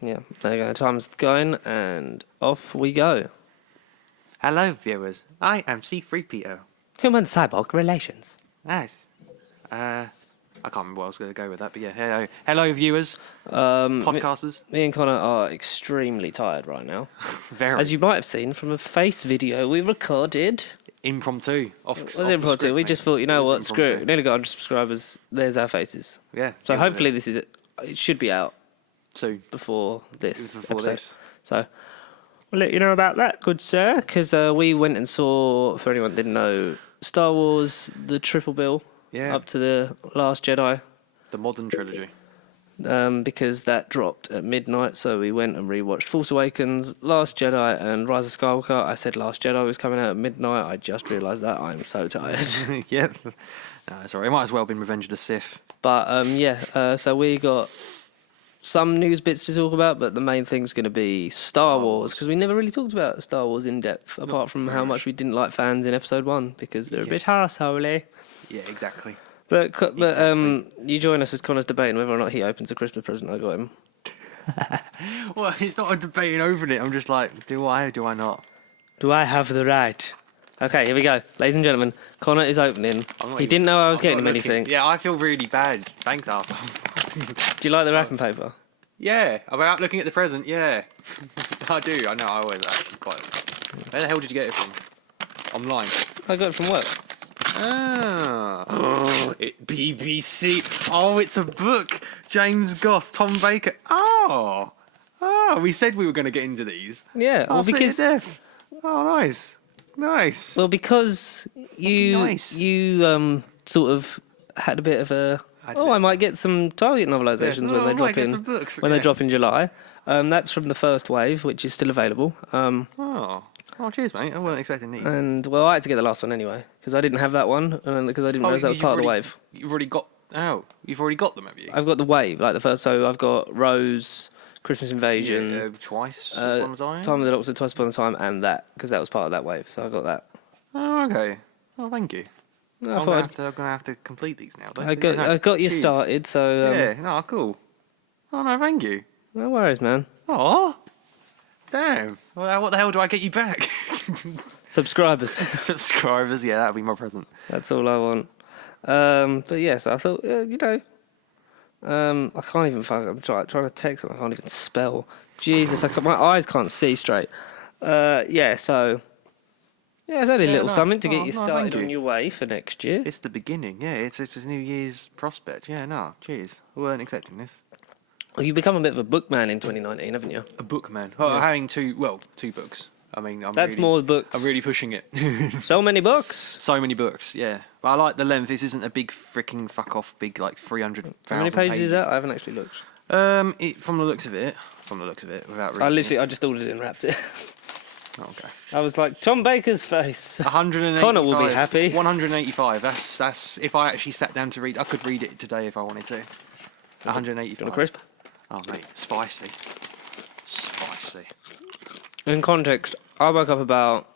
Yeah, there you go. Time's going, and off we go. Hello, viewers. I am C3PO. Human cyborg relations. Nice. I can't remember what I was going to go with that, but yeah, hello, viewers, podcasters. Me and Connor are extremely tired right now. Very. As you might have seen from a face video we recorded. Impromptu. It was impromptu. We just thought, you know what, screw it. We nearly got 100 subscribers. There's our faces. Yeah. So hopefully this is it. It should be out soon before this episode. This. So we'll let you know about that, good sir, because we went and saw, for anyone that didn't know, Star Wars, the triple bill, up to the Last Jedi. The modern trilogy. Because that dropped at midnight, so we went and rewatched Force Awakens, Last Jedi, and Rise of Skywalker. I said Last Jedi was coming out at midnight. I just realised that. I'm so tired. Yep. No, sorry. It might as well have been Revenge of the Sith. But, so we got some news bits to talk about, but the main thing's going to be Star Wars, because we never really talked about Star Wars in depth, apart from how much we didn't like fans in Episode 1, because they're a bit arseholey. Yeah, exactly. But you join us as Connor's debating whether or not he opens a Christmas present I got him. Well, it's not a debating over it. I'm just like, do I or do I not? Do I have the right? Okay, here we go. Ladies and gentlemen, Connor is opening. He didn't know I was getting him anything. Yeah, I feel really bad. Thanks, arsehole. Do you like the wrapping paper? Yeah, about looking at the present, yeah. I do, I know, I always ask. Quite. Where the hell did you get it from? Online? I got it from work. Ah. BBC. Oh, it's a book. James Goss, Tom Baker. Oh, we said we were going to get into these. Yeah, well, because... Oh, nice. Nice. Well, because you sort of had a bit of a... I might get some Target novelisations when they drop in. When they drop in July. That's from the first wave, which is still available. Oh, cheers, mate. I wasn't expecting these. And, well, I had to get the last one anyway, because I didn't have that one, and because I didn't realise that was part of the wave. You've already got... Oh, you've already got them, have you? I've got the wave, like the first, so I've got Rose, Christmas Invasion... Twice Upon a Time? Time of the Doctor, Twice Upon a Time, and that, because that was part of that wave, so I got that. Oh, okay. Oh, thank you. No, I'm going to have to complete these now. I got you started, so... yeah, no, cool. Oh, no, thank you. No worries, man. Oh, damn. Well, what the hell do I get you back? Subscribers. Subscribers, yeah, that'll be my present. That's all I want. But yeah, so I thought, I can't even I'm trying to text and I can't even spell. Jesus, my eyes can't see straight. So... Yeah, it's only a little something to get you started on your way for next year. It's the beginning, yeah. It's a New Year's prospect. Yeah, no, cheers. I weren't expecting this. Well, you've become a bit of a bookman in 2019, haven't you? A bookman? Oh, having two books. I mean, more books. I'm really pushing it. So many books. So many books, yeah. But I like the length. This isn't a big freaking fuck off, big like 300,000 pages. How many pages is that? I haven't actually looked. From the looks of it, without reading I just ordered it and wrapped it. Okay. I was like, Tom Baker's face. 185. Connor will be happy. 185. That's if I actually sat down to read. I could read it today if I wanted to. 185. Want a crisp? Oh mate, spicy. In context, I woke up about...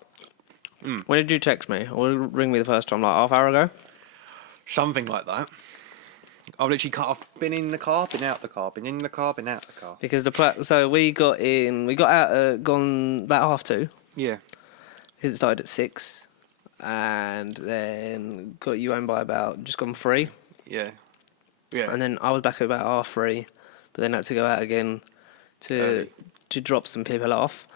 When did you text me? Or ring me the first time? Like half hour ago? Something like that. I've literally cut off. Been in the car, been out the car, been in the car, been out the car. Because so we got out, gone about 2:30. Yeah. Because it started at 6, and then got you home by about just gone 3. Yeah. Yeah. And then I was back at about 3:30, but then had to go out again to drop some people off.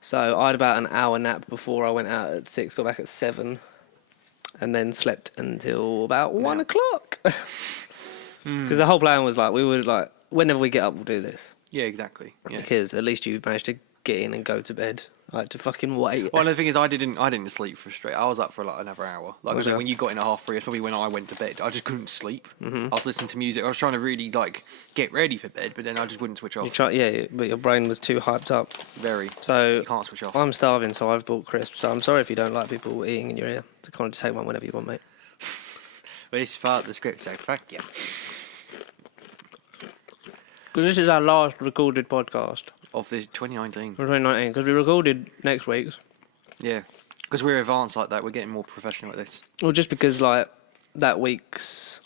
So I had about an hour nap before I went out at 6, got back at 7, and then slept until about 1 o'clock. Because the whole plan was like, we would like, whenever we get up, we'll do this. Yeah, exactly. Yeah. Because at least you've managed to get in and go to bed. I had to fucking wait. Well, the thing is, I didn't sleep for straight. I was up for like another hour. Like when you got in at 3:30, it's probably when I went to bed. I just couldn't sleep. I was listening to music. I was trying to really like get ready for bed, but then I just wouldn't switch off. But your brain was too hyped up. Very. So you can't switch off. I'm starving, so I've bought crisps. So I'm sorry if you don't like people eating in your ear. So kind of just take one whenever you want, mate. But this is part of the script, so fuck yeah. Because this is our last recorded podcast. Of the 2019. 2019, because we recorded next week's. Yeah, because we're advanced like that. We're getting more professional at this. Well, just because, like, that week's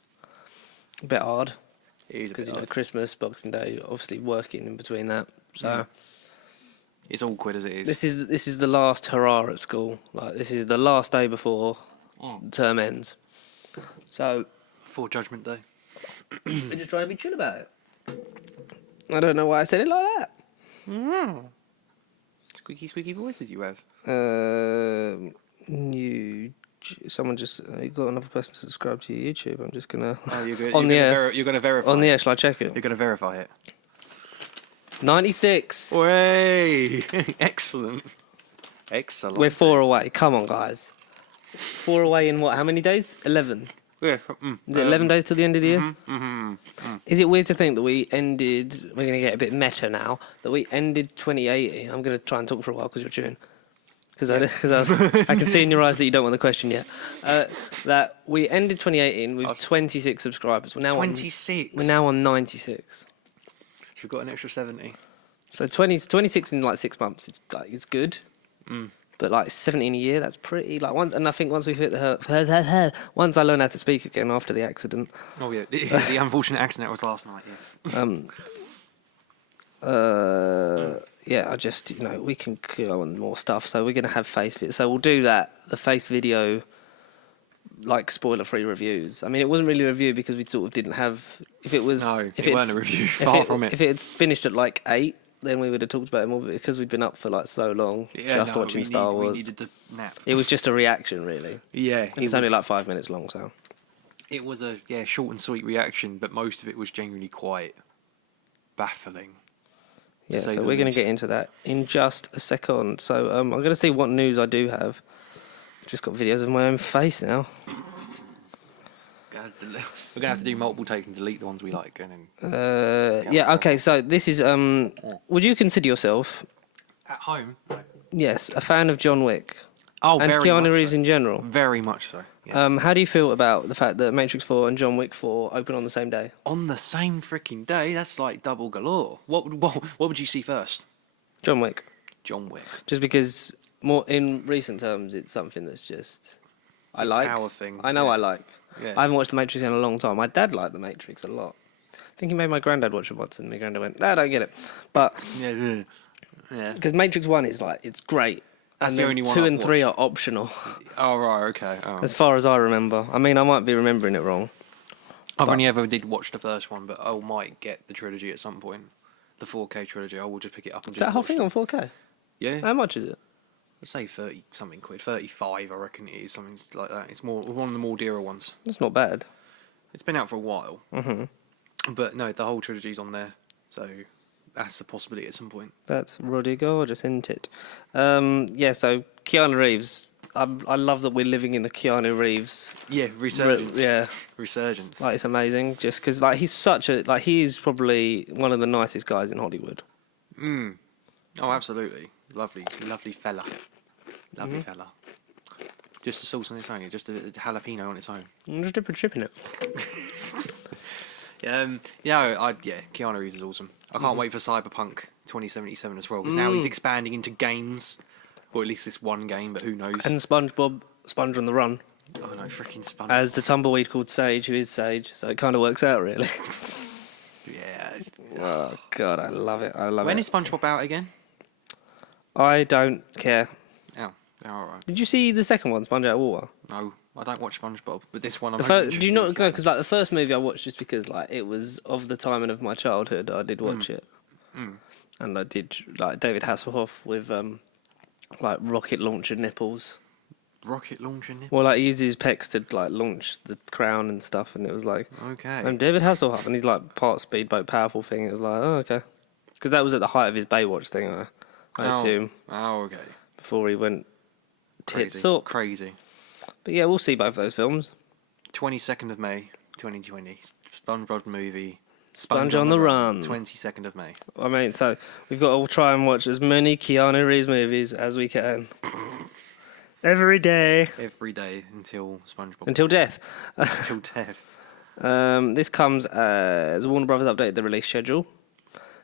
a bit hard. It is because, Christmas, Boxing Day, obviously working in between that. So it's awkward as it is. this is the last hurrah at school. Like this is the last day before the term ends. So For Judgment Day. we're just trying to be chill about it. I don't know why I said it like that. Squeaky voice did you have? Someone just you got another person to subscribe to your YouTube. I'm just gonna You're on the air. You're gonna verify. On the air, shall I check it? You're gonna verify it. 96. Way! Excellent. We're 4 away. Come on, guys. 4 away in what? How many days? 11. Yeah. Is it 11 days till the end of the year? Is it weird to think that we ended... We're going to get a bit meta now. That we ended 2018. I'm going to try and talk for a while because you're chewing. Because I can see in your eyes that you don't want the question yet. That we ended 2018 with 26 subscribers. We're now 26? We're now on 96. We've got an extra 70. So 26 in like 6 months. It's good. But like 17 a year, that's pretty. Like once we hit once I learn how to speak again after the accident. Oh yeah, the unfortunate accident was last night. Yes. Yeah, I just we can go on more stuff. So we're gonna have face video. So we'll do that. The face video, like spoiler-free reviews. I mean, it wasn't really a review because we sort of didn't have. If it was, if it weren't a review. Far from it. If it had finished at like 8. Then we would have talked about it more, but because we'd been up for like so long, watching Star Wars. We needed to nap. It was just a reaction, really. Yeah, it was only like 5 minutes long, so. It was a short and sweet reaction, but most of it was genuinely quite baffling. Yeah, so we're going to get into that in just a second. So I'm going to see what news I do have. Just got videos of my own face now. We're going to have to do multiple takes and delete the ones we like. Yeah, okay, so this is... would you consider yourself... At home? Yes, a fan of John Wick? Oh, and very Keanu much Reeves so. in general? Very much so, yes. How do you feel about the fact that Matrix 4 and John Wick 4 open on the same day? On the same freaking day? That's like double galore. What would you see first? John Wick. John Wick. Just because, more in recent terms, it's something that's just... I like. Our thing. I know I like. Yeah. I haven't watched The Matrix in a long time. My dad liked The Matrix a lot. I think he made my granddad watch it once, and my granddad went, "No, I don't get it." But yeah, because Matrix 1 is like it's great, that's and the then only one 2 I've and 3 are watched. optional. Oh right, okay. Oh. As far as I remember, I mean, I might be remembering it wrong. I've only ever did watch the first one, but I might get the trilogy at some point. The 4K trilogy. I will just pick it up and Is just that whole watch thing it. on 4K? Yeah. How much is it? I'd say 30 something quid, 35 I reckon it is, something like that. It's more one of the more dearer ones. That's not bad. It's been out for a while. But no, the whole trilogy's on there, so that's a possibility at some point. That's Rodrigo, I just sent it. Yeah, so Keanu Reeves. I love that we're living in the Keanu Reeves. Yeah, resurgence. Resurgence. Like it's amazing, just because like he's such a like he's probably one of the nicest guys in Hollywood. Oh, absolutely. Lovely fella. Lovely fella. Just a sauce on its own, just a jalapeno on its own. I'm just dipping chip in it. Keanu Reeves is awesome. I can't wait for Cyberpunk 2077 as well, because now he's expanding into games, or at least this one game, but who knows? And SpongeBob, Sponge on the Run. Oh no, freaking SpongeBob. As the tumbleweed called Sage, who is Sage, so it kind of works out, really. Yeah. Oh, God, I love it. When is SpongeBob out again? I don't care. Oh, alright. Did you see the second one, Sponge Out of Water? No, I don't watch SpongeBob, but this one I'm Do you not go? Because like the first movie I watched just because like it was of the time and of my childhood, I did watch it. And I did like David Hasselhoff with like rocket launcher nipples. Rocket launcher nipples? Well, like he uses his pecs to like launch the crown and stuff, and it was like, okay. I'm David Hasselhoff, and he's like part speedboat, powerful thing. It was like, oh okay, because that was at the height of his Baywatch thing, I assume. Oh, okay. Before he went tits Crazy. up. Crazy. But yeah, we'll see both those films. 22nd of May, 2020. SpongeBob movie. Sponge on the Run. 22nd of May. I mean, so we've got to try and watch as many Keanu Reeves movies as we can. Every day. Every day until SpongeBob. Until death. Until death. This comes as Warner Brothers updated the release schedule.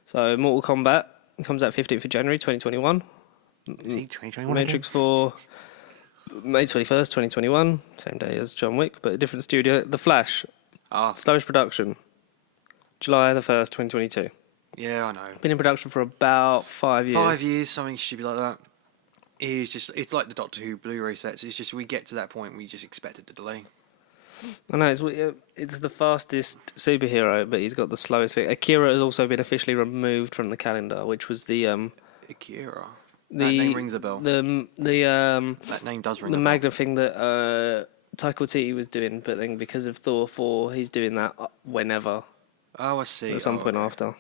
So Mortal Kombat comes out 15th of January 2021. Is he 2021? Matrix 4, May 21st, 2021. Same day as John Wick, but a different studio. The Flash. Slowest production. July the 1st, 2022. Yeah, I know. Been in production for about 5 years. 5 years, something stupid like that. It's like the Doctor Who Blu-ray sets. It's just we get to that point, we just expected the delay. I know, it's the fastest superhero, but he's got the slowest thing. Akira has also been officially removed from the calendar, which was the... Akira? That name rings a bell. That name does ring a bell. The Magna thing that Taika Waititi was doing, but then because of Thor 4, he's doing that whenever. Oh, I see. At some point after.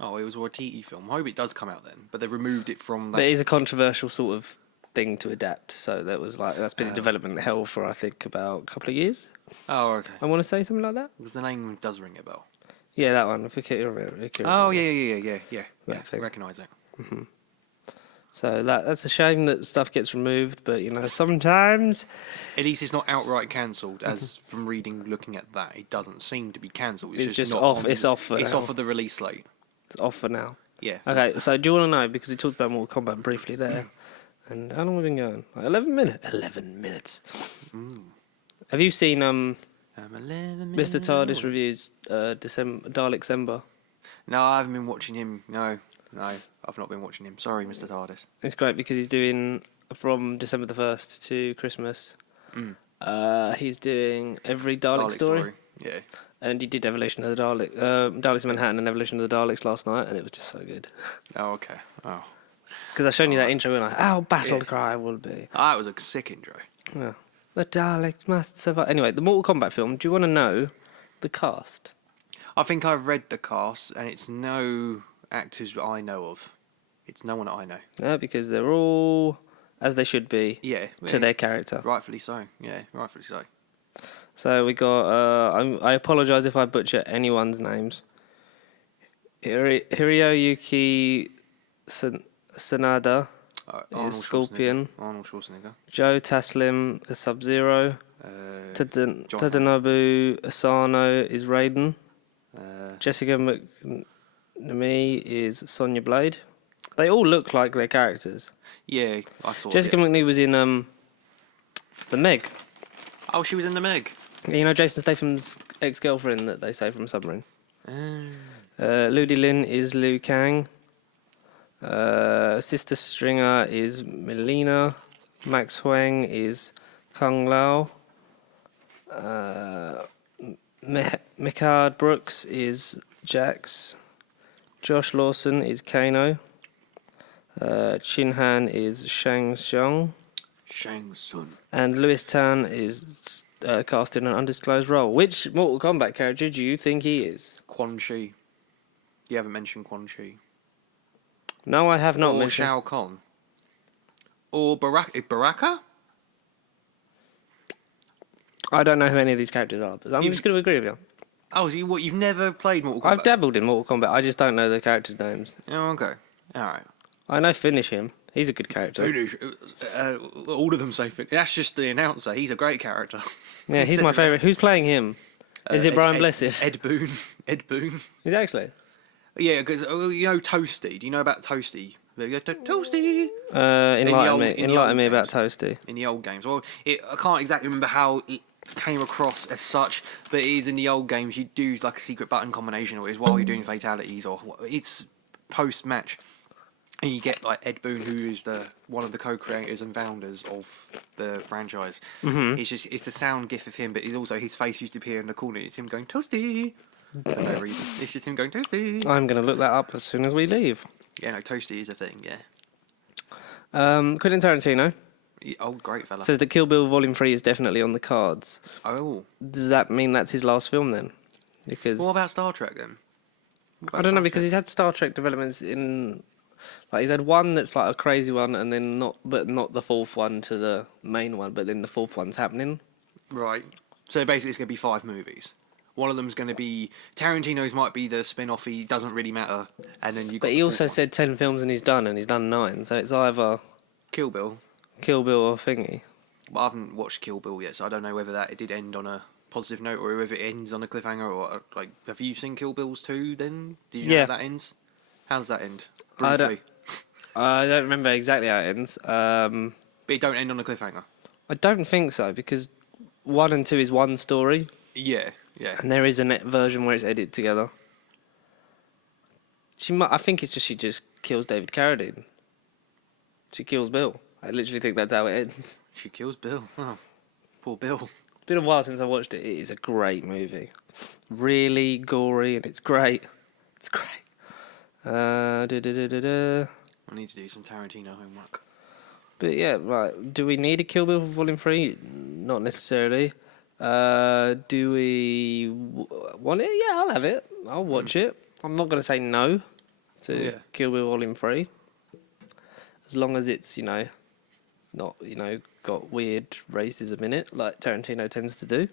Oh, it was a Waititi film. I hope it does come out then, but they removed it from that. But it is a controversial sort of thing to adapt, so that's been in development hell for, I think, about a couple of years. Oh, okay. I want to say something like that. Because the name does ring a bell. Yeah, that one. Oh, yeah. I recognise it. Mm-hmm. So that's a shame that stuff gets removed, but sometimes. At least it's not outright cancelled, as from looking at that, it doesn't seem to be cancelled. It's just not off. It's off. It's off of the release slate. It's off for now. Yeah. Okay, so do you want to know, because we talked about Mortal Kombat briefly there, and how long have we been going? Like 11 minutes. 11 minutes. Have you seen Mr. TARDIS reviews Daleksember? No, I haven't been watching him. No, I've not been watching him. Sorry, Mr. TARDIS. It's great because he's doing from December the 1st to Christmas. He's doing every Dalek story. Yeah. And he did Evolution of the Dalek, Daleks in Manhattan and Evolution of the Daleks last night, and it was just so good. Oh, okay. Oh. Because I showed you that intro and our battle cry will be. Ah, it was a sick intro. Yeah. The Daleks must survive. Anyway, the Mortal Kombat film, do you want to know the cast? I think I've read the cast, and it's no actors I know of. It's no one that I know. Yeah, because they're all as they should be to their character. Rightfully so. Yeah, rightfully so. So we got, I apologise if I butcher anyone's names. Hiroyuki Sanada is Scorpion. Arnold Schwarzenegger. Joe Taslim is Sub-Zero. Tadanobu Asano is Raiden. Jessica McNamee is Sonya Blade. They all look like their characters. Yeah, I saw Jessica McNamee was in The Meg. Oh, she was in The Meg. You know Jason Statham's ex-girlfriend that they say from Submarine. Ludi Lin is Liu Kang. Sister Stringer is Melina. Max Huang is Kung Lao. Mikaad Brooks is Jax. Josh Lawson is Kano. Chin Han is Shang Tsung. Shang Tsung. And Louis Tan is cast in an undisclosed role. Which Mortal Kombat character do you think he is? Quan Chi. You haven't mentioned Quan Chi. No, I have not or mentioned. Shao Kahn. Or Baraka? I don't know who any of these characters are, but I'm just going to agree with you. Oh, so you've never played Mortal Kombat? I've dabbled in Mortal Kombat, I just don't know the characters' names. Oh, okay. Alright. I know Finish him. He's a good character. Finish. All of them say Finish. That's just the announcer. He's a great character. Yeah, he's my favourite. Who's playing him? Is it Brian Blessed? Ed Boon. Ed Boon. Is actually? Yeah, because you know Toasty. Do you know about Toasty? Toasty. Enlighten me about Toasty. In the old games. Well, I can't exactly remember how it came across as such, but it is in the old games. You do like a secret button combination, or it's while you're doing fatalities, or it's post match, and you get like Ed Boon, who is one of the co-creators and founders of the franchise. Mm-hmm. It's a sound gif of him, but his face used to appear in the corner. It's him going Toasty. For no reason. It's just him going Toasty. I'm going to look that up as soon as we leave. Yeah, no, Toasty is a thing, yeah. Quentin Tarantino. Oh, great fella. Says that Kill Bill Volume 3 is definitely on the cards. Oh. Does that mean that's his last film then? Because what about Star Trek then? I don't know, because he's had Star Trek developments in... Like, he's had one that's like a crazy one, and then not the fourth one to the main one, but then the fourth one's happening. Right. So basically it's going to be 5 movies. One of them's going to be... Ttarantino's might be the spin-off, he doesn't really matter. And then you. But he also said 10 films and he's done 9, so it's either... Kill Bill or Thingy. But I haven't watched Kill Bill yet, so I don't know whether it did end on a positive note or whether it ends on a cliffhanger, or like, have you seen Kill Bills 2 then? Did you know how that ends? How does that end? Briefly. I don't remember exactly how it ends. But it don't end on a cliffhanger? I don't think so, because 1 and 2 is one story. Yeah. And there is a net version where it's edited together. I think it's just she just kills David Carradine. She kills Bill. I literally think that's how it ends. She kills Bill. Oh, poor Bill. It's been a while since I watched it. It is a great movie. Really gory, and it's great. It's great. I need to do some Tarantino homework. But yeah, right. Do we need a Kill Bill for Volume 3? Not necessarily. Do we want it? Yeah, I'll have it. I'll watch it. I'm not going to say no to Kill Bill Volume 3. As long as it's, not, got weird racism in it, like Tarantino tends to do.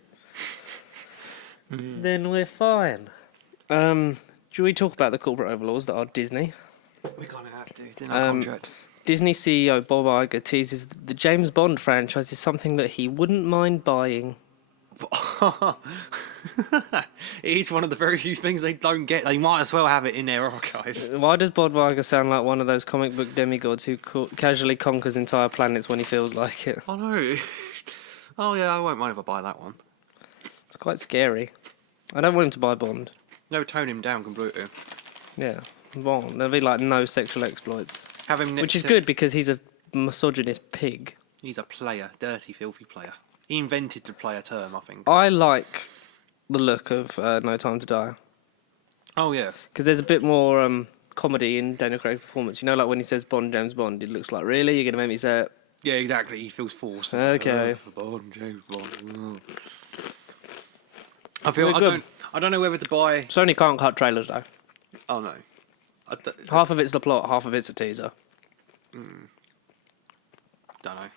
Then we're fine. Should we talk about the corporate overlords that are Disney? We kind of have to. It's in our contract. Disney CEO Bob Iger teases the James Bond franchise is something that he wouldn't mind buying. It is one of the very few things they don't get. They might as well have it in their archive. Why does Bob Iger sound like one of those comic book demigods who casually conquers entire planets when he feels like it? I know. Oh yeah, I won't mind if I buy that one. It's quite scary. I don't want him to buy Bond. No, tone him down completely. Yeah, Bond. There'll be like no sexual exploits. Have him which is good because he's a misogynist pig. He's a player, dirty, filthy player. He invented the player term, I think. I like the look of No Time to Die. Oh, yeah. Because there's a bit more comedy in Daniel Craig's performance. Like when he says Bond, James Bond, it looks like, really? You're going to make me say it? Yeah, exactly. He feels forced. Okay. Bond, James Bond. I don't know whether to buy... Sony can't cut trailers, though. Oh, no. Half of it's the plot, half of it's a teaser. Don't know.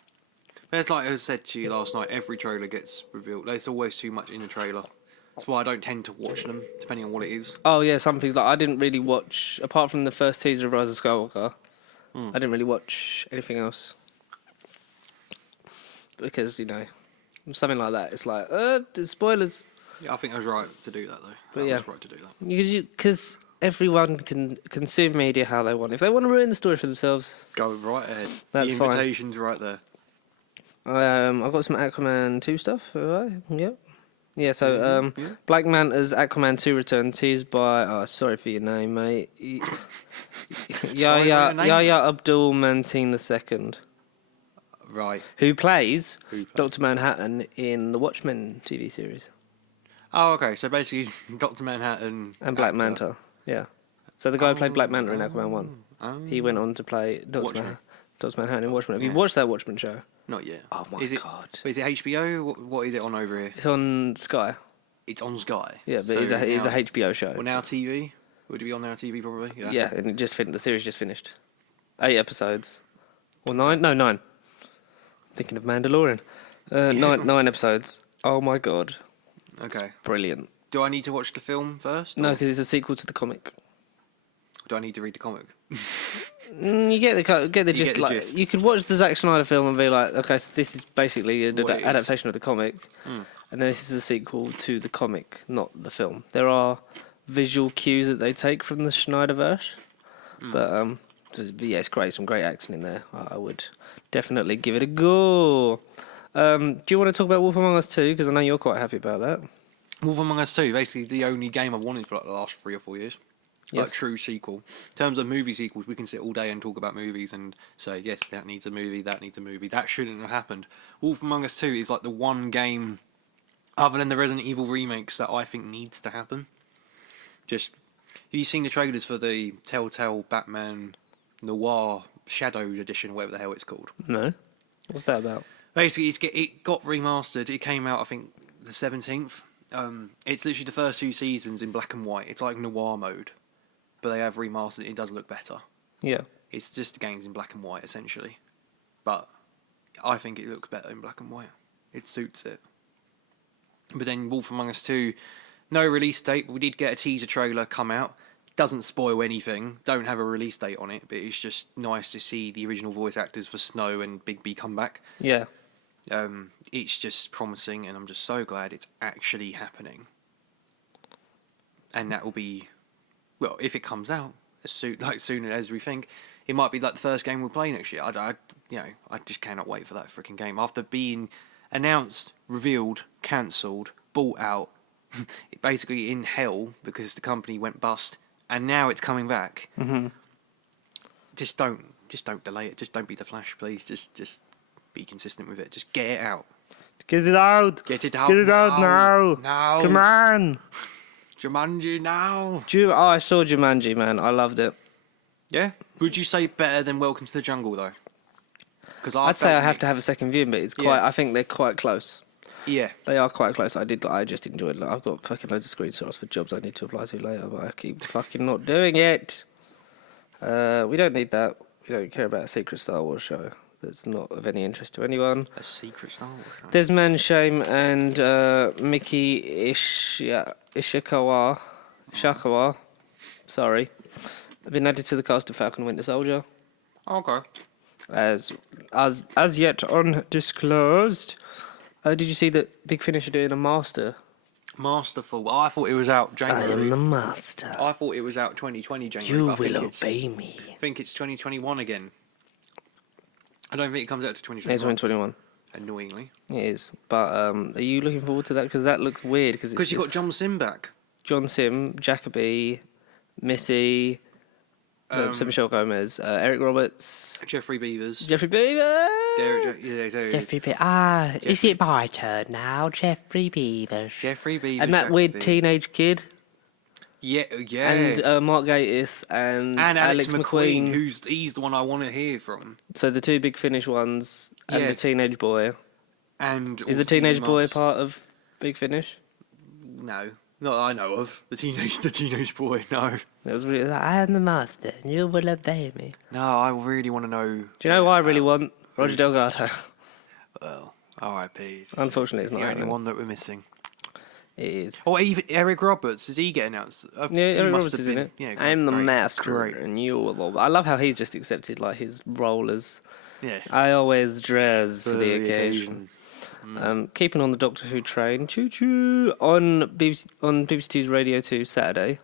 But it's like I said to you last night, every trailer gets revealed. There's always too much in the trailer. That's why I don't tend to watch them, depending on what it is. Oh, yeah, some things, like, I didn't really watch, apart from the first teaser of Rise of Skywalker, I didn't really watch anything else. Because, something like that, it's like, there's spoilers. Yeah, I think I was right to do that, though. But I was right to do that. Because everyone can consume media how they want. If they want to ruin the story for themselves, go right ahead. That's the invitation's fine. Right there. I've got some Aquaman 2 stuff. Yep. Yeah, so Black Manta's Aquaman 2 return teased by... sorry for your name, mate. Yahya Abdul Mateen II. Right. Who plays Dr. Manhattan in the Watchmen TV series. Oh, okay. So basically, Dr. Manhattan... And Black Manta, yeah. So the guy who played Black Manta in Aquaman 1, he went on to play Dr. Manhattan in Watchmen. Have you watched that Watchmen show? Not yet. Oh my god! Is it HBO? What is it on over here? It's on Sky. It's on Sky. Yeah, but it's a HBO show. Well, Now TV. Would it be on Now TV probably? Yeah. Yeah, and the series just finished. 8 episodes. Or 9? No, 9. Thinking of Mandalorian. 9 episodes. Oh my god. Okay. It's brilliant. Do I need to watch the film first? No, because it's a sequel to the comic. Do I need to read the comic? You get the gist. You could watch the Zack Snyder film and be like, okay, so this is basically an adaptation of the comic, and then this is a sequel to the comic, not the film. There are visual cues that they take from the Snyderverse, but yeah, it's great. Some great action in there. I would definitely give it a go. Do you want to talk about Wolf Among Us 2? Because I know you're quite happy about that. Wolf Among Us 2, basically the only game I've wanted for like the last 3 or 4 years. Yes. Like true sequel. In terms of movie sequels, we can sit all day and talk about movies and say, yes, that needs a movie, that needs a movie. That shouldn't have happened. Wolf Among Us 2 is like the one game, other than the Resident Evil remakes, that I think needs to happen. Have you seen the trailers for the Telltale Batman Noir Shadowed Edition, whatever the hell it's called? No. What's that about? Basically, it got remastered. It came out, I think, the 17th. It's literally the first 2 seasons in black and white. It's like noir mode. But they have remastered it. It does look better. Yeah. It's just the games in black and white, essentially. But I think it looks better in black and white. It suits it. But then Wolf Among Us 2, no release date. We did get a teaser trailer come out. Doesn't spoil anything. Don't have a release date on it. But it's just nice to see the original voice actors for Snow and Big B come back. Yeah. It's just promising, and I'm just so glad it's actually happening. And that will be... Well, if it comes out soon as we think, it might be like the first game we'll play next year. I just cannot wait for that freaking game. After being announced, revealed, cancelled, bought out, basically in hell because the company went bust, and now it's coming back. Mm-hmm. Just don't delay it. Just don't be the Flash, please. Just be consistent with it. Just get it out. Get it out. Get it out. Get it out now. Now. Come on. Jumanji now. I saw Jumanji, man. I loved it. Yeah. Would you say better than Welcome to the Jungle though? Because I'd say I have to have a second viewing, but it's quite. Yeah. I think they're quite close. Yeah. They are quite close. I just enjoyed it. I've got fucking loads of screenshots for jobs I need to apply to later, but I keep fucking not doing it. We don't need that. We don't care about a secret Star Wars show that's not of any interest to anyone. A secret Star Wars show. Desmond Shame and Miki Ishikawa, sorry, have been added to the cast of Falcon Winter Soldier. Okay. As yet undisclosed. Did you see that Big Finish are doing a Masterful. Oh, I thought it was out January. I am the master. I thought it was out 2020 January. You but will obey me. I think it's 2021 again. I don't think it comes out to 2021. It's 2021. Annoyingly. It is. But are you looking forward to that? Because that looks weird. Because you got John Sim back. John Sim, Jacoby, Missy, Michelle Gomez, Eric Roberts, Jeffrey Beavers. Jeffrey Beaver. Jeffrey Beaver. Is it my turn now? Jeffrey Beavers. Jeffrey Beavers. And that Jeffrey weird Beavers. teenage kid. Yeah. And Mark Gatiss and Alex McQueen, he's the one I want to hear from. So the two Big Finish ones and the teenage boy. And is the teenage boy part of Big Finish? No, not that I know of. The teenage boy. No. It was really like, I am the master, and you will obey me. No, I really want to know. Do you know what I really want? Roger Delgado. Well, R.I.P. Unfortunately, it's not the only one that we're missing. It is. Or even Eric Roberts, does he get announced? Yeah, Eric Roberts is in it. Yeah, I'm the great. master, Great. and you will. I love how he's just accepted like his role as. Yeah. I always dress for the occasion. Keeping on the Doctor Who train, choo choo on BBC Two's Radio 2 Saturday.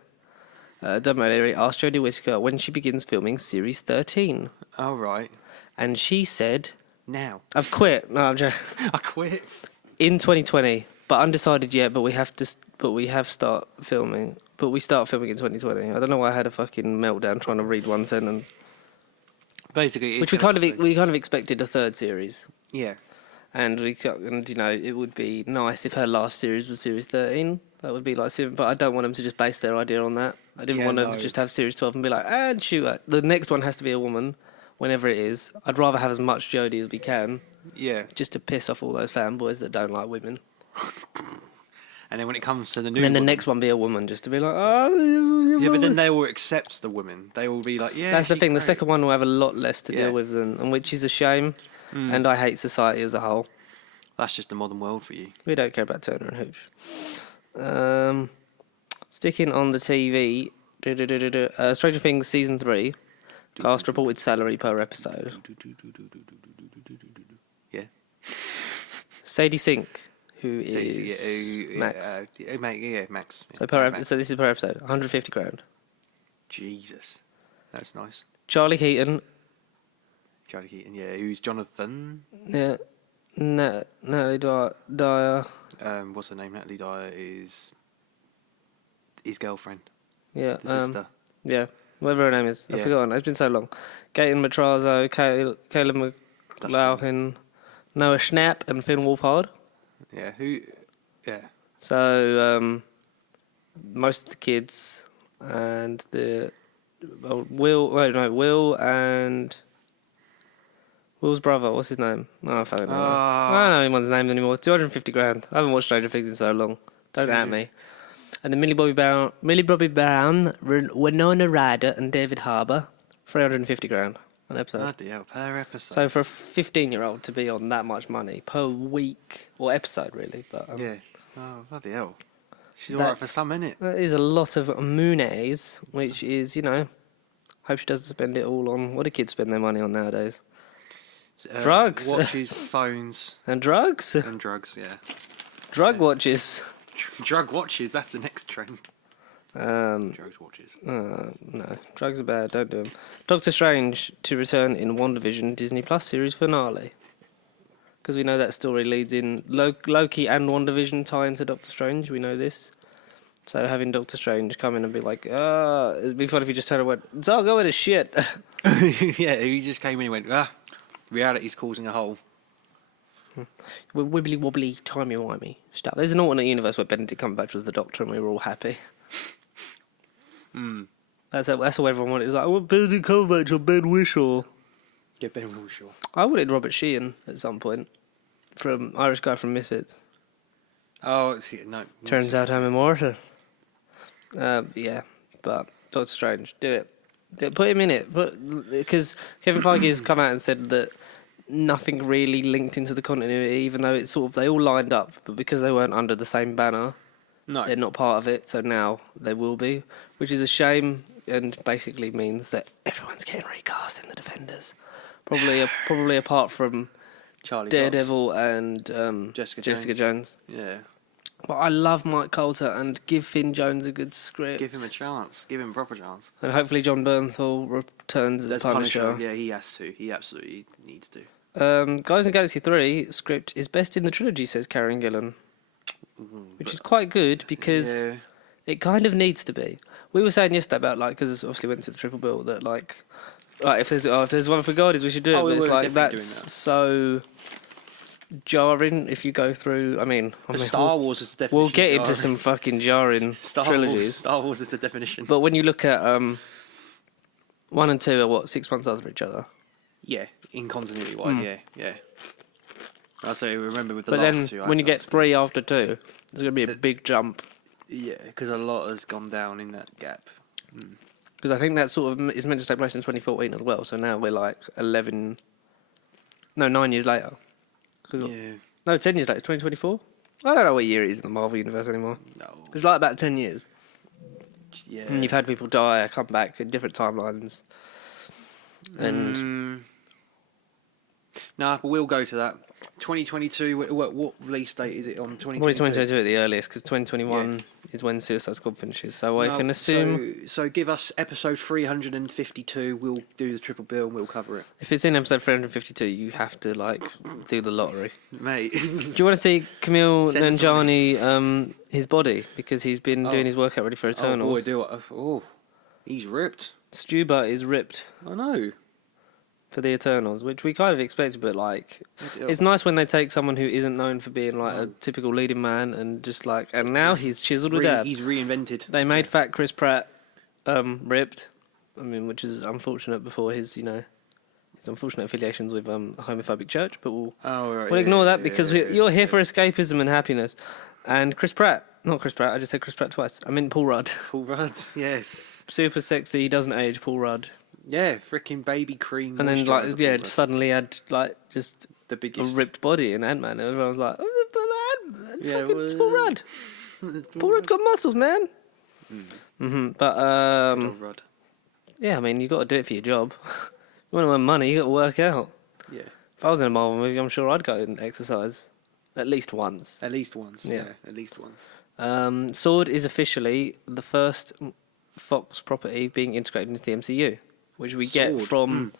Doug Mallory asked Jodie Whittaker when she begins filming Series 13. Oh right. And she said, Now. "I've quit." No, I'm joking. I quit. In 2020, but undecided yet. But we start filming in 2020. I don't know why I had a fucking meltdown trying to read one sentence. Basically, Which we kind of expected a third series. Yeah. And it would be nice if her last series was Series 13. That would be like 7, but I don't want them to just base their idea on that. I didn't want them to just have Series 12 and be like, and shoot her. The next one has to be a woman, whenever it is. I'd rather have as much Jodie as we can. Yeah. Just to piss off all those fanboys that don't like women. And then when it comes to the new And then the next one be a woman, just to be like, oh... Yeah, but then they will accept the women. They will be like, yeah, that's the thing. great. The second one will have a lot less to deal with, and which is a shame. And I hate society as a whole. That's just the modern world for you. We don't care about Turner and Hooch. Sticking on the TV, Stranger Things Season 3, cast reported salary per episode. Yeah. Sadie Sink, who is Max. Max. So this is per episode, 150 grand. Jesus. That's nice. Charlie Keaton. Charlie Keaton, yeah. Who's Jonathan? Yeah. Natalie Dyer. What's her name? Natalie Dyer is his girlfriend. Yeah. The sister. Yeah. Whatever her name is. I've forgotten. It's been so long. Gaten Matrazo, Caleb McLaughlin, Noah Schnapp, and Finn Wolfhard. Yeah. Yeah. So, most of the kids and Will and Will's brother, what's his name? Oh, I fucking know. I don't know anyone's name anymore. 250 grand. I haven't watched Stranger Things in so long. Don't at me. And then Millie Bobby Brown, Winona Ryder, and David Harbour, 350 grand an episode. Bloody hell, per episode. So for a 15-year-old to be on that much money per week, or episode really, but yeah. Oh, bloody hell. She's alright for some, innit? That is a lot of moonies, which is, hope she doesn't spend it all on what do kids spend their money on nowadays? Drugs. Watches, phones. And drugs? And drugs, yeah. Drug watches. Drug watches, that's the next trend. Drugs watches. No, drugs are bad, don't do them. Doctor Strange to return in WandaVision Disney Plus series finale. Because we know that story leads in Loki and WandaVision tie into Doctor Strange, we know this. So having Doctor Strange come in and be like, it'd be fun if he just turned and went, "So I'll go into shit." Yeah, he just came in and went, reality's causing a hole. Wibbly wobbly, timey wimey stuff. There's an alternate universe where Benedict Cumberbatch was the Doctor and we were all happy. That's all everyone wanted. It was like, I want Benedict Cumberbatch or Ben Whishaw. Yeah, Ben Whishaw. I wanted Robert Sheehan at some point, from Irish guy from Misfits. Oh, no. Turns out I'm immortal. Yeah, but Doctor Strange, do it. Put him in it. Because Kevin Feige has come out and said that nothing really linked into the continuity, even though it's sort of, they all lined up, but because they weren't under the same banner, they're not part of it, so now they will be, which is a shame, and basically means that everyone's getting recast in the Defenders. Probably apart from Charlie Daredevil and Jessica Jones. Yeah. But I love Mike Coulter, and give Finn Jones a good script. Give him a chance. Give him a proper chance. And hopefully John Bernthal returns as Punisher. Yeah, he has to. He absolutely needs to. Guardians of the Galaxy 3 script is best in the trilogy, says Karen Gillan. Which is quite good because it kind of needs to be. We were saying yesterday about, like, because obviously went to the triple bill, that, like if there's one for Guardians, we should do it. But it's like, that's so jarring if you go through. I mean Star Wars is the definition. We'll get into some fucking jarring trilogies. Star Wars is the definition. But when you look at 1 and 2 are what, 6 months after each other. Yeah, in continuity wise, yeah. I say remember with the but last two. But then when you get 3 after 2, there's going to be a big jump. Yeah, because a lot has gone down in that gap. Because I think that sort of is meant to take place in 2014 as well. So now we're like 9 years later. Yeah. No, 10 years later. 2024? I don't know what year it is in the Marvel Universe anymore. No. It's like about 10 years. Yeah. And you've had people die, come back in different timelines. And... Nah, but we'll go to that. 2022, what release date is it on? 2022? 2022 at the earliest, because 2021 is when Suicide Squad finishes. So I can assume... So give us episode 352, we'll do the triple bill and we'll cover it. If it's in episode 352, you have to, like, do the lottery. Mate. Do you want to see Camille Nanjiani, his body? Because he's been doing his workout ready for Eternals. He's ripped. Stu Butt is ripped. I know. For the Eternals, which we kind of expected, but like, it's nice when they take someone who isn't known for being like a typical leading man and just like, and now he's chiseled with that. He's reinvented. They made fat Chris Pratt ripped. I mean, which is unfortunate before his, his unfortunate affiliations with a homophobic church. But we'll ignore that because you're here for escapism and happiness. And Chris Pratt, not Chris Pratt. I just said Chris Pratt twice. I mean Paul Rudd. Paul Rudd, yes. Super sexy. He doesn't age. Paul Rudd. Yeah, freaking baby cream. And then, suddenly had, just the biggest a ripped body in Ant-Man. And everyone was like, fucking Paul Rudd. Paul Rudd's got muscles, man. But, Rudd. Yeah, I mean, you got to do it for your job. You want to earn money, you got to work out. Yeah. If I was in a Marvel movie, I'm sure I'd go and exercise. At least once. At least once, yeah. At least once. Sword is officially the first Fox property being integrated into the MCU. Which we get from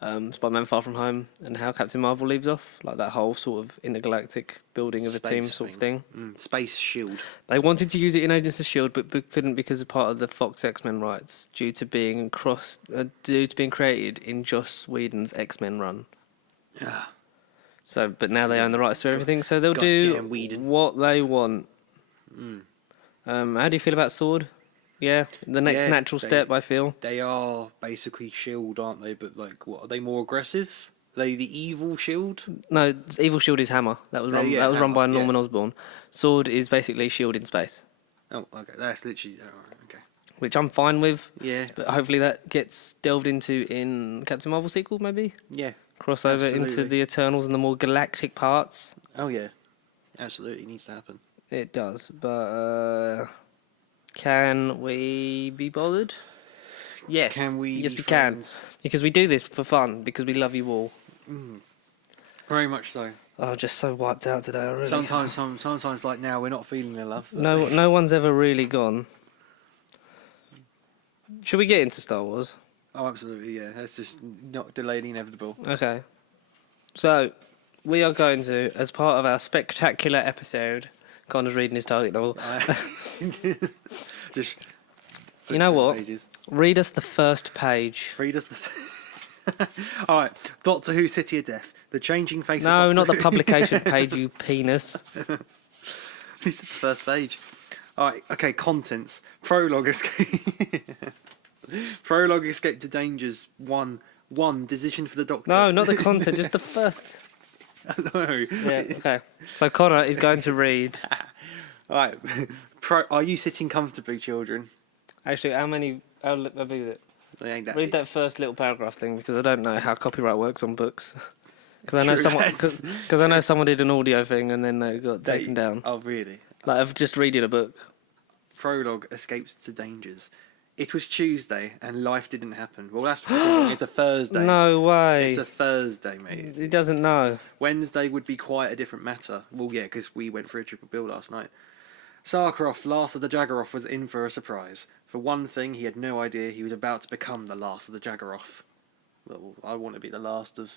Spider-Man Far From Home and how Captain Marvel leaves off. Like that whole sort of intergalactic building of a team sort of thing. Space Shield. They wanted to use it in Agents of S.H.I.E.L.D. but couldn't because of part of the Fox X-Men rights due to being created in Joss Whedon's X-Men run. Yeah. So, but now they own the rights to everything, so they'll do what they want. How do you feel about Sword? Yeah, the next natural step, I feel. They are basically S.H.I.E.L.D., aren't they? But, like, what, are they more aggressive? Are they the evil S.H.I.E.L.D.? No, evil S.H.I.E.L.D. is Hammer. That was run by Norman Osborn. Sword is basically S.H.I.E.L.D. in space. Oh, okay. That's literally... okay. Which I'm fine with. Yeah. But hopefully that gets delved into in Captain Marvel sequel, maybe? Yeah. Crossover into the Eternals and the more galactic parts. Oh, yeah. Absolutely. It needs to happen. It does, but... Can we be bothered? Yes. Can we? Yes, we can. Because we do this for fun, because we love you all. Very much so. Oh, just so wiped out today already. Sometimes like now, we're not feeling the love. No one's ever really gone. Should we get into Star Wars? Oh, absolutely, yeah. Let's just not delay the inevitable. Okay. So, we are going to, as part of our spectacular episode, Connor's reading his target novel. Just. You know what? Pages. Read us the first page. Read us the. All right. Doctor Who: City of Death. The changing face. No, of not Doctor the Who. publication page, you penis. This is the first page. All right. Okay. Contents. Prologue escape. Prologue escape to dangers. One decision for the Doctor. No, not the content, just the first. No. Yeah, okay. So Connor is going to read. All right. Are you sitting comfortably, children? Actually, how big is it? Ain't that Read that first little paragraph thing because I don't know how copyright works on books. Because I know someone did an audio thing and then they got taken down. Oh, really? Like I've just reading a book. Prologue escapes to dangers. It was Tuesday and life didn't happen. Well, that's wrong. It's a Thursday. No way. It's a Thursday, mate. He doesn't know. Wednesday would be quite a different matter. Well, yeah, because we went for a triple bill last night. Sakharov, last of the Jaggeroff, was in for a surprise. For one thing, he had no idea he was about to become the last of the Jaggeroff. Well, I want to be the last of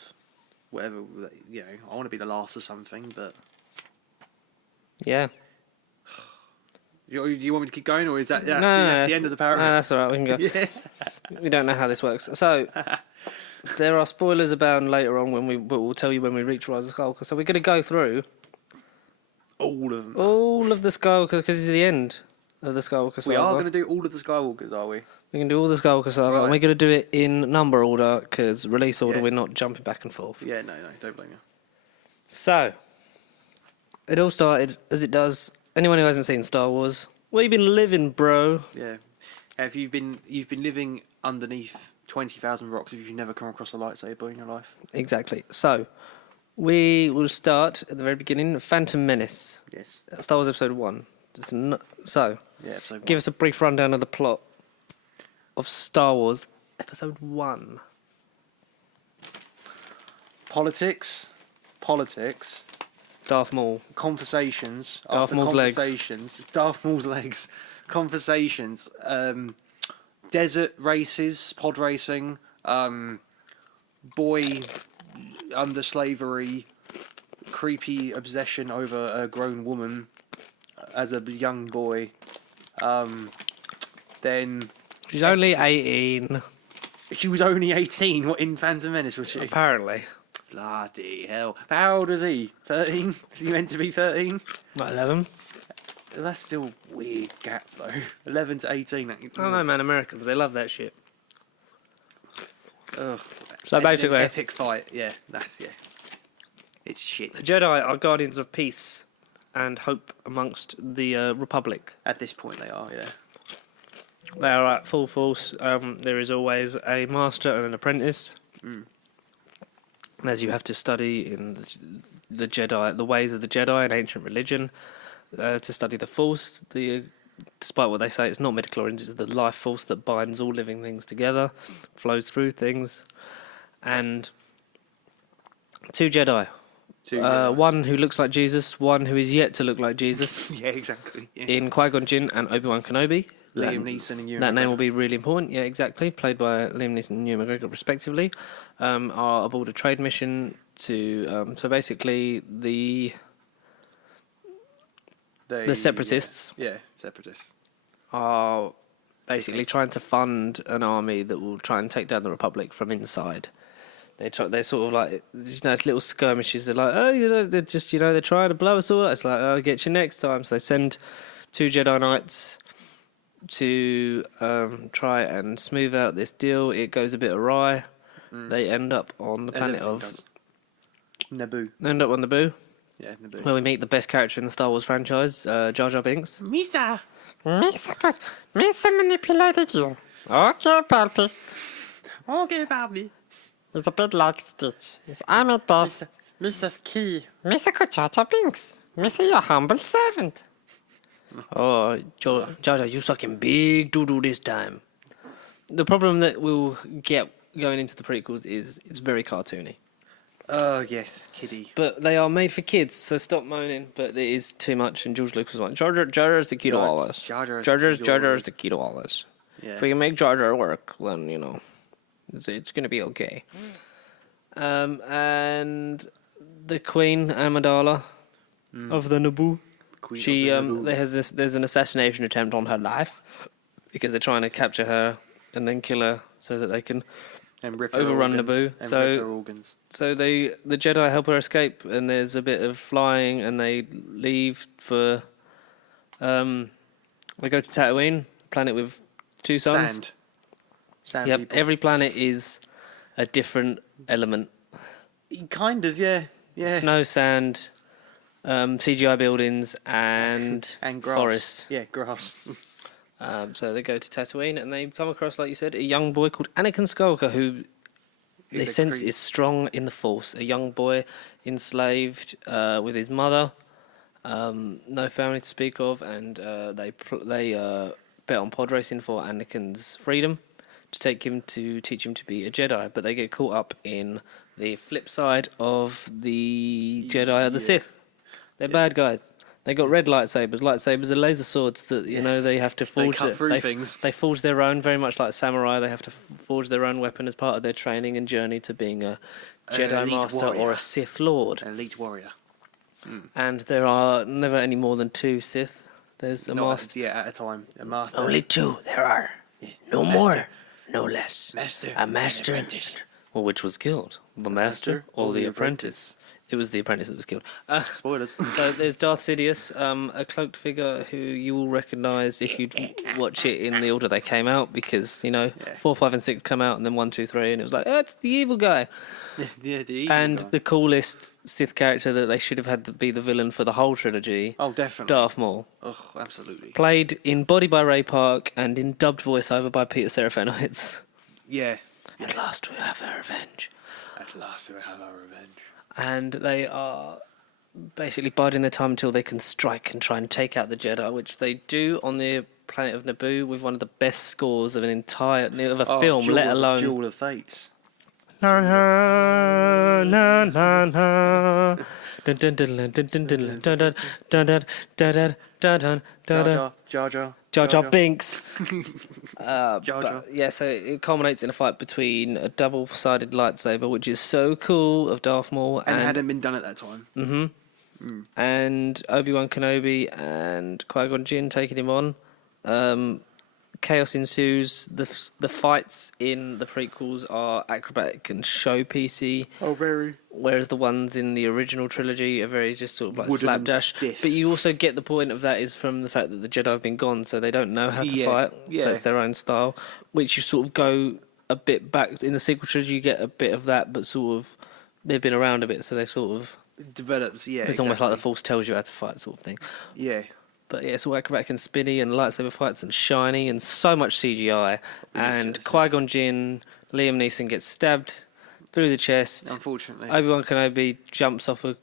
whatever, you know, I want to be the last of something, but... Yeah. Do you want me to keep going, or is that's the end of the No, paragraph? that's all right. We can go. Yeah. We don't know how this works. So, there are spoilers abound later on but we'll tell you when we reach Rise of Skywalker. So we're going to go through All of them. all of the Skywalker because it's the end of the Skywalker saga. We are going to do all of the Skywalkers, are we? We can do all the Skywalker saga, Right. and we're going to do it in number order because release order. Yeah. We're not jumping back and forth. Yeah, no, don't blame you. So, it all started as it does. Anyone who hasn't seen Star Wars, where you been living, bro? Yeah. You've been living underneath 20,000 rocks if you've never come across a lightsaber in your life. Exactly. So, we will start at the very beginning. Phantom Menace, Yes. Star Wars Episode 1. So, Yeah, episode give 1. us a brief rundown of the plot of Star Wars Episode 1. Politics. Darth Maul. Conversations. Darth after Maul's legs. conversations. Darth Maul's legs. Conversations. Desert races. Pod racing. Boy under slavery. Creepy obsession over a grown woman as a young boy. Then She's only 18. she was only 18. What, in Phantom Menace was she? Apparently. Bloody hell. How old is he? 13? Is he meant to be 13? Not 11. That's still a weird gap though. 11 to 18. I don't know, man. Americans, they love that shit. Ugh. So basically, Epic fight. Yeah, it's the shit. Jedi are guardians of peace and hope amongst the Republic. At this point they are, yeah. They are at full force. There is always a master and an apprentice. As you have to study in the Jedi, the ways of the Jedi and ancient religion, to study the Force. Despite what they say, it's not midichlorians, it's the life force that binds all living things together, flows through things. And two Jedi. One who looks like Jesus, one who is yet to look like Jesus. Yeah, exactly. Yeah. In Qui-Gon Jinn and Obi-Wan Kenobi. Liam Neeson and Ewan That name McGregor. will be really important. Yeah, exactly. Played by Liam Neeson and Ewan McGregor, respectively. Are aboard a trade mission to... so basically, the separatists Yeah, separatists. are basically trying to fund an army that will try and take down the Republic from inside. They're sort of like, it's little skirmishes. They're like, they're trying to blow us all up. It's like, I'll get you next time. So they send two Jedi Knights to try and smooth out this deal. It goes a bit awry. They end up on the planet of Naboo. End up on Naboo, Yeah, Naboo. where we meet the best character in the Star Wars franchise, Jar Jar Binks. Misa manipulated you. Okay, Palpy. Okay, Barbie. It's a bit like Stitch. I'm at best. Mrs. Key. Mr. Jar Jar Binks. Mr. Your humble servant. Oh, Jar Jar, you sucking big doo-doo this time. The problem that we'll get going into the prequels is it's very cartoony. Oh, yes, kiddie. But they are made for kids, so stop moaning. But it is too much, and George Lucas was like, Jar Jar is the key to all this. Jar Jar is the key to all this. Yeah. If we can make Jar Jar work, then, it's going to be okay. And the Queen Amidala of the Naboo. Queen She of the Naboo. there's an assassination attempt on her life because they're trying to capture her and then kill her so that they can and rip her overrun organs, Naboo. And So- rip her organs. So the Jedi help her escape, and there's a bit of flying, and they leave for. They go to Tatooine, planet with two suns. Sand Yep, people. every planet is a different element. Kind of, yeah. Yeah. Snow, sand, CGI buildings, and and grass. forest. Yeah, grass. So they go to Tatooine, and they come across, like you said, a young boy called Anakin Skywalker, who they Is a sense creep. is strong in the Force. A young boy enslaved with his mother, no family to speak of, and they bet on pod racing for Anakin's freedom to teach him to be a Jedi. But they get caught up in the flip side of the Jedi of the Yeah. Sith. They're bad guys. They got red lightsabers. Lightsabers are laser swords that they have to forge. cut through things. They forge their own, very much like samurai. They have to forge their own weapon as part of their training and journey to being a Jedi elite Master or warrior. a Sith Lord. An elite warrior. And there are never any more than two Sith. There's a master. Yeah, at a time. A master. Only two. There are. No Master. more. No less. Master A and master. apprentice. Well, which was killed? The master or the apprentice? It was the apprentice that was killed. Spoilers. So there's Darth Sidious, a cloaked figure who you will recognise if you watch it in the order they came out, because 4, 5, and 6 come out, and then 1, 2, 3, and it was like, it's the evil guy. Yeah, the evil And guy. the coolest Sith character that they should have had to be the villain for the whole trilogy, Oh, definitely. Darth Maul, Oh, absolutely. played in body by Ray Park and in dubbed voiceover by Peter Serafinowicz. Yeah. At last we have our revenge. At last we have our revenge. And they are basically biding their time until they can strike and try and take out the Jedi, which they do on the planet of Naboo with one of the best scores of a film, let alone. Duel of Fates. Na, na, na, na, na. Dun, dun, dun, dun, dun, dun, dun, dun, dun, dun, dun, dun, dun, dun, Jar dun. Jar. Jar Jar. Jar Jar Binks. Jar Jar. But, yeah, so it culminates in a fight between a double-sided lightsaber, which is so cool, of Darth Maul, And it hadn't been done at that time. and Obi-Wan Kenobi and Qui-Gon Jinn taking him on. Chaos ensues. The fights in the prequels are acrobatic and showpiecey, Oh, very. whereas the ones in the original trilogy are very just sort of like Wooden and slapdash. stiff. But you also get the point of that is from the fact that the Jedi have been gone, so they don't know how to Yeah, fight. yeah. So it's their own style, which you sort of go a bit back in the sequel trilogy. You get a bit of that, but sort of they've been around a bit, so they sort of Develops, yeah. it's almost like the Force tells you how to fight, sort of thing. Yeah. But yeah, it's all acrobatic and spinny and lightsaber fights and shiny and so much CGI. And Ridiculous. Qui-Gon Jinn, Liam Neeson gets stabbed through the chest. Unfortunately. Obi-Wan Kenobi jumps off a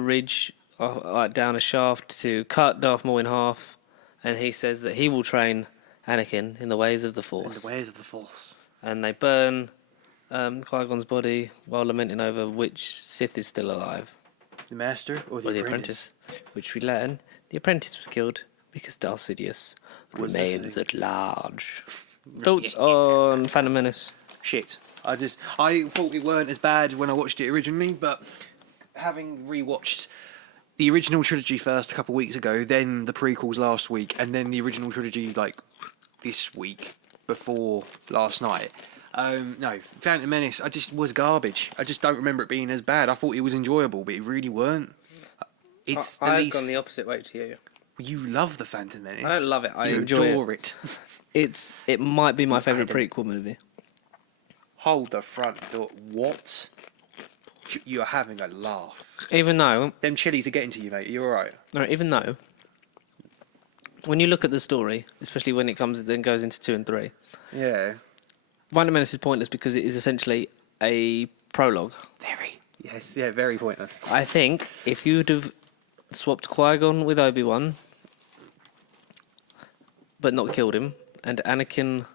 ridge, like down a shaft to cut Darth Maul in half. And he says that he will train Anakin in the ways of the In Force. the ways of the Force. And they burn Qui-Gon's body while lamenting over which Sith is still alive. The Master or the, Or the apprentice? apprentice. Which we learn the apprentice was killed because Darth Sidious Was the remains thing. at large. Thoughts on Phantom Menace? Shit. I thought we weren't as bad when I watched it originally, but having rewatched the original trilogy first a couple of weeks ago, then the prequels last week, and then the original trilogy like this week before last night. No, Phantom Menace, I just was garbage. I just don't remember it being as bad. I thought it was enjoyable, but it really weren't. It's the I've least. gone the opposite way to you. You love the Phantom Menace. I don't love it. I you enjoy adore it. It might be my favourite hate it. prequel movie. Hold the front door. What? You are having a laugh. Even though, Them chilies are getting to you, mate. You're alright. when you look at the story, especially when it then goes into 2 and 3, Yeah. Phantom Menace is pointless because it is essentially a prologue. Very. Yes. Yeah. Very pointless. I think if you'd have swapped Qui-Gon with Obi-Wan, but not killed him, and Anakin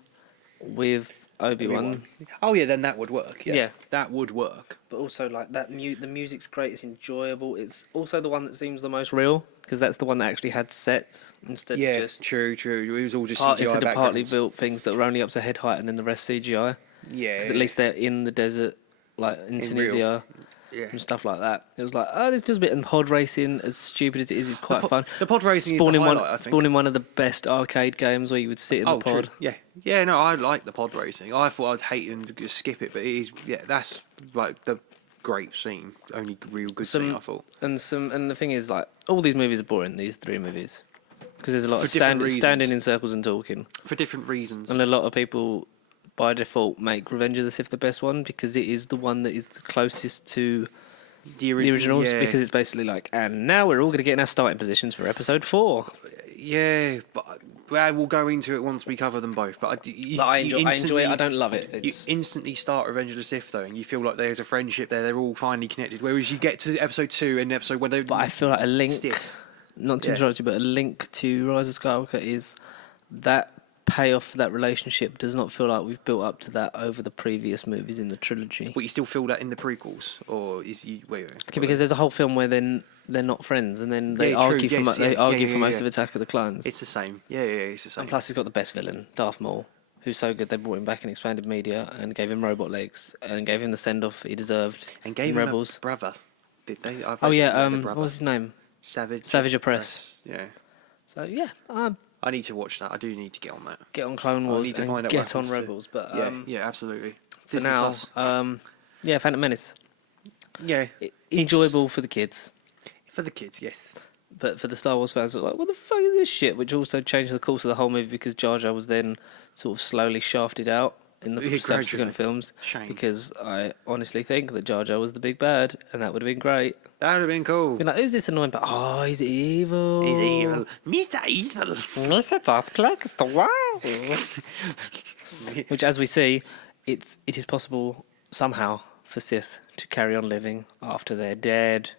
with Obi-Wan. Oh yeah, then that would work. Yeah. Yeah. That would work. But also, like the music's great. It's enjoyable. It's also the one that seems the most real because that's the one that actually had sets instead Yeah. of just True. It was all just part, CGI instead of partly backgrounds. built things that are only up to head height and then the rest CGI. Yeah. Because at least they're in the desert, like in In Tunisia. and stuff like that. It was like, oh, this feels a bit. And pod racing, as stupid as it is quite fun. The pod racing is the highlight, I think. Spawning one of the best arcade games where you would sit in the pod. True. Yeah, yeah. No, I like the pod racing. I thought I'd hate and just skip it, but it is. Yeah, that's like the great scene. Only real good scene, I thought. And the thing is, like, all these movies are boring. These 3 movies, because there's a lot For of different reasons. standing in circles and talking. For different reasons. And a lot of people, by default, make Revenge of the Sith the best one because it is the one that is the closest to the originals. Yeah. Because it's basically like, and now we're all going to get in our starting positions for episode 4. Yeah, but we'll go into it once we cover them both. But I enjoy it. I don't love it. You instantly start Revenge of the Sith though, and you feel like there's a friendship there. They're all finally connected. Whereas you get to episode 2 and episode when they. But I feel like a link, stiff. not to interrupt you, but a link to Rise of Skywalker is that payoff for that relationship does not feel like we've built up to that over the previous movies in the trilogy. But you still feel that in the prequels, or is you wait? Okay, because there's a whole film where they're not friends, and then they argue for most of Attack of the Clones. It's the same. Yeah, it's the same. And plus, he's got the best villain, Darth Maul, who's so good they brought him back in expanded media and gave him robot legs and gave him the send off he deserved. And gave in him Rebels. a brother. Did they? Oh yeah, what was his name? Savage Opress. Yeah. So yeah, I need to watch that. I do need to get on that. get on Clone Wars need to and find out get what on happens to- Rebels. But Yeah, absolutely. for Disney now, Plus. yeah, Phantom Menace. Yeah, Enjoyable for the kids. for the kids. Yes. But for the Star Wars fans, they're like, what the fuck is this shit? Which also changed the course of the whole movie because Jar Jar was then sort of slowly shafted out in the Yeah, subsequent gradually. films. Shame. Because I honestly think that Jar Jar was the big bad, and that would have been great. That would have been cool. Be like, who's this annoying? But he's evil. He's evil. Mr. Evil. Mr. Darth Plagueis the Wise. Which, as we see, it is possible somehow for Sith to carry on living after they're dead.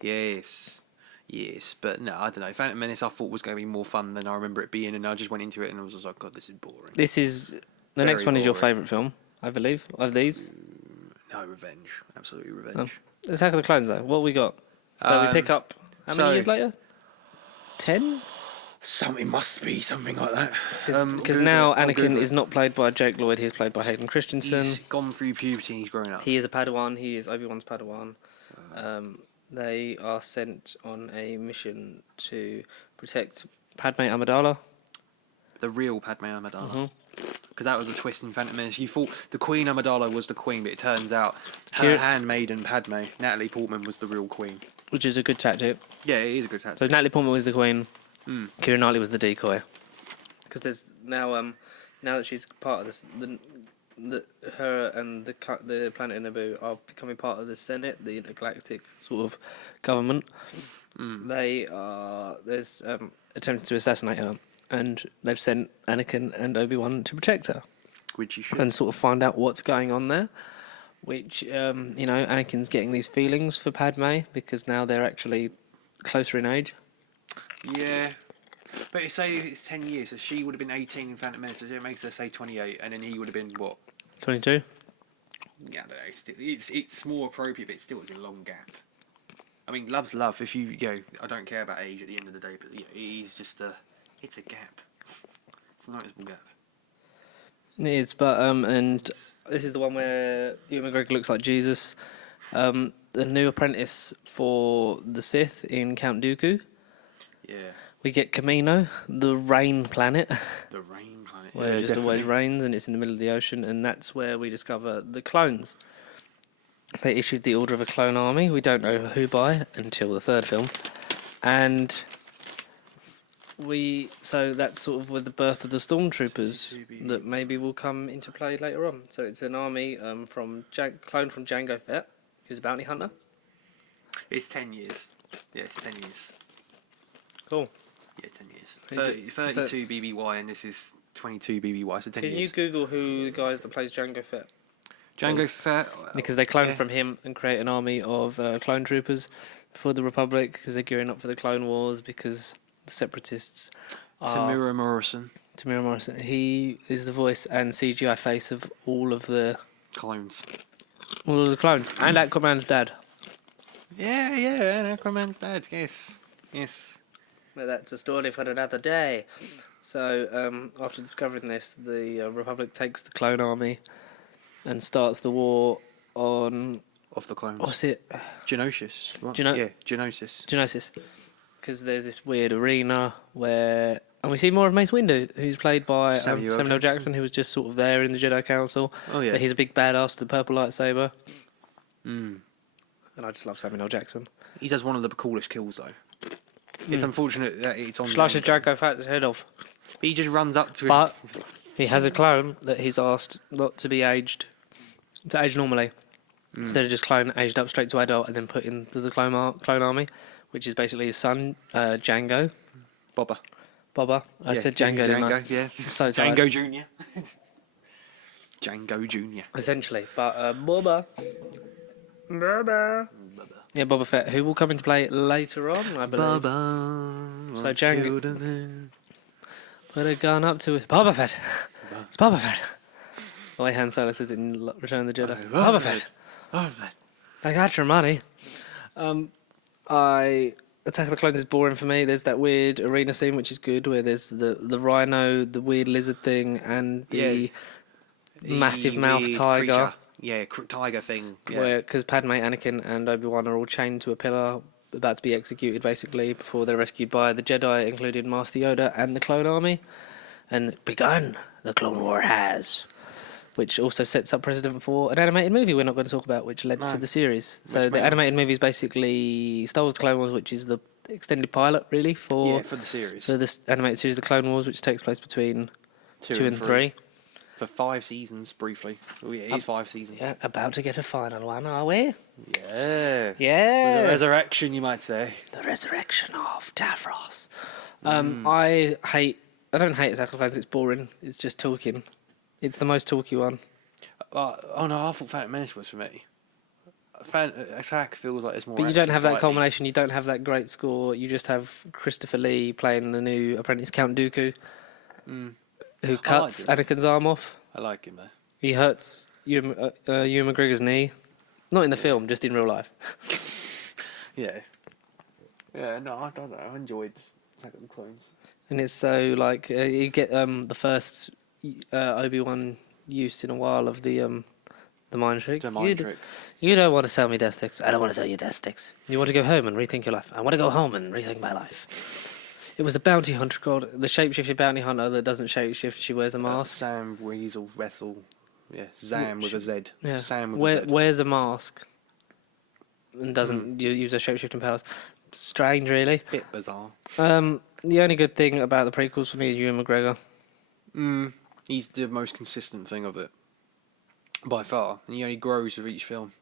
Yes. Yes, but no, I don't know. Phantom Menace I thought was going to be more fun than I remember it being, and I just went into it and I was just like, God, this is boring. This is the Very next one is your boring. favourite film, I believe, of these. No, Revenge. Absolutely Revenge. Attack of the Clones, though. What we got? So we pick up how many years later? 10? Something must be something like that. Because now Anakin is not played by Jake Lloyd; he's played by Hayden Christensen. He's gone through puberty and he's grown up. He is a Padawan. He is Obi-Wan's Padawan. They are sent on a mission to protect Padme Amidala. The real Padme Amidala. Mm-hmm. Because that was a twist in Phantom Menace. You thought the Queen Amidala was the Queen, but it turns out her handmaiden Padme, Natalie Portman, was the real Queen. Which is a good tactic. Yeah, it is a good So tactic. Natalie Portman was the Queen. Keira Knightley was the decoy. Because there's now that she's part of this, her and the planet Naboo are becoming part of the Senate, the intergalactic sort of government. They are attempting to assassinate her, and they've sent Anakin and Obi-Wan to protect her Which you should. and sort of find out what's going on there. Which Anakin's getting these feelings for Padme because now they're actually closer in age. Yeah. But say it's 10 years, so she would have been 18 in Phantom Menace, so it makes her say 28, and then he would have been what? 22. Yeah, I don't know. It's more appropriate, but it's still a long gap. I mean, love's love. If you go, I don't care about age at the end of the day, but it is just it's a gap. It's a noticeable gap. It is, but and this is the one where Ewan McGregor looks like Jesus. The new apprentice for the Sith in Count Dooku. Yeah. We get Kamino, the rain planet, The rain planet. where it just always rains and it's in the middle of the ocean, and that's where we discover the clones. They issued the order of a clone army. We don't know who by until the third film, and so that's sort of with the birth of the stormtroopers that maybe will come into play later on. So it's an army cloned from Jango Fett, who's a bounty hunter. It's 10 years. Yeah, it's 10 years. Cool. Yeah, 10 years. 32 BBY, and this is 22 BBY, so 10 Can you years. Google who the guys that plays Jango Fett? Django Fett. Because they clone from him and create an army of clone troopers for the Republic because they're gearing up for the Clone Wars because the Separatists are... Tamura Morrison. Tamura Morrison. He is the voice and CGI face of all of the Clones. clones. And Aquaman's dad. Yeah, and Aquaman's dad, yes. But that's a story for another day. So, after discovering this, the Republic takes the clone army and starts the war on Of the clones. what's it? Geonosis. What? Geno- Yeah, Geonosis. Geonosis. Because there's this weird arena where, and we see more of Mace Windu, who's played by Samuel Samuel L. Jackson. Jackson, who was just sort of there in the Jedi Council. Oh, yeah. But he's a big badass with the purple lightsaber, Mm. and I just love Samuel L. Jackson. He does one of the coolest kills, though. It's unfortunate that it's on... Slices Jango Fett's head off. But he just runs up to him. But he has a clone that he's asked not to be aged, to age normally. Instead of just clone aged up straight to adult and then put into the clone army, which is basically his son, Django. Boba. I said Django, didn't I? Django, yeah. So tired. Django Jr. Django Jr. Essentially. But Boba. Yeah, Boba Fett, who will come into play later on, I believe. Boba. So Django. Put a gun up to it. Boba Fett. It's Boba Fett. The way Han Solo says it in Return of the Jedi. Boba Fett. I got your money. Attack of the Clones is boring for me. There's that weird arena scene, which is good, where there's the rhino, the weird lizard thing, and the massive mouth weird tiger. creature. Yeah, tiger thing. Yeah. Because Padme, Anakin, and Obi-Wan are all chained to a pillar, about to be executed, basically, before they're rescued by the Jedi, including Master Yoda and the Clone Army. And begun, the Clone War has. Which also sets up precedent for an animated movie we're not going to talk about, which led to the series. So the animated movie is basically Star Wars: The Clone Wars, which is the extended pilot, really, for the series. for this animated series, The Clone Wars, which takes place between 2 and 3. For 5 seasons, briefly. Oh, yeah, it is 5 seasons. Yeah, about to get a final one, are we? Yeah. Yeah. The resurrection, you might say. The resurrection of Davros. I don't hate Attack of the Clones. It's boring. It's just talking. It's the most talky one. Oh no, I thought Phantom Menace was for me. Attack feels like it's more. But you don't have that slightly. culmination. You don't have that great score. You just have Christopher Lee playing the new apprentice Count Dooku, who cuts Anakin's arm off. I like him though. He hurts Ewan McGregor's knee. Not in the film, just in real life. Yeah. Yeah, no, I don't know. I enjoyed Attack of the Clones. And it's so like you get the first Obi-Wan use in a while of the mind trick. The mind trick. You don't want to sell me death sticks. I don't want to sell you death sticks. You want to go home and rethink your life. I want to go home and rethink my life. It was a bounty hunter called the shapeshifted bounty hunter that doesn't shapeshift. She wears a mask. Sam Weasel Vessel. Yeah, Zam with a Z. Yeah. Sam with a Z. Wears a mask and doesn't use her shapeshifting powers. Strange, really. Bit bizarre. The only good thing about the prequels for me is Ewan McGregor. He's the most consistent thing of it. By far. And he only grows with each film.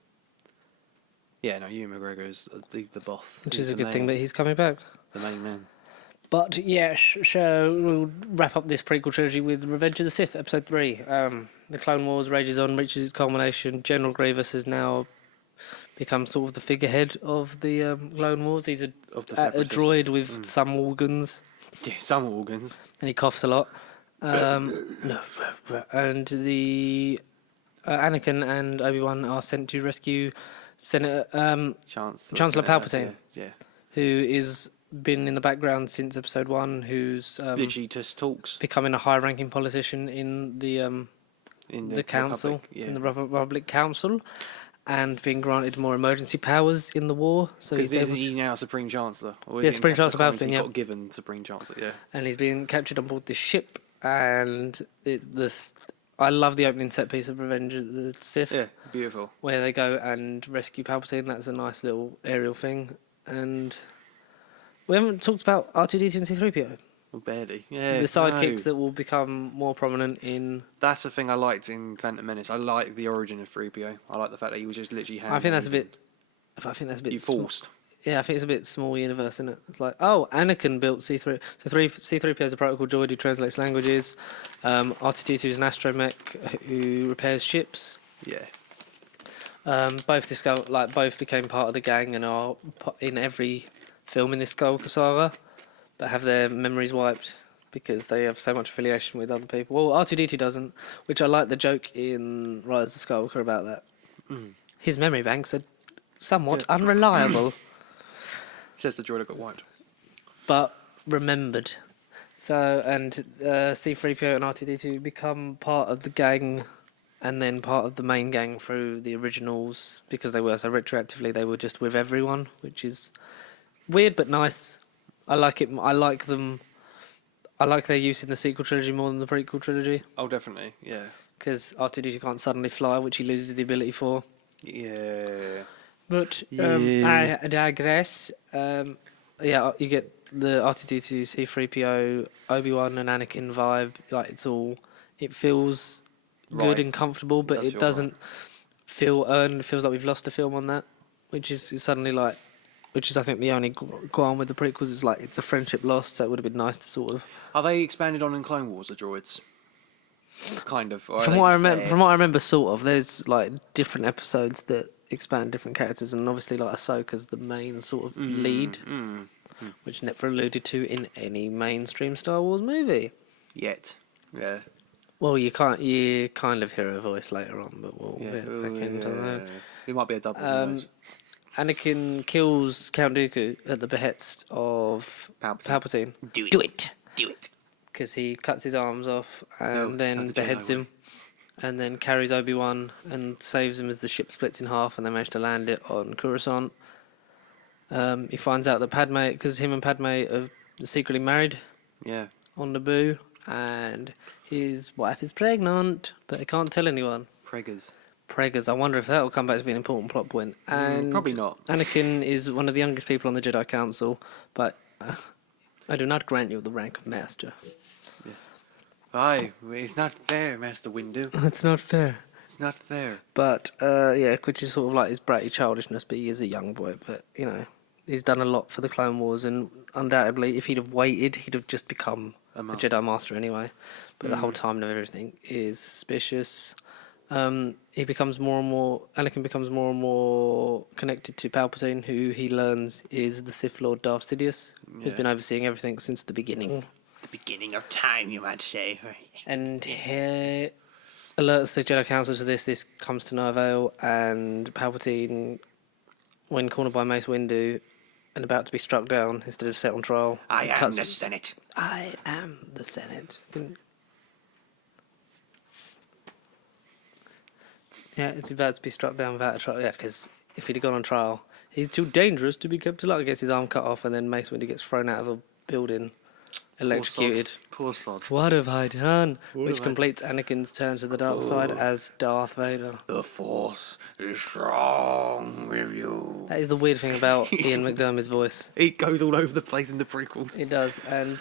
Yeah, no, Ewan McGregor is the boss. Which He's is a the good thing main- that he's coming back. The main man. But yes, so we'll wrap up this prequel trilogy with Revenge of the Sith, Episode 3. The Clone Wars rages on, reaches its culmination. General Grievous has now become sort of the figurehead of the Clone Wars. He's a droid with some organs. Yeah, some organs. And he coughs a lot. And the Anakin and Obi-Wan are sent to rescue Chancellor Palpatine, Yeah. who is been in the background since Episode 1, who's Literally just talks. becoming a high-ranking politician in the council, Republic, yeah. in the Republic Council, and being granted more emergency powers in the war. So Because he's isn't able he now Supreme Chancellor? Or Yeah, is he in Supreme Attack of the Chancellor Clones, Palpatine, he yeah. got given Supreme Chancellor, yeah. and he's been captured on board this ship. And it's this. I love the opening set piece of Revenge of the Sith. Yeah, beautiful. Where they go and rescue Palpatine. That's a nice little aerial thing. And we haven't talked about R2-D2 and C-3PO. Well, barely. Yeah. The sidekicks no. that will become more prominent in... That's the thing I liked in Phantom Menace. I like the origin of 3PO. I like the fact that he was just literally I think that's a bit... You forced. Yeah, I think it's a bit small universe, isn't it? It's like, oh, Anakin built C3... C-3PO is a protocol droid who translates languages. R2-D2 is an astromech who repairs ships. Yeah. Both became part of the gang and are in every film in this Skywalker saga, but have their memories wiped because they have so much affiliation with other people. Well, R2-D2 doesn't, which I like the joke in Rise of Skywalker about that. His memory banks are somewhat unreliable, Says the droid got wiped. but remembered. So, and C-3PO and R2-D2 become part of the gang and then part of the main gang through the originals, because they were so retroactively, they were just with everyone, which is weird but nice. I like it. I like them. I like their use in the sequel trilogy more than the prequel trilogy, Oh, definitely. Yeah. because R2D2 can't suddenly fly, which he loses the ability for. Yeah. But Yeah. I digress. Yeah, you get the R2D2, C3PO, Obi-Wan and Anakin vibe. Like it feels Right. good and comfortable, but does it feel doesn't feel earned. It feels like we've lost a film on that, which is suddenly like, which is I think the only qualm with the prequels is like it's a friendship lost. So it would have been nice to sort of. Are they expanded on in Clone Wars, the droids? Kind of. Or From what I remember, sort of. There's like different episodes that expand different characters, and obviously like Ahsoka's the main sort of lead, which never alluded to in any mainstream Star Wars movie. Yet. Yeah. Well, you kind of hear her voice later on, but we'll get back into that. It might be a double. who knows? Anakin kills Count Dooku at the behest of Palpatine. Do it. Because he cuts his arms off and No, then it's not the beheads Jedi him, and then carries Obi-Wan and saves him as the ship splits in half, and they manage to land it on Coruscant. He finds out that Padme, because him and Padme are secretly married Yeah. on Naboo, and his wife is pregnant, but they can't tell anyone. Preggers. Preggers. I wonder if that will come back to be an important plot point. And probably not. Anakin is one of the youngest people on the Jedi Council, but I do not grant you the rank of Master. Aye, it's not fair, Master Windu. That's not fair. It's not fair. But yeah, which is sort of like his bratty childishness, but he is a young boy. But you know, he's done a lot for the Clone Wars, and undoubtedly, if he'd have waited, he'd have just become a Jedi Master anyway. But the whole time and everything is suspicious. Anakin becomes more and more connected to Palpatine, who he learns is the Sith Lord Darth Sidious, who's been overseeing everything since the beginning. The beginning of time, you might say. And he alerts the Jedi Council to this. This comes to no avail, and Palpatine, when cornered by Mace Windu and about to be struck down, instead of set on trial, I am the Senate. I am the Senate. Yeah, it's about to be struck down without a trial. Yeah, because if he'd have gone on trial, he's too dangerous to be kept alive. Gets his arm cut off, and then Mace Windu gets thrown out of a building, electrocuted. Poor sod. What have I done? Which completes Anakin's turn to the dark side as Darth Vader. The Force is strong with you. That is the weird thing about Ian McDermott's voice. It goes all over the place in the prequels. It does, and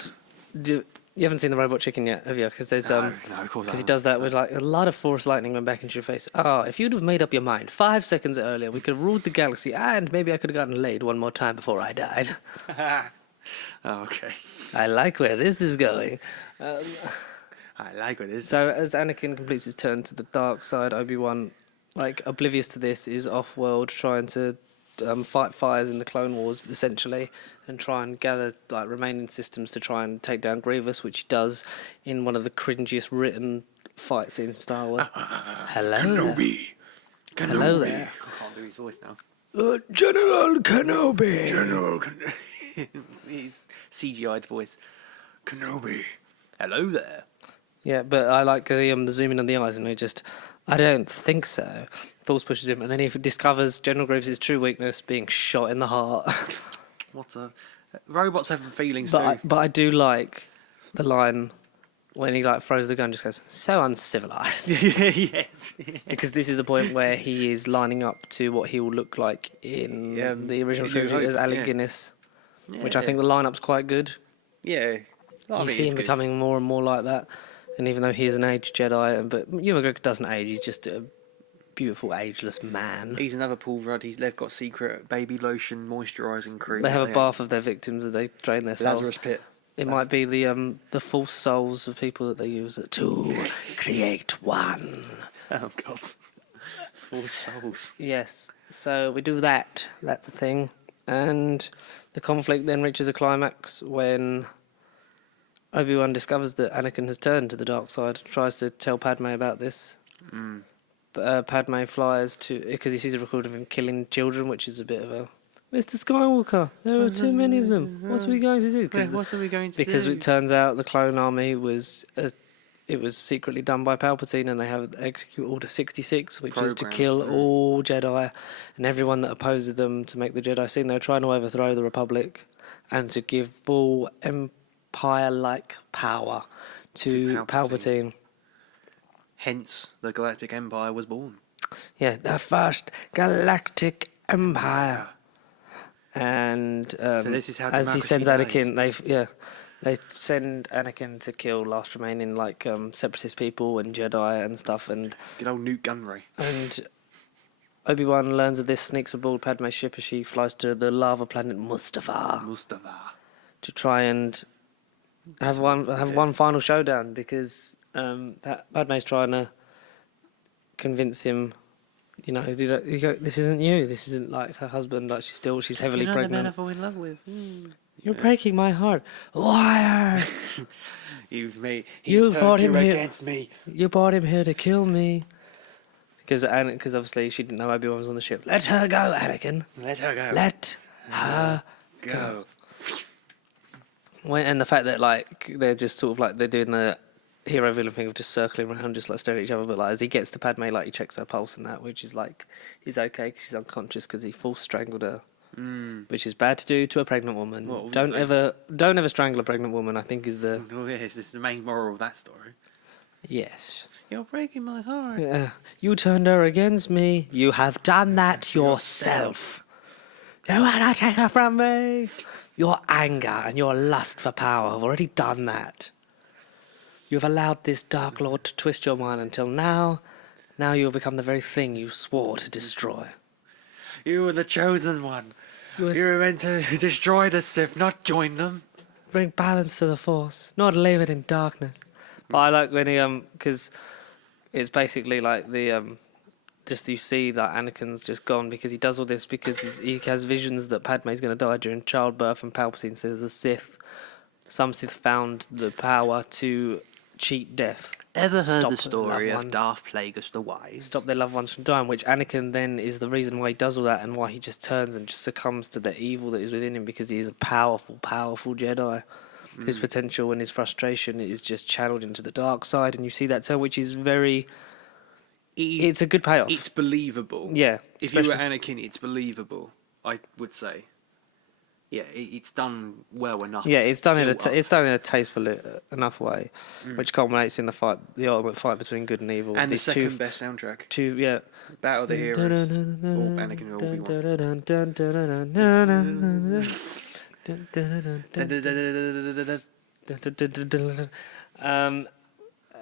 you haven't seen the Robot Chicken yet, have you? Because there's No, of course I he does that with like a lot of Force lightning went back into your face. Oh, if you'd have made up your mind 5 seconds earlier, we could have ruled the galaxy, and maybe I could have gotten laid one more time before I died. Oh, okay. I like where this is going. I like what it is. So as Anakin completes his turn to the dark side, Obi-Wan, like oblivious to this, is off-world trying to fight fires in the Clone Wars, essentially, and try and gather like remaining systems to try and take down Grievous, which he does in one of the cringiest written fight scenes in Star Wars. Hello Kenobi. there. Hello there. I can't do his voice now. General Kenobi. General His CGI'd voice. Kenobi. Hello there. Yeah, but I like the zoom in on the eyes, and he just, I don't think so. Force pushes him, and then he discovers General Grievous' true weakness, being shot in the heart. What's a... Robots have feelings But too. I do like the line when he like throws the gun, just goes, so uncivilized. Yes. Because this is the point where he is lining up to what he will look like in the original New trilogy Hope, as Alec yeah. Guinness, which I think the lineup's quite good. Yeah. You see him becoming more and more like that, and even though he is an aged Jedi, but Ewan McGregor doesn't age, he's just a beautiful ageless man. He's another Paul Rudd. They've got secret baby lotion moisturising cream. They have a bath of their victims and they drain their souls. Lazarus Pit. It might be the false souls of people that they use to create one. Oh God. Four souls. Yes, so we do that. That's a thing. And the conflict then reaches a climax when Obi-Wan discovers that Anakin has turned to the dark side, tries to tell Padme about this. But Padme flies to... because he sees a record of him killing children, which is a bit of a... Mr. Skywalker, there are too many of them. What are we going to do? What are we going to do? Because it turns out the clone army was it was secretly done by Palpatine, and they have execute Order 66, which is to Program, kill yeah. all Jedi and everyone that opposes them to make the Jedi seem they're trying to overthrow the Republic and to give full empire-like power to Palpatine. Hence, the Galactic Empire was born. Yeah, the first Galactic Empire. And this is how as he democracy sends dies. Anakin, they send Anakin to kill last remaining separatist people and Jedi and stuff, and Good old Newt Gunray. and Obi-Wan learns of this, sneaks aboard Padme's ship as she flies to the lava planet Mustafar to try and have one final showdown, because Padme's trying to convince him, this isn't you. This isn't like her husband. Like she's heavily pregnant. I fall in love with. You're breaking my heart, liar! You've brought him here against me. You brought him here to kill me. Because obviously she didn't know Obi-Wan was on the ship. Let her go, Anakin. Let her go. Let her go. And the fact that they're just sort of they're doing the hero villain thing of just circling around, just staring at each other. But as he gets to Padme, he checks her pulse and that, which is he's okay because she's unconscious because he force strangled her, which is bad to do to a pregnant woman. Don't ever strangle a pregnant woman, I think is the. Oh yes, this is the main moral of that story. Yes. You're breaking my heart. Yeah. You turned her against me. You have done that yourself. You want to take her from me? Your anger and your lust for power have already done that. You've allowed this Dark Lord to twist your mind until now. Now you'll become the very thing you swore to destroy. You were the chosen one. You were meant to destroy the Sith, not join them. Bring balance to the Force, not leave it in darkness. But I like when he because it's basically just you see that Anakin's just gone because he does all this because he has visions that Padme's going to die during childbirth, and Palpatine says some Sith found the power to cheat death. Ever heard Stop the story loved of Darth Plagueis the Wise? Stop their loved ones from dying, which Anakin then is the reason why he does all that and why he just turns and just succumbs to the evil that is within him, because he is a powerful, powerful Jedi. His potential and his frustration is just channeled into the dark side, and you see that turn, which is very... It's a good payoff. It's believable. Yeah. If you were Anakin, it's believable, I would say. Yeah, it's done well enough. Yeah, it's done in a tasteful enough way, which culminates in the ultimate fight between good and evil. And the These second best soundtrack. Yeah. Battle of the Heroes. Or Anakin and Obi-Wan.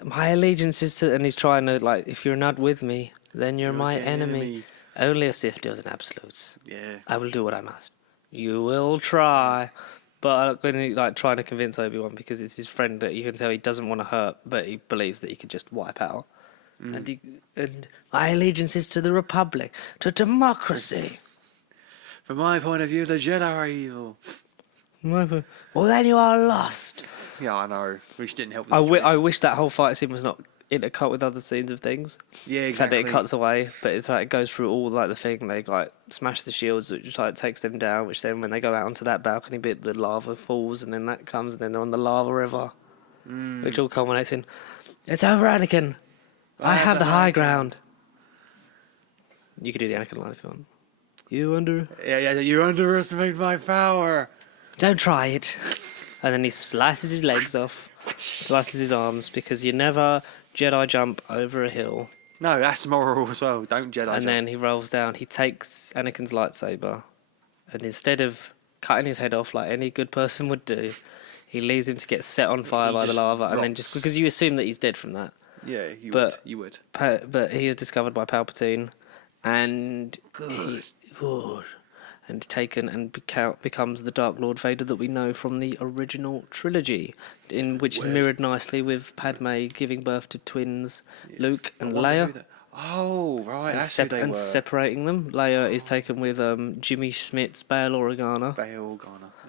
My allegiance is to, and he's trying to if you're not with me, then you're my enemy. Only a Sith deals in absolutes. Yeah. I will do what I must. You will try. But when he trying to convince Obi-Wan, because it's his friend that you can tell he doesn't want to hurt, but he believes that he could just wipe out. And my allegiance is to the Republic, to democracy. From my point of view, the Jedi are evil. Well, then you are lost. Yeah, I know. Which didn't help. I wish that whole fight scene was not intercut with other scenes of things. Yeah, exactly. The fact that it cuts away, but it's it goes through all the thing. They smash the shields, which takes them down. Which then, when they go out onto that balcony bit, the lava falls, and then that comes, and then they're on the lava river, which all culminates in, "It's over, Anakin. I have the high ground." You could do the Anakin line if you want. You underestimate my power. Don't try it. And then he slices his legs off, slices his arms, because you never Jedi jump over a hill. No, that's moral as well. Don't Jedi jump. And then he rolls down. He takes Anakin's lightsaber, and instead of cutting his head off like any good person would do, he leaves him to get set on fire by the lava, and then just because you assume that he's dead from that. Yeah, you would. But he is discovered by Palpatine, and taken and becomes the Dark Lord Vader that we know from the original trilogy, which is mirrored nicely with Padme giving birth to twins, Luke and Leia. Oh, right, that's who they were. Separating them. Leia is taken with Jimmy Schmidt's Bail Organa.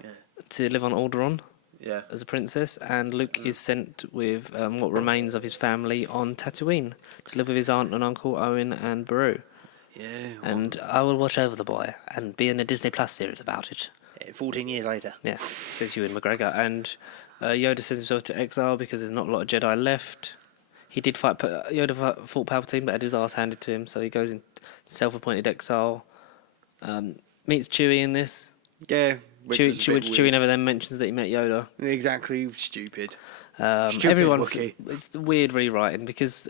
Yeah. To live on Alderaan. Yeah. As a princess, and Luke is sent with what remains of his family on Tatooine to live with his aunt and uncle Owen and Beru. Yeah. And I will watch over the boy and be in a Disney Plus series about it. 14 years later. Yeah, says Ewan McGregor. And Yoda sends himself to exile because there's not a lot of Jedi left. He did fight. Fought Palpatine, but had his ass handed to him, so he goes in self-appointed exile. Meets Chewie in this. Yeah. Chewie never then mentions that he met Yoda. Exactly. Stupid. Everyone, Wookiee. it's the weird rewriting because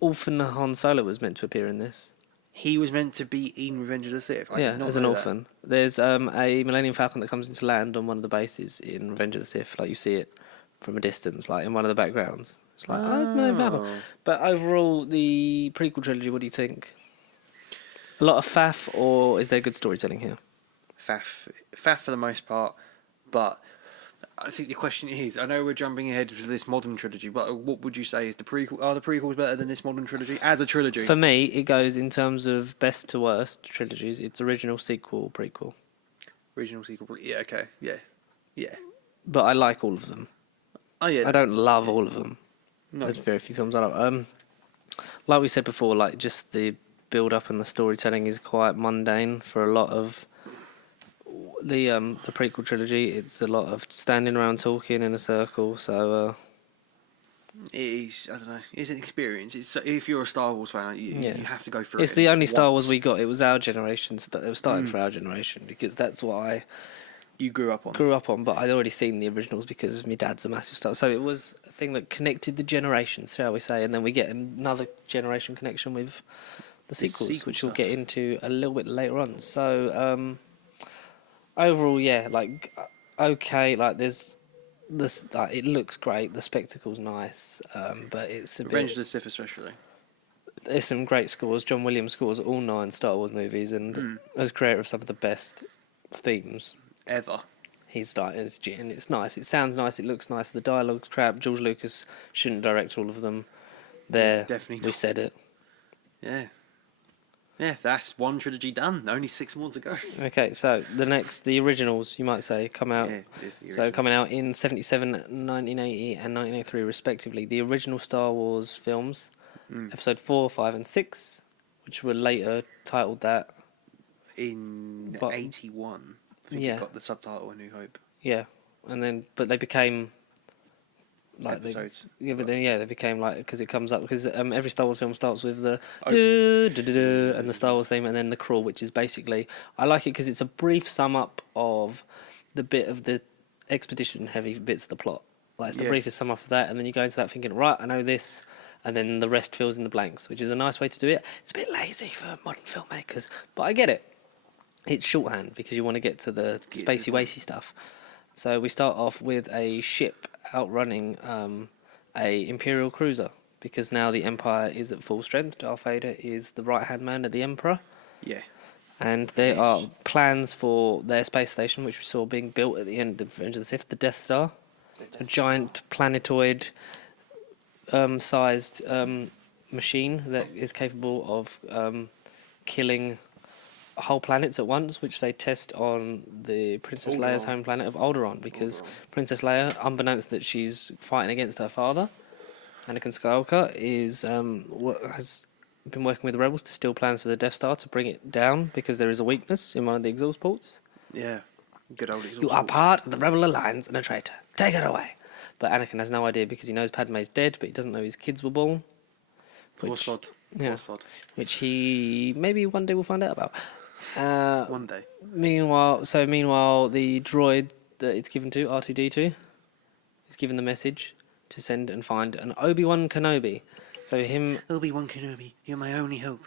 Orphan Han Solo was meant to appear in this. He was meant to be in Revenge of the Sith. I Yeah, did not as an know that. orphan. There's a Millennium Falcon that comes into land on one of the bases in Revenge of the Sith. Like you see it from a distance, like in one of the backgrounds. It's like, oh, it's Millennium Falcon. But overall, the prequel trilogy, what do you think? A lot of faff, or is there good storytelling here? Faff for the most part, but I think the question is, I know we're jumping ahead to this modern trilogy, but what would you say is the prequel? Are the prequels better than this modern trilogy as a trilogy? For me, it goes in terms of best to worst trilogies. It's original, sequel, prequel. Original sequel, yeah, okay, yeah. But I like all of them. Oh yeah. I don't love all of them. No. There's very few films I love. Like we said before, like just the build up and the storytelling is quite mundane for a lot of the prequel trilogy. It's a lot of standing around talking in a circle. So It is. I don't know. It's an experience. It's if you're a Star Wars fan, you have to go through. it's it the only Star Wars once. we got. It was our generation. It was starting for our generation because that's what I You grew up on. grew up on. But I'd already seen the originals because my dad's a massive Star. So it was a thing that connected the generations, shall we say? And then we get another generation connection with the sequels, sequel which we'll stuff. get into a little bit later on. So overall, yeah, like okay, like there's this. Like, it looks great. The spectacle's nice, but it's a Revenge of bit. the Sith, especially. There's some great scores. John Williams scores all 9 Star Wars movies, and as creator of some of the best themes. Ever. He's starting, and it's nice. It sounds nice. It looks nice. The dialogue's crap. George Lucas shouldn't direct all of them. There, definitely we not. said it. Yeah. Yeah, that's one trilogy done. Only 6 more to go. Okay, so the originals, you might say, come out. Yeah, the So coming out in 1977, 1980, and 1983, respectively. The original Star Wars films, Episode 4, 5, and 6, which were later titled that. In But- 81. I think Yeah. it got the subtitle A New Hope. Yeah, and then but they became like Episodes. They became like because it comes up because every Star Wars film starts with the Opening. do and the Star Wars theme and then the crawl, which is basically I like it because it's a brief sum up of the bit of the expedition heavy bits of the plot. Like it's the Yeah. briefest sum up of that, and then you go into that thinking, right, I know this, and then the rest fills in the blanks, which is a nice way to do it. It's a bit lazy for modern filmmakers, but I get it. It's shorthand because you want to get to the spacey wacy stuff. So we start off with a ship outrunning a Imperial cruiser because now the Empire is at full strength. Darth Vader is the right-hand man of the Emperor. Yeah. And there are plans for their space station, which we saw being built at the end of Revenge of the Sith, the Death Star. A giant planetoid sized machine that is capable of killing whole planets at once, which they test on the Princess Leia's home planet of Alderaan, because Princess Leia, unbeknownst that she's fighting against her father, Anakin Skywalker, has been working with the rebels to steal plans for the Death Star to bring it down because there is a weakness in one of the exhaust ports. Yeah. Good old exhaust You are ports. part of the Rebel Alliance and a traitor. Take it away. But Anakin has no idea because he knows Padme's dead, but he doesn't know his kids were born. Poor sod. yeah. Poor sod. Which he maybe one day will find out about. One day. Meanwhile, the droid that it's given to R2D2 is given the message to send and find an Obi-Wan Kenobi. So him, Obi-Wan Kenobi, you're my only hope.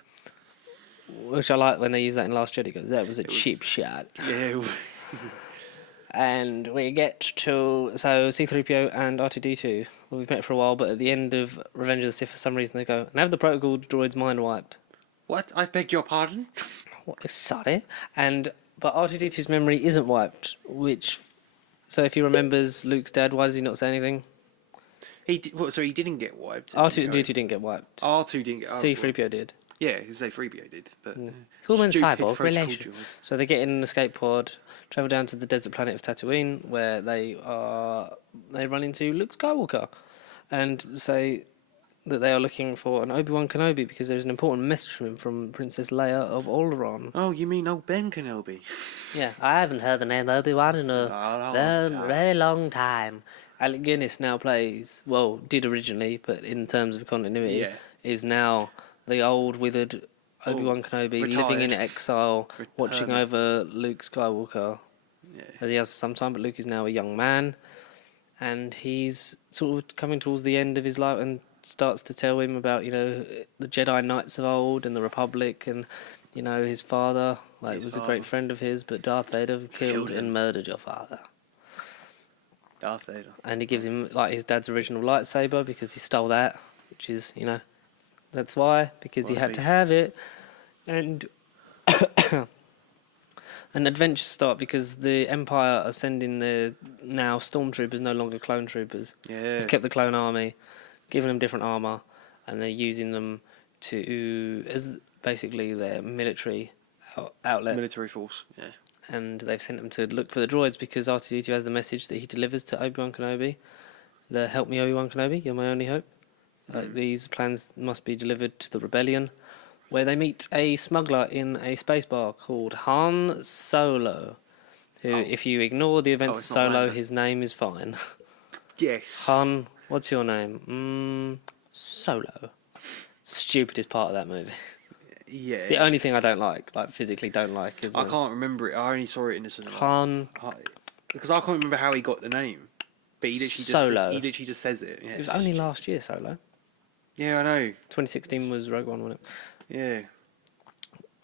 which I like when they use that in Last Jedi, because that was a was- cheap shot. Yeah. And we get to C-3PO and R2D2. Well, we've met for a while, but at the end of Revenge of the Sith, for some reason they go and have the protocol droid's mind wiped. What? I beg your pardon? What? Sorry. But R2D2's memory isn't wiped, which. So if he remembers Luke's dad, why does he not say anything? So he didn't get wiped. R2D2 didn't get wiped. R2 didn't get. C-3PO did. Yeah, C-3PO did, but Human stupid cyborg protocol relation. droid. So they get in an escape pod, travel down to the desert planet of Tatooine, where they run into Luke Skywalker, and say that they are looking for an Obi-Wan Kenobi because there's an important message from him from Princess Leia of Alderaan. Oh, you mean old Ben Kenobi? Yeah, I haven't heard the name Obi-Wan in a very long time. Alec Guinness now did originally, but in terms of continuity, Yeah. is now the old withered Obi-Wan Kenobi living in retired. exile, watching Hermit. over Luke Skywalker, Yeah. as he has for some time. But Luke is now a young man, and he's sort of coming towards the end of his life and starts to tell him about, the Jedi Knights of old and the Republic, and, his father, was a great friend of his, but Darth Vader killed him. and murdered your father. Darth Vader. And he gives him his dad's original lightsaber because he stole that, which is that's why, because he What a had to thief. have it, and and adventures start because the Empire are sending their now stormtroopers, no longer clone troopers. Yeah. They've kept the clone army, given them different armor, and they're using them as basically their military outlet. Military force. Yeah. And they've sent them to look for the droids because R2-D2 has the message that he delivers to Obi-Wan Kenobi. The "Help me, Obi-Wan Kenobi, you're my only hope." These plans must be delivered to the rebellion, where they meet a smuggler in a space bar called Han Solo, who, if you ignore the events of it's not Solo, Lando. his name is fine. Yes. Han, what's your name? Solo. Stupidest part of that movie. Yeah. It's the only thing I don't like physically don't like. As I well. can't remember it. I only saw it in the cinema. Han. Because I can't remember how he got the name. But he literally Solo. He literally just says it. Yeah, It was only last year, Solo. Yeah, I know. 2016 was Rogue One, wasn't Yeah. it?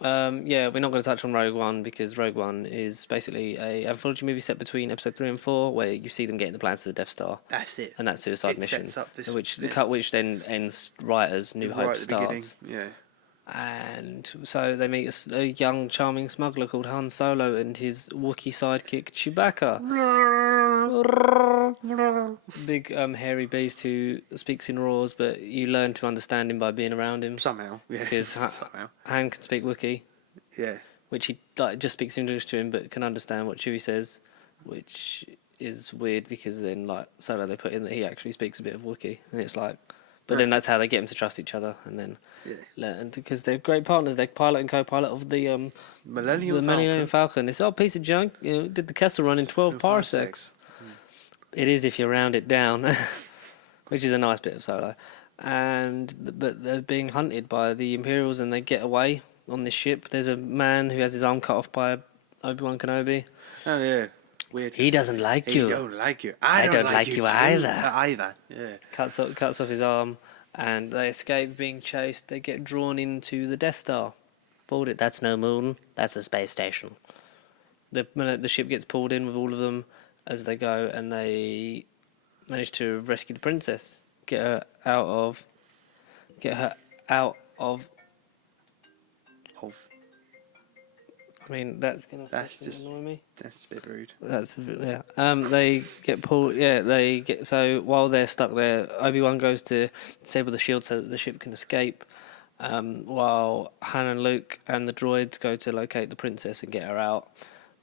Yeah, we're not going to touch on Rogue One because Rogue One is basically a anthology movie set between episode 3 and 4, where you see them getting the plans to the Death Star, That's it. and that suicide It mission, sets up this- which yeah. which then ends right as New Hope Right at the beginning. starts. Yeah. And so they meet a young, charming smuggler called Han Solo and his Wookiee sidekick Chewbacca. Big, hairy beast who speaks in roars, but you learn to understand him by being around him. Somehow. Yeah. Because Somehow. Han can speak Wookiee, Yeah. which he just speaks English to him, but can understand what Chewie says, which is weird because then Solo they put in that he actually speaks a bit of Wookiee, and it's like, but then that's how they get him to trust each other, and then learn because they're great partners. They're pilot and co-pilot of the Millennium Falcon. It's all a piece of junk. Did the Kessel Run in 12 parsecs. It is if you round it down, which is a nice bit of Solo. But they're being hunted by the Imperials, and they get away on this ship. There's a man who has his arm cut off by Obi-Wan Kenobi. Oh yeah. Weird. He doesn't like He you. don't like you. I don't like you too. either. Either. Yeah. Cuts off his arm, and they escape being chased. They get drawn into the Death Star. Pulled it. That's no moon. That's a space station. The ship gets pulled in with all of them as they go, and they manage to rescue the princess, get her out of. I mean, that's gonna That's fucking just- annoy me. That's a bit rude. That's yeah. They get pulled. Yeah, they get. So while they're stuck there, Obi-Wan goes to disable the shield so that the ship can escape. While Han and Luke and the droids go to locate the princess and get her out,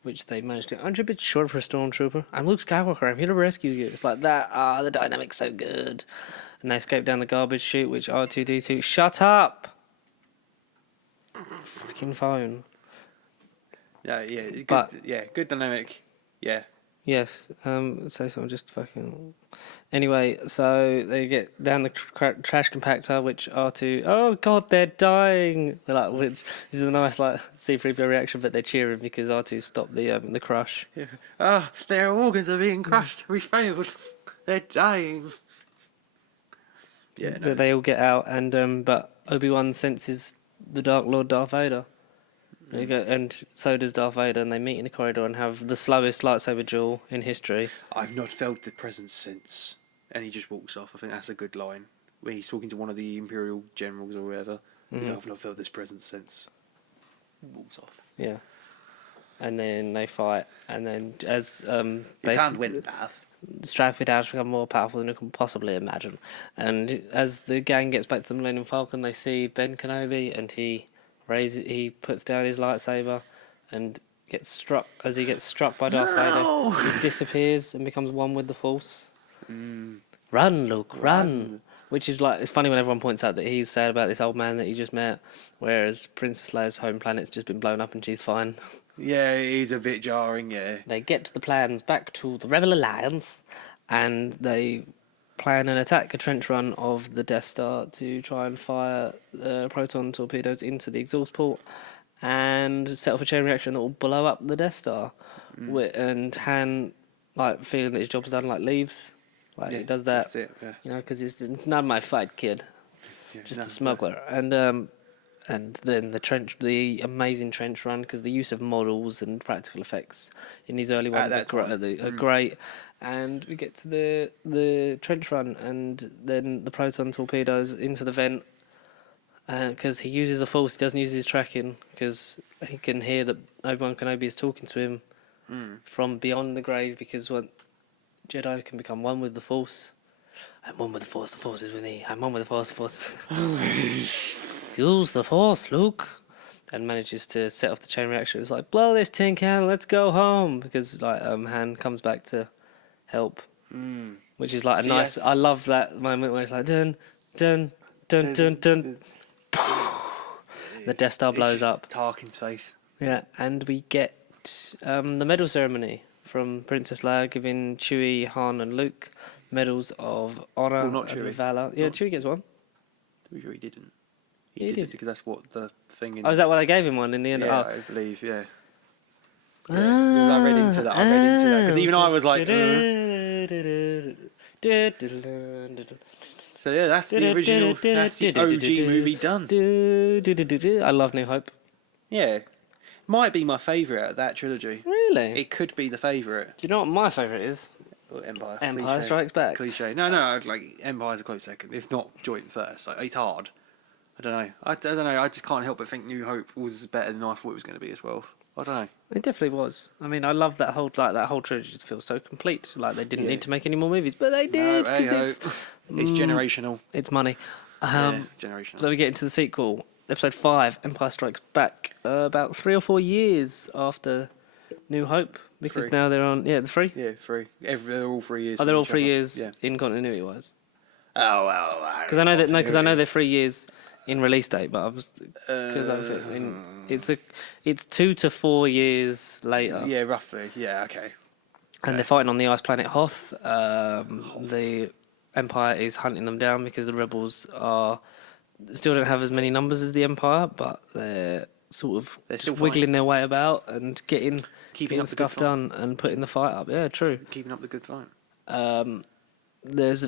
which they manage to. Aren't you a bit short for a stormtrooper? I'm Luke Skywalker. I'm here to rescue you. It's like that. The dynamic's so good. And they escape down the garbage chute, which R2-D2. Shut up. Fucking phone. Yeah, yeah. Good, But- yeah, good dynamic. Yeah. Yes. So someone just fucking. Anyway, so they get down the trash compactor, which R2. Oh God, they're dying. They're like, which is a nice C-3PO reaction, but they're cheering because R2 stopped the crush. Yeah. Oh, their organs are being crushed. We failed. They're dying. Yeah. No. But they all get out, and but Obi-Wan senses the Dark Lord Darth Vader. There you go, and so does Darth Vader, and they meet in the corridor and have the slowest lightsaber duel in history. I've not felt the presence since. And he just walks off. I think that's a good line. When he's talking to one of the Imperial generals or whatever. He's like, I've not felt this presence since. Walks off. Yeah. And then they fight, and then as You can't win, Darth. Strife with Dash become more powerful than you can possibly imagine. And as the gang gets back to the Millennium Falcon, they see Ben Kenobi, and he puts down his lightsaber, and gets struck. As he gets struck by Darth Vader, he disappears and becomes one with the Force. Run, Luke, run! Which is it's funny when everyone points out that he's sad about this old man that he just met, whereas Princess Leia's home planet's just been blown up and she's fine. Yeah, he's a bit jarring, yeah. They get to the plans back to the Rebel Alliance, and they plan an attack, a trench run of the Death Star to try and fire proton torpedoes into the exhaust port and set off a chain reaction that will blow up the Death Star. And Han, like, feeling that his job's done, like, leaves. Like, he does that, That's it. Yeah. you know, because it's not my fight, kid. Just a smuggler. And then the amazing trench run, because the use of models and practical effects in these early ones are great. And we get to the trench run, and then the proton torpedoes into the vent, because he uses the Force. He doesn't use his tracking, because he can hear that Obi-Wan Kenobi is talking to him from beyond the grave, because what Jedi can become one with the Force. I'm one with the Force is with me. I'm one with the Force. Use the Force, Luke. And manages to set off the chain reaction. It's like, blow this tin can, let's go home. Because like Han comes back to help. Which is like a nice... I love that moment where it's like, dun, dun, dun, dun, dun. The Death Star blows up. Tarkin's face. Yeah, and we get the medal ceremony from Princess Leia giving Chewie, Han and Luke medals of honor not and Chewie. valor. Yeah, Chewie gets one. Pretty sure he didn't. He He did. did because that's what the thing in. Oh, is that what I gave him one in the end? Yeah, Oh. I believe. Yeah. Because I read into that. Because even I was like. So yeah, that's the original. That's the OG movie done. I love New Hope. Yeah, might be my favourite out of that trilogy. Really? It could be the favourite. Do you know what my favourite is? Well, Empire. Empire Cliche. Strikes Back. Cliche. No. Like Empire's a close second, if not joint first. Like, it's hard. I don't know. I don't know. I just can't help but think New Hope was better than I thought it was going to be as well. I don't know. It definitely was. I mean, I love that whole trilogy. Just feels so complete. Like they didn't need to make any more movies, but they did because it's generational. it's money. Generational. So we get into the sequel, Episode 5, Empire Strikes Back, about 3 or 4 years after New Hope, because 3. now they're on the 3. Yeah, 3. They're all 3 years. Oh, they're from all each 3 other. years Yeah. in continuity wise. Oh well. Because I know that because I know they're 3 years in release date, but I was because it's 2 to 4 years later. Yeah, roughly. Yeah, okay. And they're fighting on the ice planet Hoth. The Empire is hunting them down because the rebels still don't have as many numbers as the Empire, but they're sort of They're just still wiggling their way about and getting Keeping up the good stuff fight. done and putting the fight up. Yeah, true. Keeping up the good fight. There's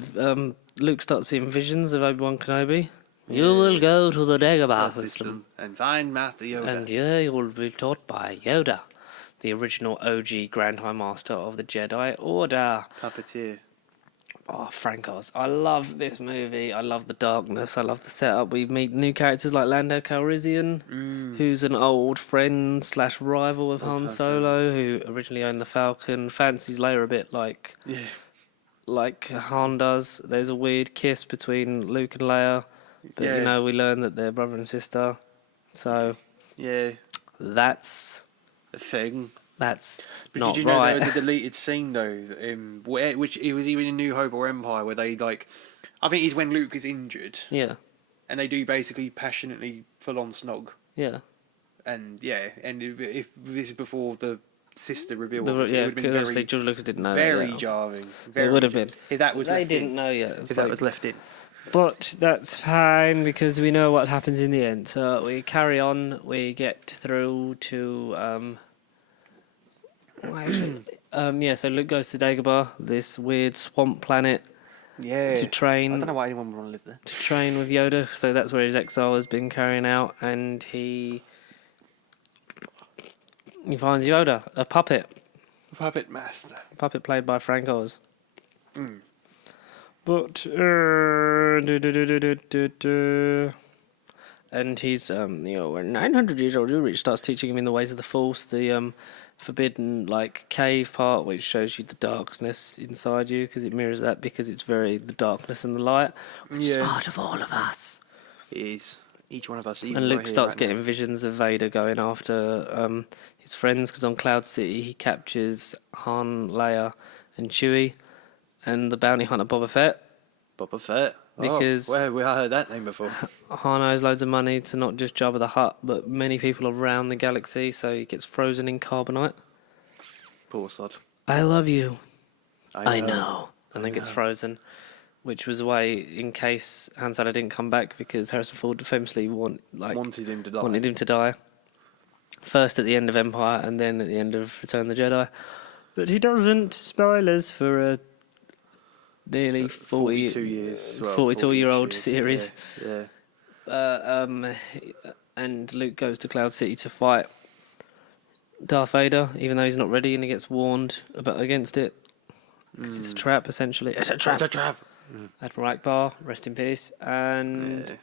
Luke starts seeing visions of Obi-Wan Kenobi. You will go to the Dagobah system. And find Master Yoda. And yeah, you will be taught by Yoda, the original OG Grand High Master of the Jedi Order. Puppeteer. Oh, Frank Oz. I love this movie. I love the darkness. I love the setup. We meet new characters like Lando Calrissian, who's an old friend / rival of Han Solo, who originally owned the Falcon. Fancies Leia a bit like Han does. There's a weird kiss between Luke and Leia, but you know we learn that they're brother and sister. So Yeah. that's A thing. That's But not did you know right. there was a deleted scene though, which it was even in New Hope or Empire, where they like, I think it's when Luke is injured, Yeah, and they do basically passionately full on snog, yeah. and if this is before the sister reveal, Yeah, obviously, it would have been because very, George Lucas didn't know very that. jarring. It would have been. If that was They left didn't in. know yet. It's If that like- was left in. But that's fine because we know what happens in the end. So we carry on. We get through to so Luke goes to Dagobah, this weird swamp planet, Yeah. to train. I don't know why anyone would want to live there. To train with Yoda. So that's where his exile has been carrying out, and he finds Yoda, a puppet Puppet master. played by Frank Oz. But and he's we're 900 years old. Ulrich starts teaching him in the ways of the Force, the forbidden cave part, which shows you the darkness inside you, because it mirrors that, because it's very the darkness and the light, which is part of all of us. It is. Each one of us. even And Luke right here, starts right getting now. visions of Vader going after his friends, because on Cloud City he captures Han, Leia, and Chewie, and the bounty hunter Boba Fett. Boba Fett. Because- where I heard that name before. Han owes loads of money to not just Jabba the Hutt, but many people around the galaxy, so he gets frozen in carbonite. Poor sod. I love you. I know. and then gets frozen, which was a way in case Han Solo didn't come back because Harrison Ford famously Wanted him to die. wanted him to die. First at the end of Empire and then at the end of Return of the Jedi. But he doesn't. Spoilers for a nearly 42 years. Well, 42-year-old 40 series. Yeah. And Luke goes to Cloud City to fight Darth Vader, even though he's not ready, and he gets warned against it. 'Cause it's a trap, essentially. It's a trap. It's a trap. Admiral Akbar, rest in peace. And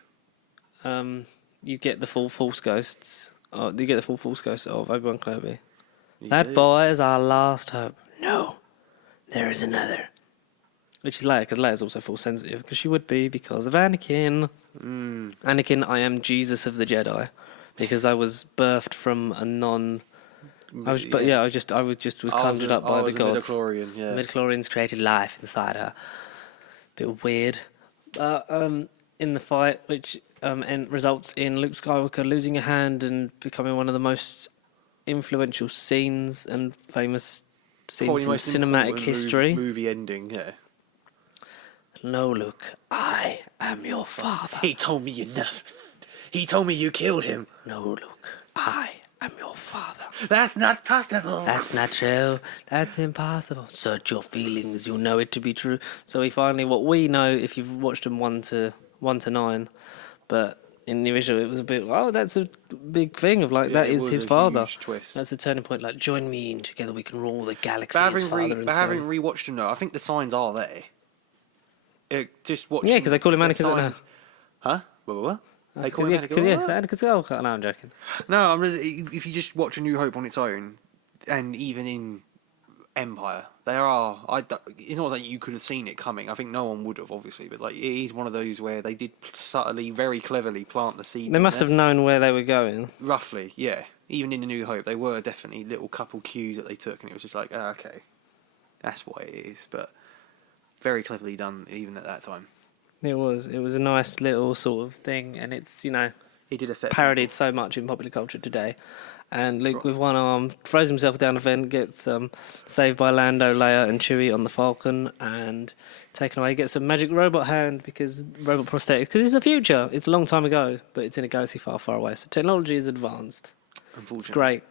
you get the full Force Ghosts. You get the full Force Ghosts of Obi-Wan Kenobi. That boy is our last hope. No, there is another. Which is Leia, because Leia's also Force sensitive, because she would be because of Anakin. Anakin, I am Jesus of the Jedi, because I was birthed from a non. I was conjured up by the gods. Midichlorian, yeah. Midichlorians created life inside her. Bit weird. In the fight, which results in Luke Skywalker losing a hand and becoming one of the most influential scenes and famous scenes in cinematic history. Movie ending, yeah. No, Luke, I am your father. He told me enough. He told me you killed him. No, Luke, I am your father. That's not possible. That's not true. That's impossible. Search your feelings. You'll know it to be true. So we finally, what we know, if you've watched them 1 to 9, but in the original it was a bit, that's a big thing of that is his father. Twist. That's a turning point. Join me and together we can rule the galaxy. But having rewatched them though, I think the signs are there. Just watch. Yeah, because they call him Anakin. Huh? What? They call him Anakin. Yes, Anakin Skywalker. No, I'm joking. No, if you just watch A New Hope on its own, and even in Empire, there are. It's not that you could have seen it coming. I think no one would have, obviously, but it is one of those where they did subtly, very cleverly plant the seed. They must have known where they were going. Roughly, yeah. Even in A New Hope, they were definitely little couple cues that they took, and it was just like, okay, that's what it is. But very cleverly done, even at that time. It was a nice little sort of thing, and it's It did affect parodied so much in popular culture today. And Luke with one arm throws himself down a vent, gets saved by Lando, Leia, and Chewie on the Falcon, and taken away. Gets a magic robot hand because robot prosthetics. Because it's the future. It's a long time ago, but it's in a galaxy far, far away. So technology is advanced. It's great.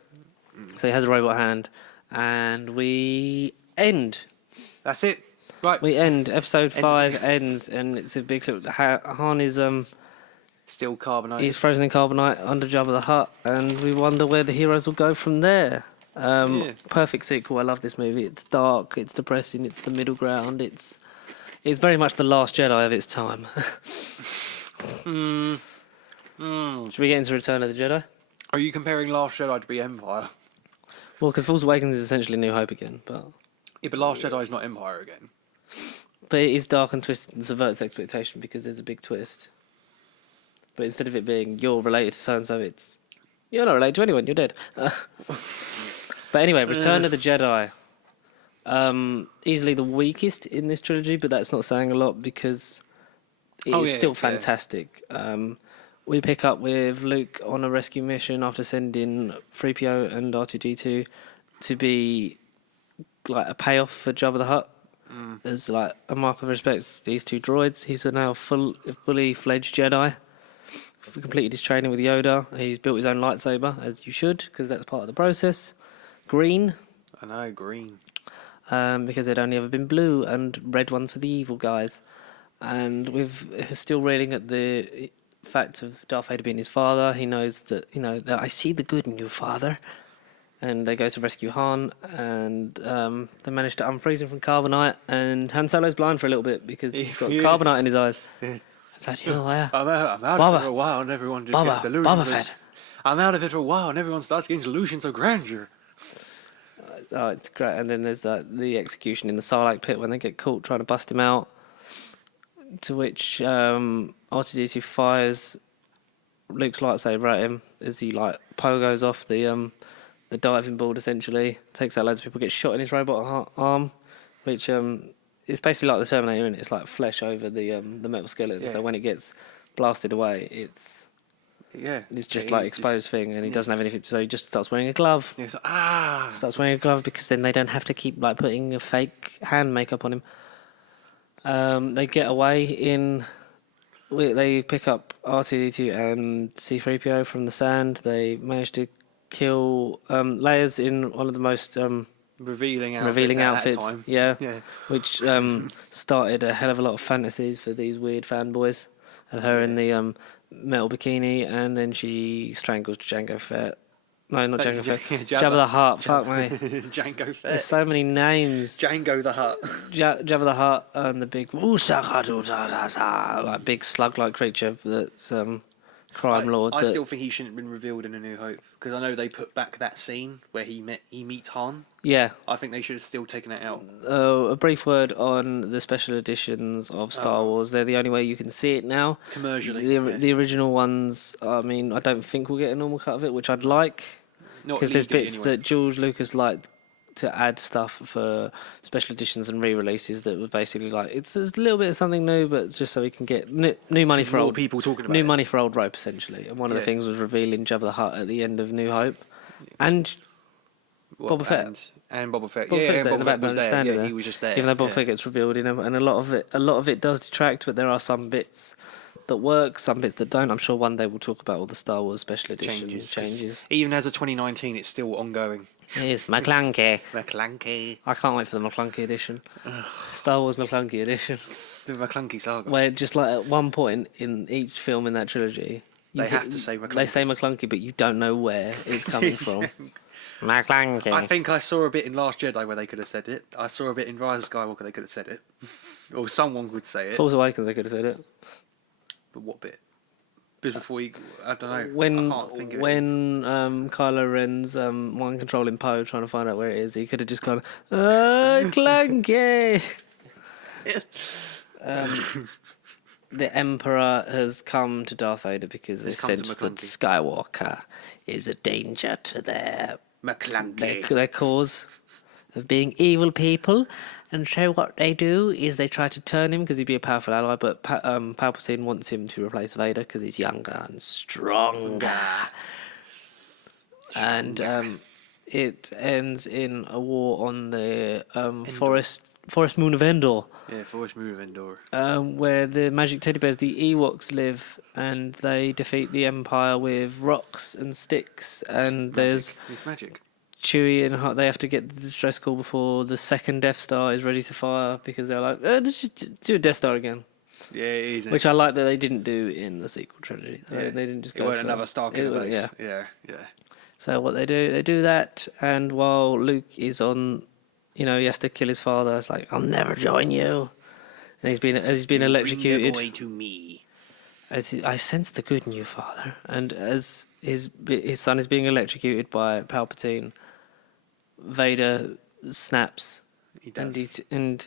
So he has a robot hand, and we end. That's it. Right. We end. Episode 5 ends, and it's a big. Han is still carbonite. He's frozen in carbonite under Jabba the Hutt, and we wonder where the heroes will go from there. Perfect sequel. I love this movie. It's dark. It's depressing. It's the middle ground. It's very much the Last Jedi of its time. Should we get into Return of the Jedi? Are you comparing Last Jedi to be Empire? Well, because Force Awakens is essentially New Hope again, but Last Jedi is not Empire again. But it is dark and twisted and subverts expectation because there's a big twist. But instead of it being you're related to so and so, it's you're not related to anyone. You're dead. But anyway, Return of the Jedi. Easily the weakest in this trilogy, but that's not saying a lot because it's still fantastic. We pick up with Luke on a rescue mission after sending 3PO and R2-D2 to be a payoff for Jabba the Hutt. As a mark of respect to these two droids. He's a now fully fledged Jedi. Completed his training with Yoda. He's built his own lightsaber, as you should, because that's part of the process. Green. I know, green. Because they'd only ever been blue, and red ones are the evil guys. And we're still reeling at the fact of Darth Vader being his father. He knows that, that I see the good in you, father. And they go to rescue Han, and they manage to unfreeze him from carbonite. And Han Solo's blind for a little bit because he's got carbonite in his eyes. Yes. It's like, I'm out of it for a while, and everyone just gets delusions. Boba Fett. I'm out of it for a while, and everyone starts getting delusions of grandeur. Oh, it's great. And then there's the execution in the Sarlacc pit when they get caught trying to bust him out. To which R2-D2 fires Luke's lightsaber at him as he pogos off the diving board, essentially. Takes out loads of people, gets shot in his robot arm, which it's basically like the Terminator, isn't it? It's like flesh over the metal skeleton. So when it gets blasted away, it's just exposed thing, and he doesn't have anything. So he just starts wearing a glove. He's starts wearing a glove because then they don't have to keep putting a fake hand makeup on him. They get away in. They pick up R2D2 and C3PO from the sand. They manage to kill Leia's in one of the most Revealing outfits. revealing at outfits. That time. Yeah. Yeah. Which started a hell of a lot of fantasies for these weird fanboys of her in the metal bikini, and then she strangles Jango Fett. No, not Jango Fett. Jabba the Hutt. Fuck me. Django There's Fett. so many names. Django the Hutt. Jabba the Hutt and the big like big slug-like creature that's crime lord. I that- still think he shouldn't have been revealed in A New Hope because I know they put back that scene where he meets Han. Yeah. I think they should have still taken it out. A brief word on the special editions of Star Wars. They're the only way you can see it now. Commercially, The original ones, I mean, I don't think we'll get a normal cut of it, which I'd like. Not Because there's legally bits anyway. that George Lucas liked to add stuff for special editions and re-releases that was basically like, it's a little bit of something new, but just so we can get new money for More old people talking about new it. money for old rope, essentially. And one of the Yeah. things was revealing Jabba the Hutt at the end of New Hope. And Boba Fett. And Boba Fett. Boba yeah, Fett's and there in the Boba Fett background was there. standing Yeah, there. he was just there. Even though Boba yeah. Fett gets revealed in and a lot of it does detract, but there are some bits that work, some bits that don't. I'm sure one day we'll talk about all the Star Wars special editions 'cause changes. Even as of 2019, it's still ongoing. It's McClunky. McClunky. I can't wait for the McClunky edition. Star Wars McClunky edition. The McClunky saga. Where just like at one point in each film in that trilogy, They have to say McClunky. They say McClunky, but you don't know where it's coming from. McClunky. I think I saw a bit in Last Jedi where they could have said it. I saw a bit in Rise of Skywalker they could have said it. Or someone would say it. Force Awakens, they could have said it. But what bit? Just before you... I don't know. When I can't think of it. when Kylo Ren's mind controlling Poe trying to find out where it is, he could have just gone, Clunky! The Emperor has come to Darth Vader because they He's come to sense that McClunky. Skywalker is a danger to their McClunky. cause of being evil people. And so what they do is they try to turn him because he'd be a powerful ally, but Palpatine wants him to replace Vader because he's younger and stronger. And it ends in a war on the forest moon of Endor, Yeah, Force Move Endor. where the magic teddy bears, the Ewoks, live, and they defeat the Empire with rocks and sticks. And there's It's magic. Chewie and Hut, they have to get the distress call before the second Death Star is ready to fire because they're like, let's just do a Death Star again. Yeah, it is. Which I like that they didn't do in the sequel trilogy. Yeah. They didn't just It go wasn't for another Starkiller it. base. Yeah. Yeah. So what they do that, and while Luke is on, he has to kill his father. It's like, I'll never join you. And he's been electrocuted. Bring the boy to me. I sense the good in you, father. And as his son is being electrocuted by Palpatine, Vader snaps. He does. And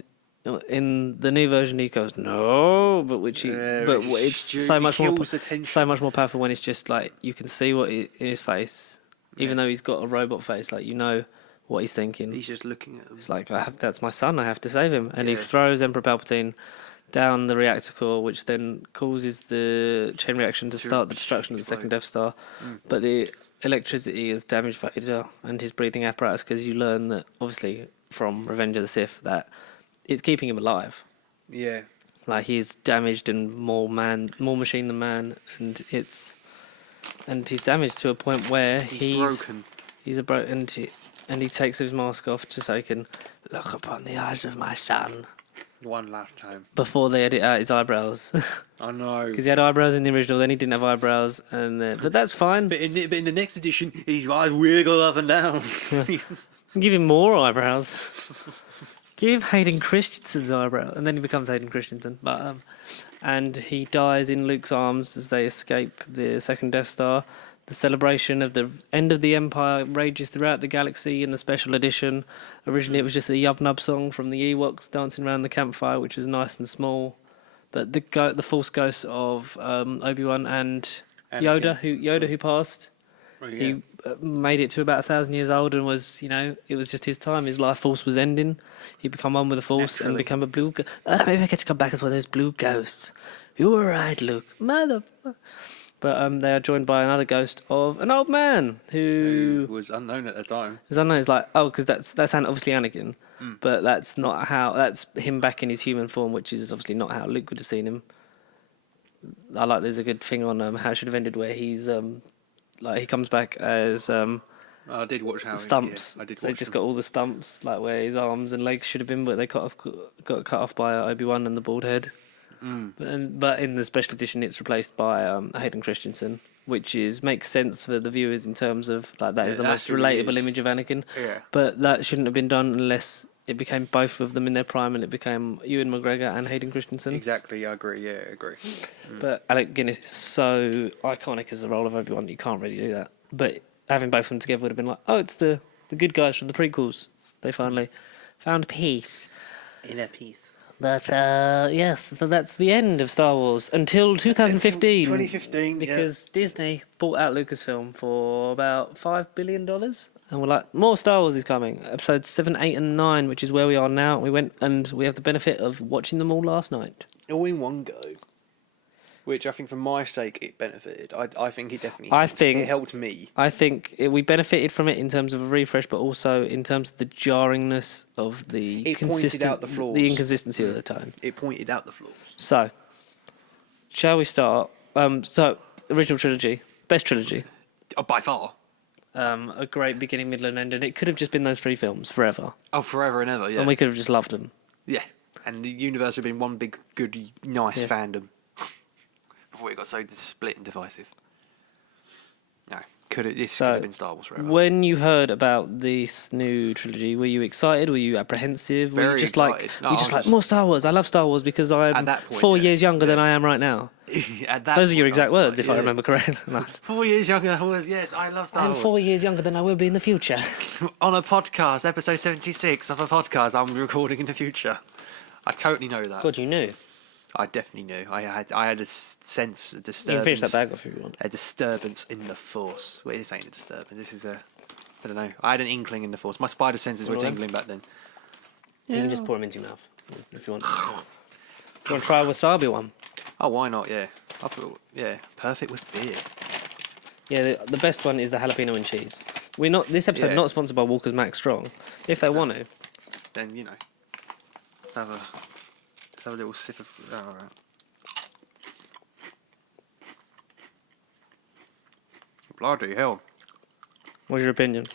in the new version he goes no, but it's so much more kills the tension. so much more powerful when it's just like you can see what in his face, even though he's got a robot face, like what he's thinking. He's just looking at them. It's like that's my son, I have to save him, and he Yeah. throws Emperor Palpatine down the reactor core, which then causes the chain reaction to start the destruction of the second Death Star. But the electricity has damaged Vader and his breathing apparatus, because you learn that obviously from Revenge of the Sith that it's keeping him alive. Yeah. Like he's damaged and more machine than man, and he's damaged to a point where he's broken. He's and he takes his mask off just so he can look upon the eyes of my son One last time. before they edit out his eyebrows. I know. Because he had eyebrows in the original, then he didn't have eyebrows, but that's fine. But in the next edition, his eyes wiggle up and down. Give him more eyebrows. Give Hayden Christensen's eyebrow, and then he becomes Hayden Christensen. But and he dies in Luke's arms as they escape the second Death Star. The celebration of the end of the Empire rages throughout the galaxy in the special edition. Originally, it was just a Yub Nub song from the Ewoks dancing around the campfire, which was nice and small. But the Force ghosts of Obi-Wan and Yoda, who passed. He made it to about 1,000 years old and was, it was just his time. His life force was ending. He became one with the Force and became a blue ghost. Maybe I get to come back as one of those blue ghosts. You were right, Luke. Motherfucker. But they are joined by another ghost of an old man who was unknown at the time. is unknown. It's like, because that's obviously Anakin. but that's not how. That's him back in his human form, which is obviously not how Luke would have seen him. I like. There's a good thing on How It Should Have Ended where he's like he comes back as I did watch how stumps. I did. So Watch he just them. got all the stumps, like where his arms and legs should have been, but they got cut off by Obi-Wan and the bald head. But in the special edition, it's replaced by Hayden Christensen, which makes sense for the viewers in terms of like that is the most relatable image of Anakin. Yeah. But that shouldn't have been done unless it became both of them in their prime, and it became Ewan McGregor and Hayden Christensen. Exactly, I agree. Yeah, I agree. But Alec Guinness is so iconic as the role of Obi-Wan, you can't really do that. But having both of them together would have been like, oh, it's the good guys from the prequels. They finally found peace. Inner peace. But yes, so that's the end of Star Wars until 2015. 2015, because Disney bought out Lucasfilm for about $5 billion. And we're like, more Star Wars is coming. Episodes 7, 8, and 9, which is where we are now. We went and we have the benefit of watching them all last night. All in one go. Which I think for my sake it benefited. I think it definitely it helped me. I think we benefited from it in terms of a refresh, but also in terms of the jarringness of the It pointed out the flaws. the inconsistency of the tone. It pointed out the flaws. So, shall we start? So, original trilogy, best trilogy. By far. A great beginning, middle, and end, and it could have just been those three films forever. Oh, forever and ever, yeah. And we could have just loved them. Yeah. And the universe had been one big, good, nice Yeah. fandom. Before it got so split and divisive. No. This could have been Star Wars forever. When you heard about this new trilogy, were you excited? Were you apprehensive? Were Very you just excited. like, No, were you just I like was- more Star Wars? I love Star Wars because I'm At that point, 4 yeah. years younger than I am right now. At that Those are your point, exact I was words, like, if I yeah. remember correctly. No. 4 years younger than I was, yes, I love Star I'm Wars. 4 years younger than I will be in the future. On a podcast, episode 76 of a podcast I'm recording in the future. I totally know that. God, you knew. I definitely knew. I had a sense, a You can disturbance. finish that bag off if you want. A disturbance in the force. Wait, this ain't a disturbance. This is a... I don't know. I had an inkling in the force. My spider senses were All right. tingling back then. You can just pour them into your mouth if you want. Do you want to try a wasabi one? Oh, why not? Yeah. I thought, yeah, perfect with beer. Yeah, the best one is the jalapeno and cheese. We're not. This episode Yeah. not sponsored by Walker's Max Strong. If they want to, Then, you know, have a little sip of... Oh, all right. Bloody hell. what's your opinion?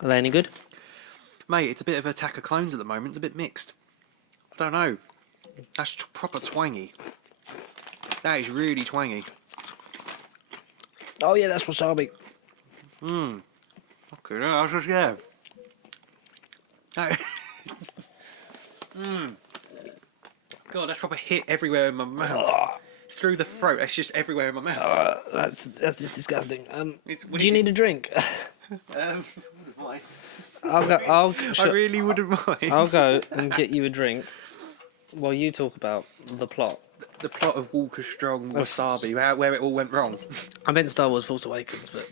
Are they any good? Mate, it's a bit of Attack of Clones at the moment. It's a bit mixed. I don't know. That's proper twangy. That is really twangy. Oh yeah, that's wasabi. Okay, no, that's just, yeah. God, that's proper hit everywhere in my mouth. It's through the throat. It's just everywhere in my mouth. That's just disgusting. It's Do you need a drink? Why? I'll I really wouldn't mind. I'll go and get you a drink while you talk about the plot. The plot of Walker Strong Wasabi, where it all went wrong. I meant Star Wars Force Awakens, but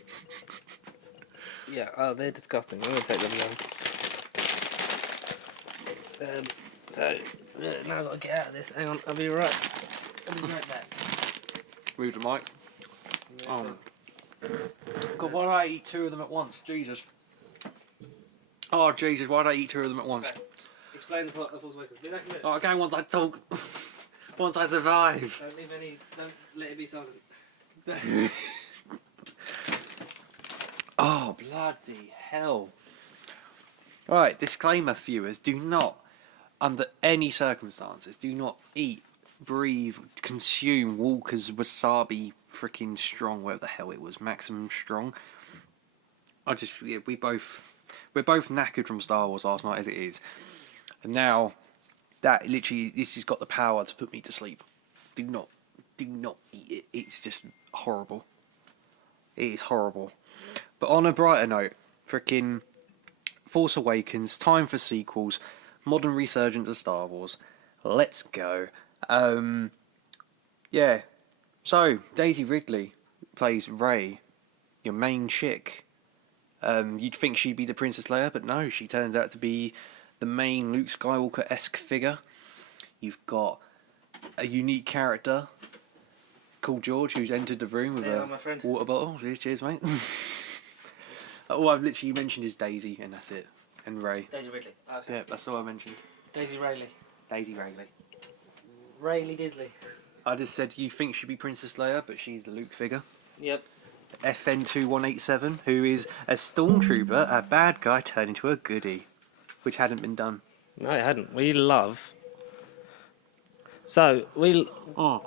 yeah, they're disgusting. I'm gonna take them now. Now I've got to get out of this. Hang on, I'll be right. I'll be right back. Move the mic. Oh. God, why did I eat two of them at once? Jesus. Oh, Jesus, why did I eat two of them at once? Explain the plot of Force Awakens. Be back in a minute. Oh, okay, once I talk. Once I survive. Don't leave any. Don't let it be silent. Oh, bloody hell. Right, disclaimer, viewers. Do not, under any circumstances, do not eat, breathe, consume Walker's Wasabi freaking Strong, whatever the hell it was, Maximum Strong. We're both knackered from Star Wars last night as it is. And now, that literally, this has got the power to put me to sleep. Do not eat it. It's just horrible. It is horrible. But on a brighter note, freaking Force Awakens, time for sequels, modern resurgence of Star Wars. Let's go. Yeah. So, Daisy Ridley plays Rey, your main chick. You'd think she'd be the Princess Leia, but no, she turns out to be the main Luke Skywalker-esque figure. You've got a unique character called George, who's entered the room with Yeah, my friend. water bottle. Cheers, mate. All I've literally mentioned is Daisy, and that's it. and Ray. Daisy Ridley. Okay. Yeah, that's all I mentioned. Daisy Rayleigh. Daisy Rayleigh. Rayleigh Disley. I just said you think she'd be Princess Leia, but she's the Luke figure. Yep. FN2187, who is a stormtrooper, a bad guy turned into a goodie, which hadn't been done. No, it hadn't. We love. So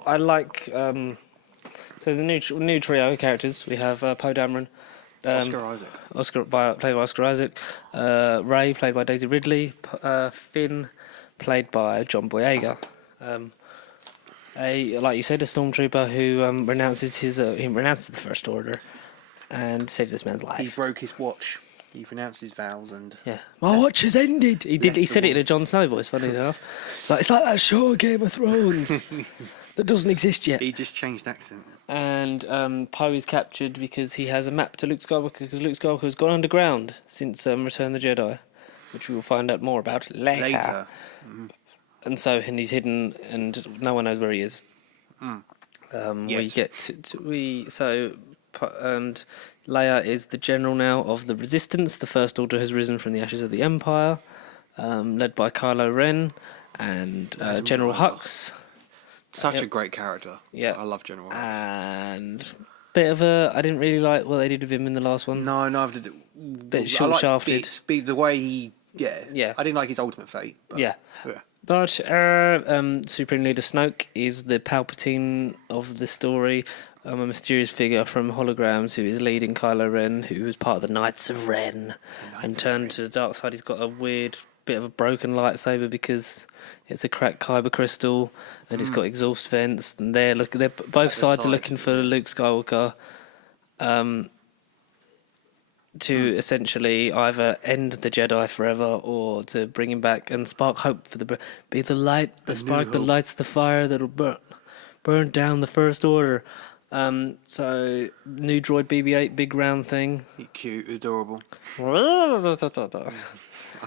I like. So the new trio of characters we have Poe Dameron, Oscar Isaac. played by Oscar Isaac, Ray played by Daisy Ridley, Finn played by John Boyega. Like you said, a stormtrooper who renounces the First Order and saves this man's life. He broke his watch. He pronounced his vows and... Yeah. My watch has ended. He did. He said it in a Jon Snow voice, funny enough. It's like that show Game of Thrones that doesn't exist yet. He just changed accent. And Poe is captured because he has a map to Luke Skywalker, because Luke Skywalker has gone underground since Return of the Jedi, which we will find out more about later. And he's hidden, and no one knows where he is. We get and Leia is the general now of the Resistance. The First Order has risen from the ashes of the Empire, led by Kylo Ren and General Hux. Such a great character. Yeah, I love General Hux. And bit of a, I didn't really like what they did with him in the last one. No, neither did. Bit short-shafted. The way he, yeah. I didn't like his ultimate fate. But, yeah. But Supreme Leader Snoke is the Palpatine of the story, a mysterious figure from holograms who is leading Kylo Ren, who was part of the Knights of Ren, and turned to the dark side. He's got a weird bit of a broken lightsaber because it's a cracked kyber crystal, and it's got exhaust vents. And both sides are looking for Luke Skywalker to essentially either end the Jedi forever or to bring him back and spark hope for be the light, the spark that lights the fire that'll burn down the First Order. So new droid BB-8, big round thing. Cute, adorable. I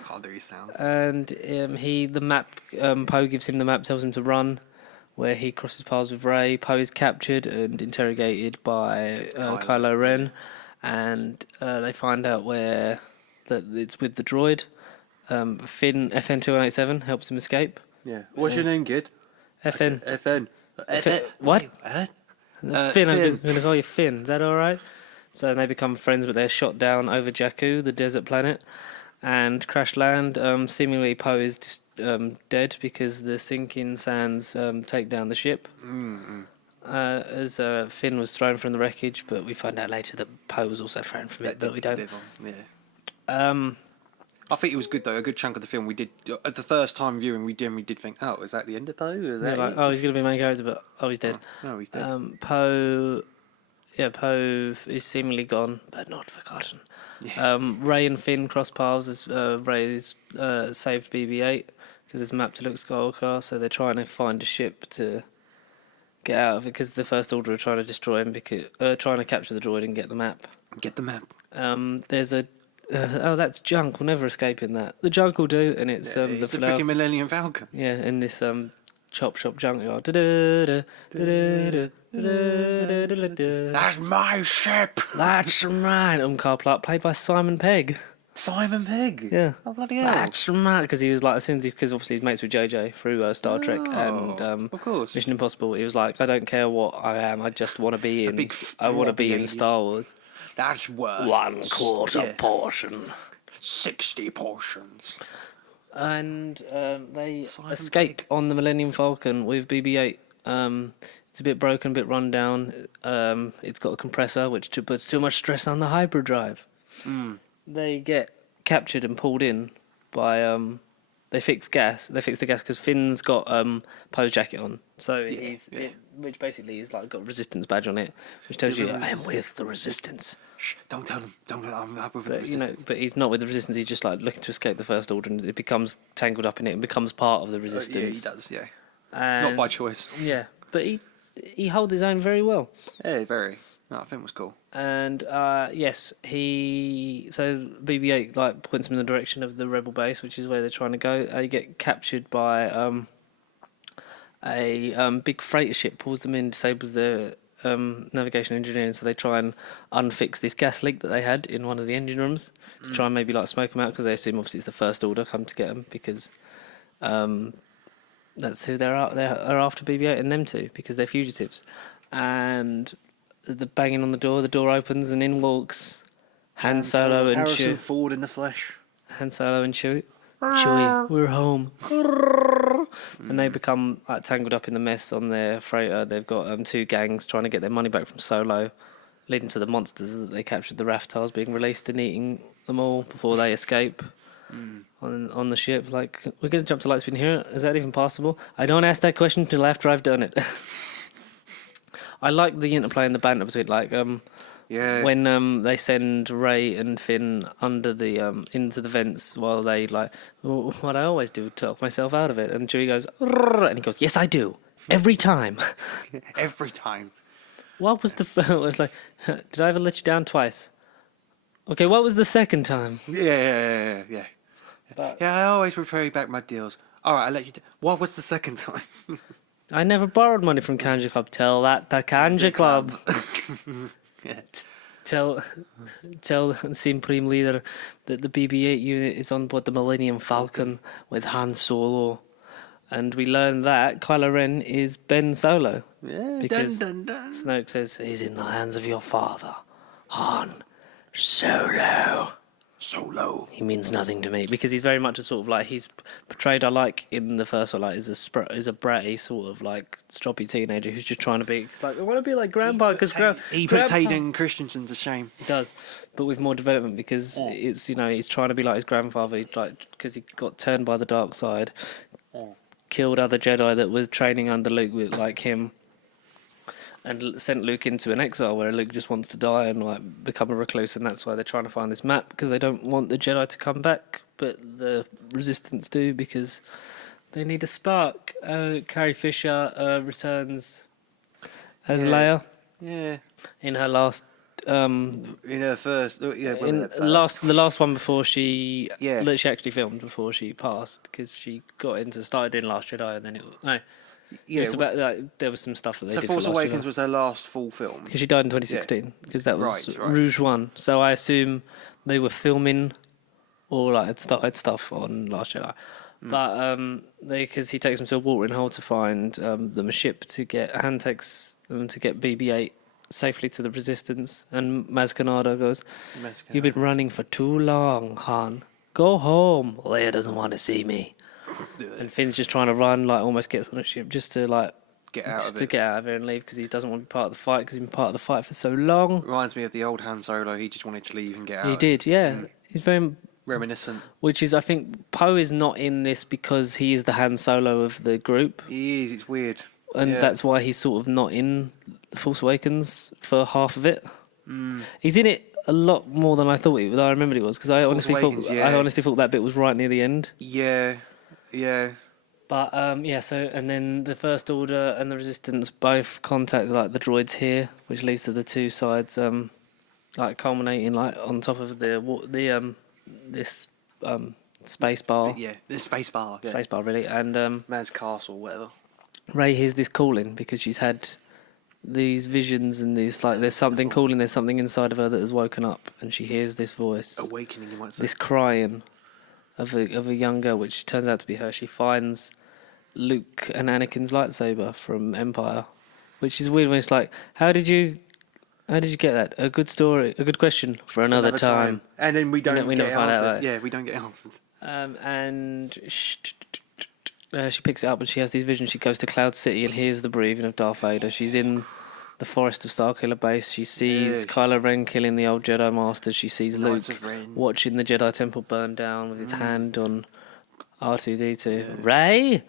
can't do his sounds. And the map, Poe gives him the map, tells him to run, where he crosses paths with Rey. Poe is captured and interrogated by Kylo Ren, and they find out that it's with the droid. Finn, FN2187, helps him escape. Yeah. What's your name, kid? FN. What? Finn, I'm going to call you Finn. Is that all right? So they become friends, but they're shot down over Jakku, the desert planet, and crash land. Seemingly Poe is dead because the sinking sands take down the ship. As Finn was thrown from the wreckage, but we find out later that Poe was also thrown from it, but we don't. I think it was good though. A good chunk of the film we did at the first time viewing. We did think, oh, is that the end of Poe? Is that like, oh, he's going to be main character, but he's dead. No, he's dead. Poe is seemingly gone, but not forgotten. Yeah. Rey and Finn cross paths as Rey's saved BB-8 because it's mapped to Luke Skywalker, so they're trying to find a ship to get out of it because the First Order are trying to destroy him, trying to capture the droid and get the map. There's a that's junk. We'll never escape in that. The junk will do, and it's the freaking Millennium Falcon. Yeah, in this chop shop junkyard. That's my ship. That's mine. Car plot played by Simon Pegg. Simon Pegg. Yeah. Oh bloody hell. That's mine because he was like, because obviously he's mates with JJ through Star Trek and of course. Mission Impossible. He was like, I don't care what I am. I just want to be in. I want to be in Star Wars. That's worth 1/4 portion. 60 portions. And they escape on the Millennium Falcon with BB-8. It's a bit broken, a bit run down. It's got a compressor which puts too much stress on the hyperdrive. They get captured and pulled in by they fix the gas because Finn's got Poe's jacket on, so which basically is like got a resistance badge on it, which tells you I am with the Resistance. Shh! Don't tell them. I'm with the But Resistance. but he's not with the Resistance. He's just like looking to escape the First Order, and it becomes tangled up in it and becomes part of the Resistance. Yeah, he does. Yeah, And, not by choice. Yeah, but he holds his own very well. Yeah, very. No, I think it was cool. And yes, so BB-8 like points him in the direction of the rebel base, which is where they're trying to go. They get captured by a big freighter ship, pulls them in, disables their navigation engineering, so they try and unfix this gas leak that they had in one of the engine rooms to try and maybe like smoke them out because they assume obviously it's the First Order come to get them because that's who they're after BB-8 and them two because they're fugitives. And the banging on the door opens and in walks Han Solo and Harrison Chewie. Ford in the flesh. Han Solo and Chewie. Chewie, we're home. And they become like tangled up in the mess on their freighter. They've got two gangs trying to get their money back from Solo, leading to the monsters that they captured the Raftars being released and eating them all before they escape on the ship. Like, we're going to jump to Lightspeed here. Is that even possible? I don't ask that question until after I've done it. I like the interplay and the banter between when they send Ray and Finn under the into the vents while they like what I always do, talk myself out of it, and Chewie goes and he goes, yes I do, every time. Every time. What was the it's like, did I ever let you down twice? Okay, what was the second time? Yeah. But I always repay back my deals. All right, I let you. What was the second time? I never borrowed money from Kanja Club. Tell that to Kanja Club. Tell Supreme Leader that the BB-8 unit is on board the Millennium Falcon with Han Solo. And we learn that Kylo Ren is Ben Solo. Yeah, because dun, dun, dun. Snoke says, he's in the hands of your father, Han Solo. He means nothing to me because he's very much a sort of like he's portrayed. I like in the first one, like is a bratty sort of like stroppy teenager who's just trying to be. It's like I want to be like grandpa because He puts Hayden Christensen to shame. He does, but with more development because it's he's trying to be like his grandfather, like because he got turned by the dark side, killed other Jedi that was training under Luke with like him. And sent Luke into an exile where Luke just wants to die and like become a recluse, and that's why they're trying to find this map because they don't want the Jedi to come back, but the Resistance do because they need a spark. Carrie Fisher returns as Leia. Yeah. In her last. In her first. The last one before she. Yeah. That she actually filmed before she passed because she started in Last Jedi and then it was about like there was some stuff that they did. So Force for Last Awakens Jedi. was her last full film. Because she died in 2016, because that was Right. Rouge One. So I assume they were filming or like had started stuff on Last Jedi. But because he takes them to a watering hole to find them a ship to get takes them to get BB-8 safely to the Resistance, and Maz Kanata goes, "You've been running for too long, Han. Go home. Leia doesn't want to see me." And Finn's just trying to run, like almost gets on a ship just to like Get out of it. to get out of here and leave because he doesn't want to be part of the fight because he's been part of the fight for so long. Reminds me of the old Han Solo. He just wanted to leave and get out. He did, yeah. He's very Reminiscent. which is I think Poe is not in this because he is the Han Solo of the group, He is. It's weird. and Yeah. that's why he's sort of not in The Force Awakens for half of it. He's in it a lot more than I thought I remembered it was because I honestly Awakens, thought yeah. I honestly thought that bit was right near the end. Yeah. But so and then the First Order and the Resistance both contact like the droids here, which leads to the two sides like culminating like on top of this space bar. Yeah. The space bar. Yeah. Space bar really, and Man's castle, whatever. Ray hears this calling because she's had these visions and these like there's something calling, there's something inside of her that has woken up, and she hears this voice, Awakening, you might say. this crying of a young girl, which turns out to be her. She finds Luke and Anakin's lightsaber from Empire, which is weird when it's like, how did you get that? A good story, a good question for another time. And then we don't we get never find out, answers. right? Yeah, we don't get answers. And she picks it up and she has these visions. She goes to Cloud City and hears the breathing of Darth Vader. She's in the forest of Starkiller Base. She sees Kylo Ren killing the old Jedi Masters. She sees Knights Luke of Ren. watching the Jedi Temple burn down with his hand on R2-D2. Ray?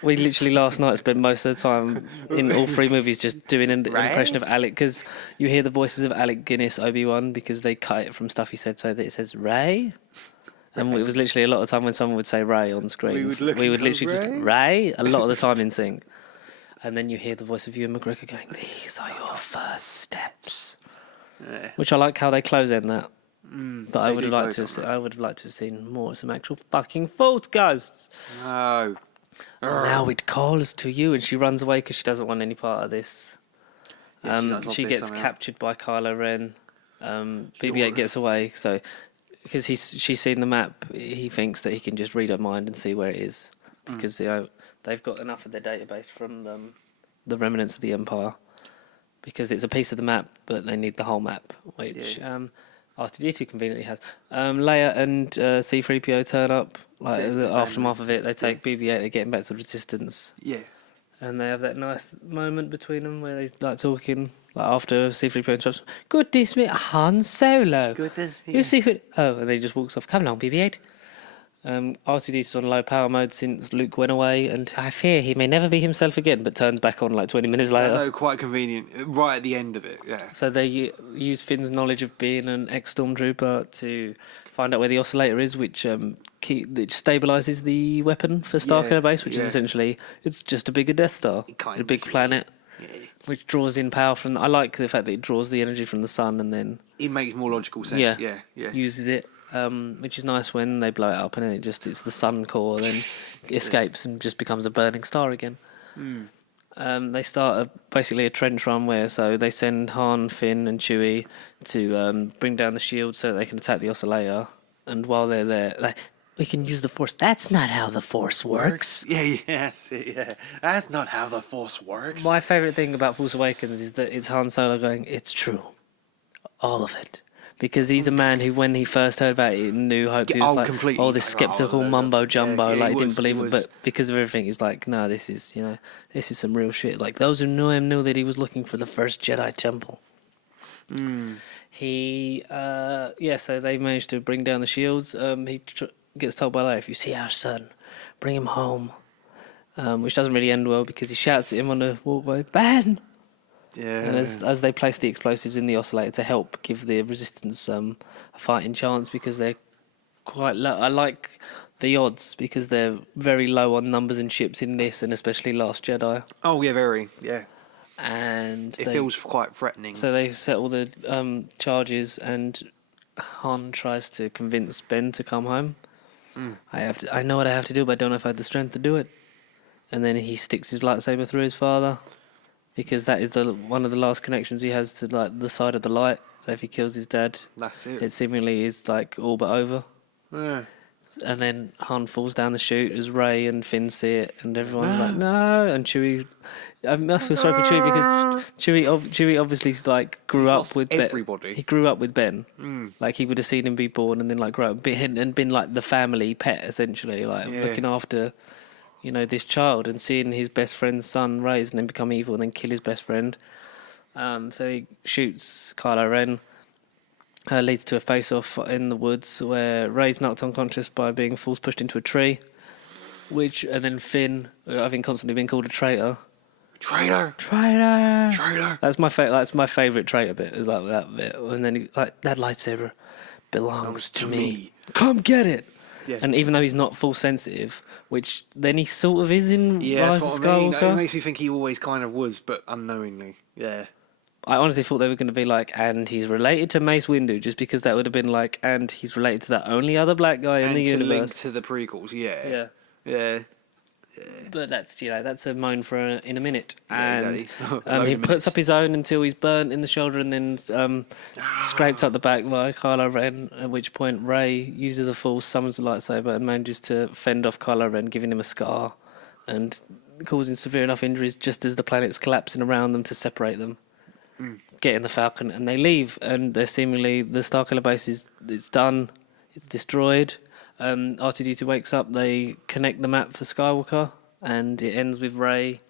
We literally last night spent most of the time in all three movies just doing an impression of Alec, because you hear the voices of Alec Guinness, Obi-Wan, because they cut it from stuff he said so that it says Ray. And it was literally a lot of time when someone would say Ray on screen. We would literally just Ray a lot of the time in sync. And then you hear the voice of Ewan McGregor going, "These are your first steps," which I like how they close in that. But I would have liked to have seen more of some actual fucking Force ghosts. No. Now it calls to you, and she runs away because she doesn't want any part of this. Yeah, she does love She this gets somehow. captured by Kylo Ren. BB-8 gets away, so because she's seen the map, he thinks that he can just read her mind and see where it is because they've got enough of their database from the remnants of the Empire. Because it's a piece of the map, but they need the whole map, which R2-D2 conveniently has. Leia and C-3PO turn up, like the aftermath of it. They take BB-8, they get him back to the Resistance, Yeah. and they have that nice moment between them where they like talking. Like after C-3PO interrupts, goodness me, Han Solo. Goodness me. You see who? Oh, and then he just walks off. Come along, BB-8. R2-D2's on low power mode since Luke went away, and I fear he may never be himself again, but turns back on like 20 minutes later. No, quite convenient. Right at the end of it, yeah. So they use Finn's knowledge of being an ex-stormtrooper to find out where the oscillator is, which stabilises the weapon for Starkiller Base, which is essentially it's just a bigger Death Star, kind a big of, planet, Yeah. which draws in power from. I like the fact that it draws the energy from the sun and then It makes more logical sense, yeah. uses it, which is nice when they blow it up and then it's the sun core, then escapes and just becomes a burning star again. They start basically a trench run where they send Han, Finn, and Chewie to bring down the shield so that they can attack the oscillator. And while they're there, we can use the Force. That's not how the Force works. Yeah. That's not how the Force works. My favourite thing about Force Awakens is that it's Han Solo going, "It's true, all of it." Because he's a man who, when he first heard about it in New Hope, he was like, completely. "Oh, this He's like, skeptical mumbo jumbo." he Like, he was- didn't believe he it, was- but because of everything, he's like, "No, this is some real shit." Like those who knew him knew that he was looking for the first Jedi temple. He, so they managed to bring down the shields. He gets told by Leia, "If you see our son, bring him home," which doesn't really end well because he shouts at him on the walkway, "Ben!" Yeah. And as they place the explosives in the oscillator to help give the Resistance a fighting chance because they're quite low. I like the odds because they're very low on numbers and ships in this, and especially Last Jedi. Oh, yeah, very. Yeah. And It feels quite threatening. so they set all the charges, and Han tries to convince Ben to come home. I know what I have to do, but I don't know if I have the strength to do it. And then he sticks his lightsaber through his father, because that is one of the last connections he has to like the side of the light. So if he kills his dad, That's it. it seemingly is like all but over. Yeah. And then Han falls down the chute as Rey and Finn see it, and everyone's like, "No!" And Chewie, I must feel sorry for Chewie because Chewie obviously like grew He's up lost with everybody. He grew up with Ben. Like he would have seen him be born and then like grow up and been like the family pet essentially, like looking after, this child and seeing his best friend's son raised and then become evil and then kill his best friend. So he shoots Kylo Ren. Leads to a face-off in the woods where Rey's knocked unconscious by being force pushed into a tree, and then Finn, having constantly been called a traitor. Traitor. That's my favorite traitor bit. Is like that bit, and then that lightsaber belongs to me. Come get it. Yeah. And even though he's not full sensitive, which then he sort of is in Yeah, Rise that's of what I mean. Skywalker. It makes me think he always kind of was, but unknowingly. Yeah. I honestly thought they were going to be like, and he's related to Mace Windu, just because that would have been like, and he's related to the only other black guy in And the to link universe. to the prequels, yeah. Yeah. Yeah. But that's a moan for in a minute. Yeah, And exactly. he Load of puts minutes. up his own until he's burnt in the shoulder and then scraped up the back by Kylo Ren, at which point Rey uses the Force, summons the lightsaber and manages to fend off Kylo Ren, giving him a scar and causing severe enough injuries just as the planet's collapsing around them to separate them. Get in the Falcon and they leave, and they're seemingly the Starkiller Base it's done, it's destroyed. R2-D2 wakes up, they connect the map for Skywalker, and it ends with Rey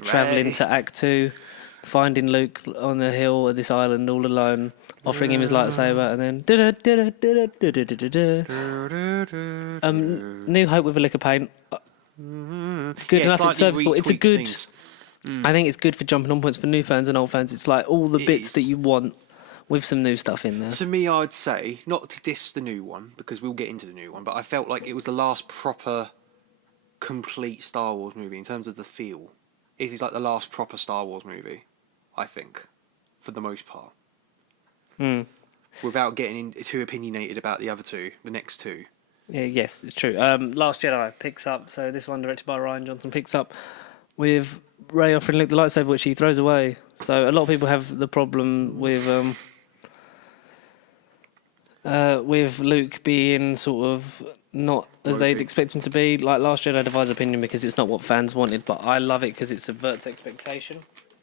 travelling to Act 2, finding Luke on the hill of this island all alone, offering him his lightsaber, and then New Hope with a lick of paint. It's good enough, it's serviceable. It's a good. I think it's good for jumping on points for new fans and old fans. It's like all the bits is. that you want with some new stuff in there. To me, I'd say, not to diss the new one, because we'll get into the new one, but I felt like it was the last proper, complete Star Wars movie in terms of the feel. This is like the last proper Star Wars movie, I think, for the most part. Without getting too opinionated about the other two, the next two. Yeah, yes, it's true. Last Jedi picks up, so this one directed by Ryan Johnson picks up with Rey offering Luke the lightsaber, which he throws away. So a lot of people have the problem with Luke being sort of not as they'd expect him to be. Like Last Jedi divides opinion because it's not what fans wanted, but I love it because it subverts expectation.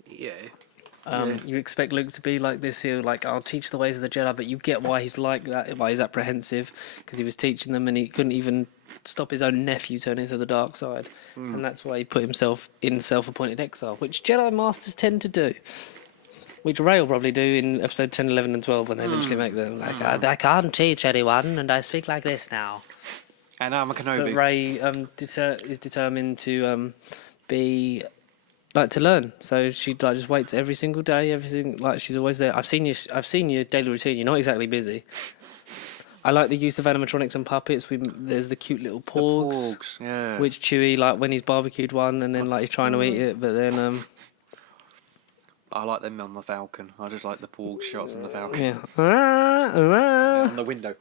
Yeah. You expect Luke to be like this. He'll like, I'll teach the ways of the Jedi, but you get why he's like that, why he's apprehensive, because he was teaching them and he couldn't even stop his own nephew turning to the dark side, and that's why he put himself in self-appointed exile, which Jedi Masters tend to do. Which Rey will probably do in episode 10, 11 and 12 when they eventually make them. Like, I can't teach anyone, and I speak like this now. And now I'm a Kenobi. But Rey is determined to be... like to learn, so she like just waits every single day. Everything like she's always there. I've seen your daily routine. You're not exactly busy. I like the use of animatronics and puppets. There's the cute little porgs, yeah. which Chewie like when he's barbecued one, and then like he's trying to eat it, but then I like them on the Falcon. I just like the porg shots on the Falcon. yeah, On the window.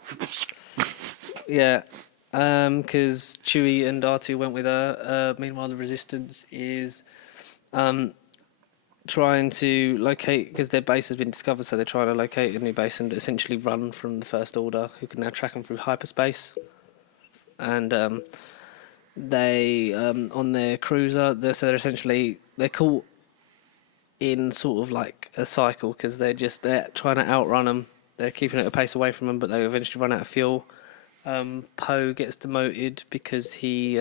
yeah. Because Chewie and R2 went with her. Meanwhile, the Resistance is trying to locate, because their base has been discovered, so they're trying to locate a new base and essentially run from the First Order, who can now track them through hyperspace. And they on their cruiser, they're caught in sort of like a cycle, because they're trying to outrun them. They're keeping it a pace away from them, but they eventually run out of fuel. Poe gets demoted because he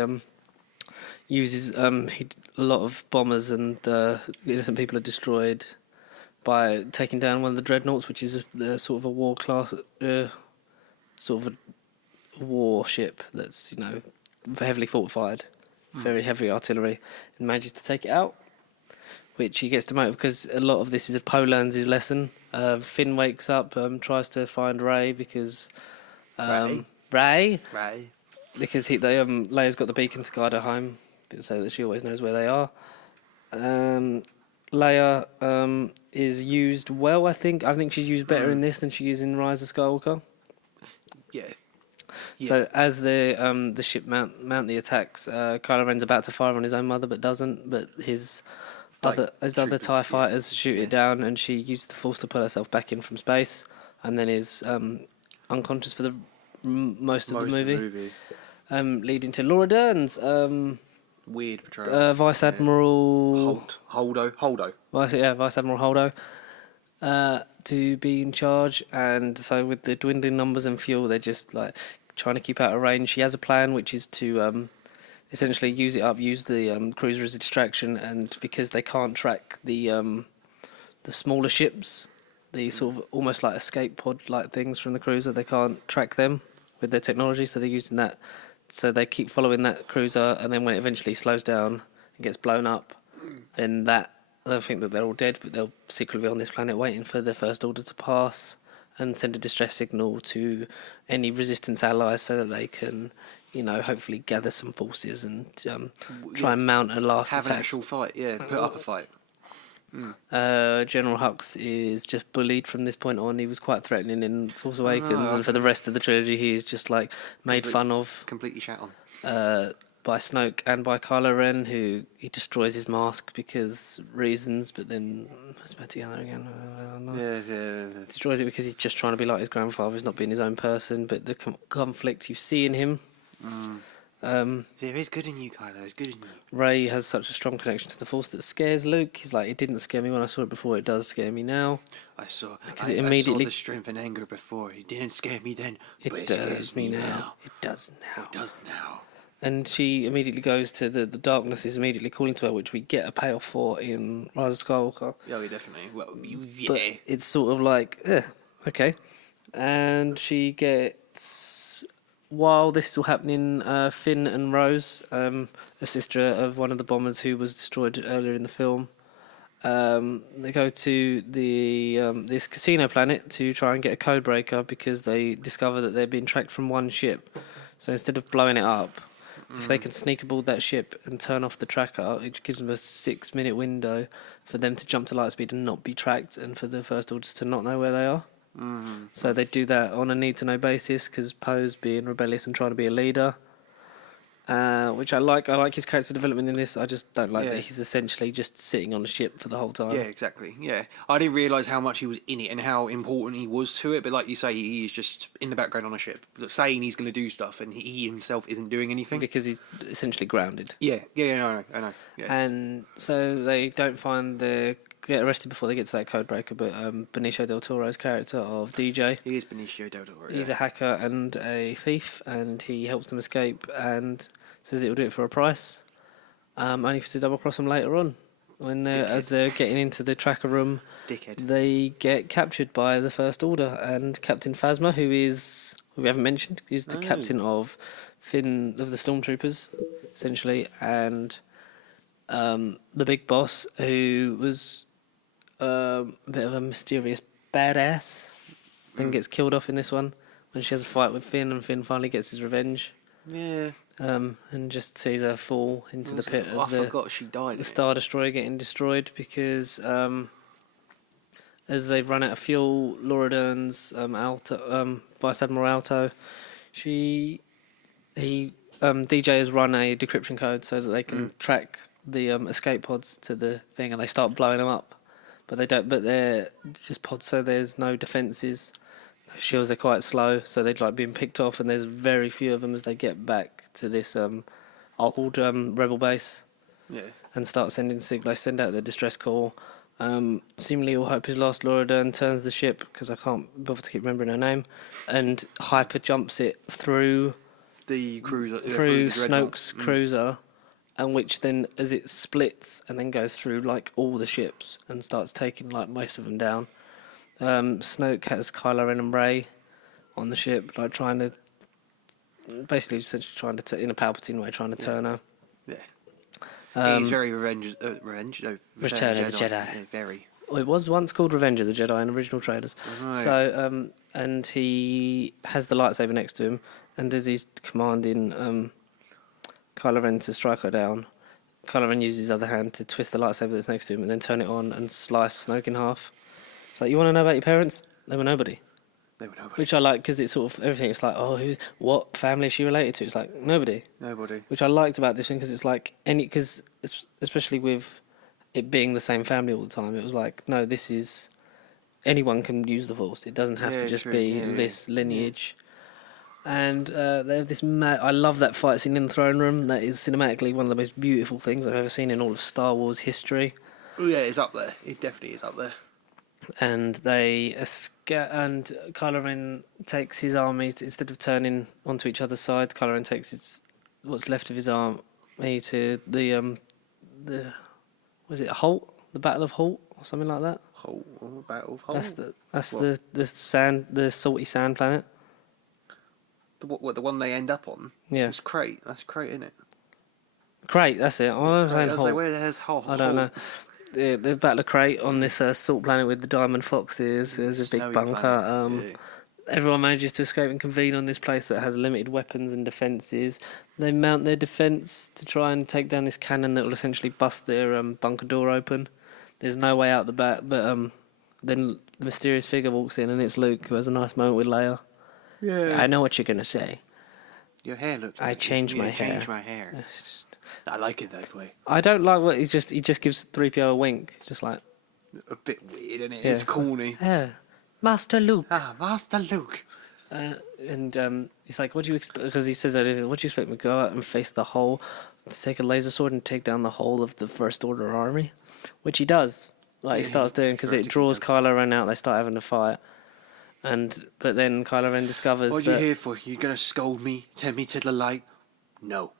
uses a lot of bombers, and innocent people are destroyed by taking down one of the dreadnoughts, which is sort of a war class, sort of a warship that's heavily fortified, very heavy artillery, and manages to take it out. Which he gets demoted because a lot of this is Poe learns his lesson. Finn wakes up, tries to find Rey because Rey, because Leia's got the beacon to guide her home, so that she always knows where they are. Leia is used well, I think. I think she's used better in this than she is in Rise of Skywalker. Yeah. So as the ship mount the attacks, Kylo Ren's about to fire on his own mother, but doesn't. But his other TIE fighters shoot it down, and she uses the Force to pull herself back in from space, and then is unconscious for the most of the movie. Leading to Laura Dern's weird portrayal. Vice Admiral Holdo. Vice Admiral Holdo to be in charge, and so with the dwindling numbers and fuel, they're just like trying to keep out of range. She has a plan, which is to essentially use the cruiser as a distraction, and because they can't track the smaller ships, the sort of almost like escape pod like things from the cruiser, they can't track them with their technology, so they're using that. So they keep following that cruiser, and then when it eventually slows down and gets blown up, then they'll think that they're all dead, but they'll secretly be on this planet waiting for the First Order to pass and send a distress signal to any Resistance allies so that they can, hopefully gather some forces and try and mount a last attack. Have an actual fight, put up a fight. General Hux is just bullied from this point on. He was quite threatening in Force Awakens, and for the rest of the trilogy, he is just like made fun of. Completely shat on. By Snoke and by Kylo Ren, who he destroys his mask because reasons, but then puts it back together again. Yeah. Destroys it because he's just trying to be like his grandfather. He's not being his own person, but the conflict you see in him. There is good in you, Kylo. There's good in you. Rey has such a strong connection to the Force that scares Luke. He's like, it didn't scare me when I saw it before. It does scare me now. I saw immediately the strength and anger before. It didn't scare me then, but it does scares me now. It does now. It does now. And she immediately goes to the darkness is immediately calling to her, which we get a payoff for in Rise of Skywalker. Yeah, definitely. Well, yeah. But it's sort of like, okay. And she gets, while this is all happening, Finn and Rose, a sister of one of the bombers who was destroyed earlier in the film, they go to this casino planet to try and get a code breaker because they discover that they're being tracked from one ship. So instead of blowing it up, if they can sneak aboard that ship and turn off the tracker, it gives them a 6-minute window for them to jump to light speed and not be tracked, and for the First Order to not know where they are. So they do that on a need-to-know basis because Poe's being rebellious and trying to be a leader, which I like. I like his character development in this. I just don't like that he's essentially just sitting on a ship for the whole time. Yeah, exactly. Yeah, I didn't realise how much he was in it and how important he was to it. But like you say, he is just in the background on a ship, saying he's going to do stuff, and he himself isn't doing anything Because he's essentially grounded. Yeah, I know. Yeah. And so they don't get arrested before they get to that code breaker, but Benicio del Toro's character of DJ, He is Benicio del Toro. he's a hacker and a thief, and he helps them escape and says that he'll do it for a price, only to double cross them later on. As they're getting into the tracker room, Dickhead. they get captured by the First Order and Captain Phasma, who we haven't mentioned, he's the captain of the Stormtroopers, essentially, and the big boss, who was a bit of a mysterious badass, then gets killed off in this one when she has a fight with Finn, and Finn finally gets his revenge. Yeah. And just sees her fall into the pit of I forgot she died. the Star Destroyer getting destroyed because as they've run out of fuel, Laura Dern's Vice Admiral Alto, DJ has run a decryption code so that they can track the escape pods to the thing, and they start blowing them up. But they don't. But they're just pods, so there's no defences, no shields. They're quite slow, so they'd like being picked off, and there's very few of them as they get back to this old rebel base. Yeah. And start sending they send out their distress call. Seemingly all hope is lost. Laura Dern turns the ship, because I can't bother to keep remembering her name, and hyper jumps it through The cruiser. through the dreadnought. Snoke's cruiser, and which then, as it splits and then goes through like all the ships and starts taking like most of them down. Snoke has Kylo Ren and Rey on the ship, like trying to, basically essentially trying to, in a Palpatine way, trying to turn her. Yeah. He's very Return Return of the Jedi. Yeah, very. Well, it was once called Revenge of the Jedi in original trailers. Right. So, and he has the lightsaber next to him, and as he's commanding Kylo Ren to strike her down, Kylo Ren uses his other hand to twist the lightsaber that's next to him and then turn it on and slice Snoke in half. It's like, you want to know about your parents? They were nobody. They were nobody. Which I like, because it's sort of everything. It's like, what family is she related to? It's like, nobody. Nobody. Which I liked about this one, because it's like, especially with it being the same family all the time, it was like, no, this is, anyone can use the Force. It doesn't have to just be this lineage. And they have this I love that fight scene in the throne room. That is cinematically one of the most beautiful things I've ever seen in all of Star Wars history. Oh yeah, it's up there. It definitely is up there. And they and Kylo Ren takes his army, instead of turning onto each other's side, Kylo Ren takes what's left of his army to the was it Holt? The Battle of Holt or something like that? Battle of Holt. That's the salty sand planet. The one they end up on? Yeah. It's Crate. That's Crate, isn't it? Crate, that's it. I was saying I was Holt. like, where the hell's Holt? I don't know. The Battle of Crate on this salt planet with the diamond foxes. There's a big Snowy bunker. planet, Everyone manages to escape and convene on this place that has limited weapons and defences. They mount their defence to try and take down this cannon that will essentially bust their bunker door open. There's no way out the back, but then the mysterious figure walks in, and it's Luke, who has a nice moment with Leia. Yeah. I know what you're going to say. Your hair looks. I changed my hair. Changed my hair. I like it that way. I don't like what he just gives 3PO a wink, just like, A bit weird, isn't it? Yeah. It's corny. yeah, Master Luke. Master Luke. And he's like, what do you expect? Because he says, what do you expect me to go out and face the whole, to take a laser sword and take down the whole of the First Order army? Which he does. Like, he starts doing, because it draws Kylo Ren out, they start having a fight. But then Kylo Ren discovers What are you here for? You gonna scold me? Take me to the light? No.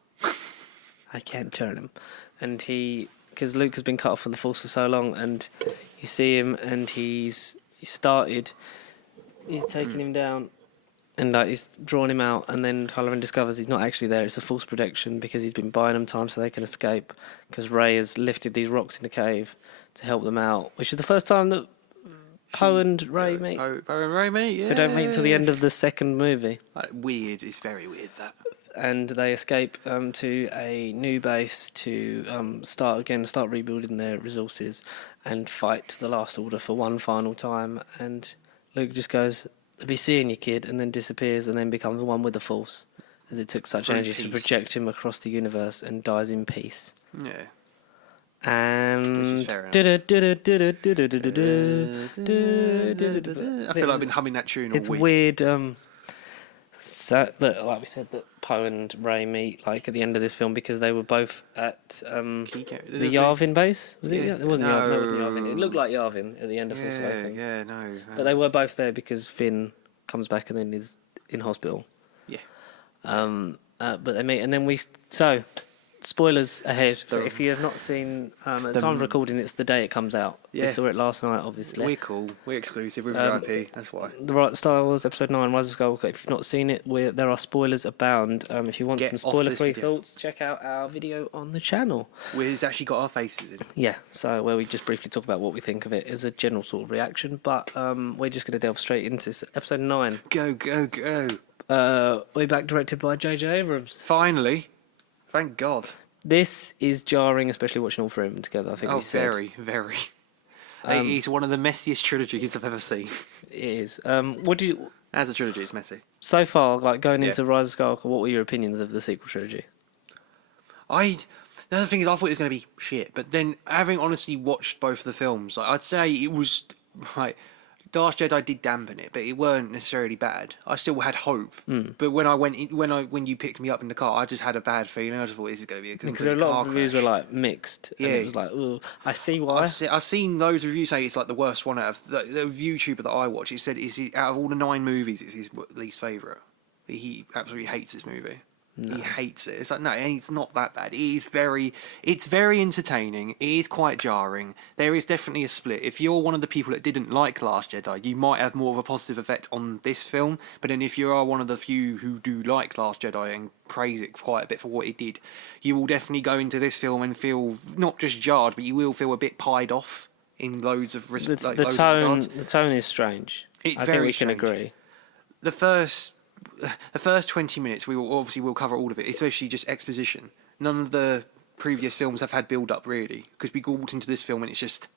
I can't turn him. And because Luke has been cut off from the Force for so long, and you see him, and he's taking him down, and like he's drawn him out, and then Kylo Ren discovers he's not actually there. It's a false protection, because he's been buying them time so they can escape, because Rey has lifted these rocks in the cave to help them out, which is the first time that Poe and Rey meet. Poe and Rey meet, yeah. They don't meet until the end of the second movie. Like, weird. It's very weird, that. And they escape to a new base to start rebuilding their resources and fight the Last Order for one final time. And Luke just goes, "I'll be seeing you, kid," and then disappears, and then becomes one with the Force, as it took such Through energy to peace. project him across the universe and dies in peace. Yeah. And fair I feel like I've been humming that tune all it's week. weird. So that, like we said, that Poe and Rey meet like at the end of this film because they were both at the Yavin base. Was it? Yeah. It wasn't. Yavin. No, it wasn't No. Yavin. It looked like Yavin at the end of Force Yeah, Awakens. yeah, no. But they were both there because Finn comes back and then is in hospital. Yeah. But they meet, and then so spoilers ahead. If you have not seen, at the time of recording, it's the day it comes out. Yeah. We saw it last night, obviously. We're cool. We're exclusive. We're VIP. That's why. The Star Wars Episode 9, Rise of Skywalker. If you've not seen it, there are spoilers abound. If you want Get some off this spoiler-free video. thoughts, check out our video on the channel. We've actually got our faces in. Yeah, so where we just briefly talk about what we think of it as a general sort of reaction. But we're just going to delve straight into Episode 9. Go, go, go. Way back, directed by J.J. Abrams. Finally. Thank God. This is jarring, especially watching all three of them together. I think Oh, we said. very, very. It's one of the messiest trilogies I've ever seen. It is. What did you As a trilogy, it's messy. so far like going Yeah. into Rise of Skywalker? What were your opinions of the sequel trilogy? The other thing is, I thought it was going to be shit, but then having honestly watched both of the films, I'd say it was like Last Jedi did dampen it, but it weren't necessarily bad. I still had hope, but when when you picked me up in the car, I just had a bad feeling. I just thought this is going to be a complete Because a lot car of reviews crash. were like mixed. Yeah. And it was like, oh, I see why. I've seen those reviews say it's like the worst one out of the YouTuber that I watch. It said out of all the 9 movies, it's his least favourite. He absolutely hates this movie. He hates it. It's like, no, it's not that bad. It's very entertaining. It is quite jarring. There is definitely a split. If you're one of the people that didn't like Last Jedi, you might have more of a positive effect on this film. But then if you are one of the few who do like Last Jedi and praise it quite a bit for what it did, you will definitely go into this film and feel not just jarred, but you will feel a bit pied off in loads of respect. The tone is strange. It's I think very we can strange. agree. The first 20 minutes, we'll cover all of it, especially just exposition. None of the previous films have had build up really, because we walked into this film and it's just,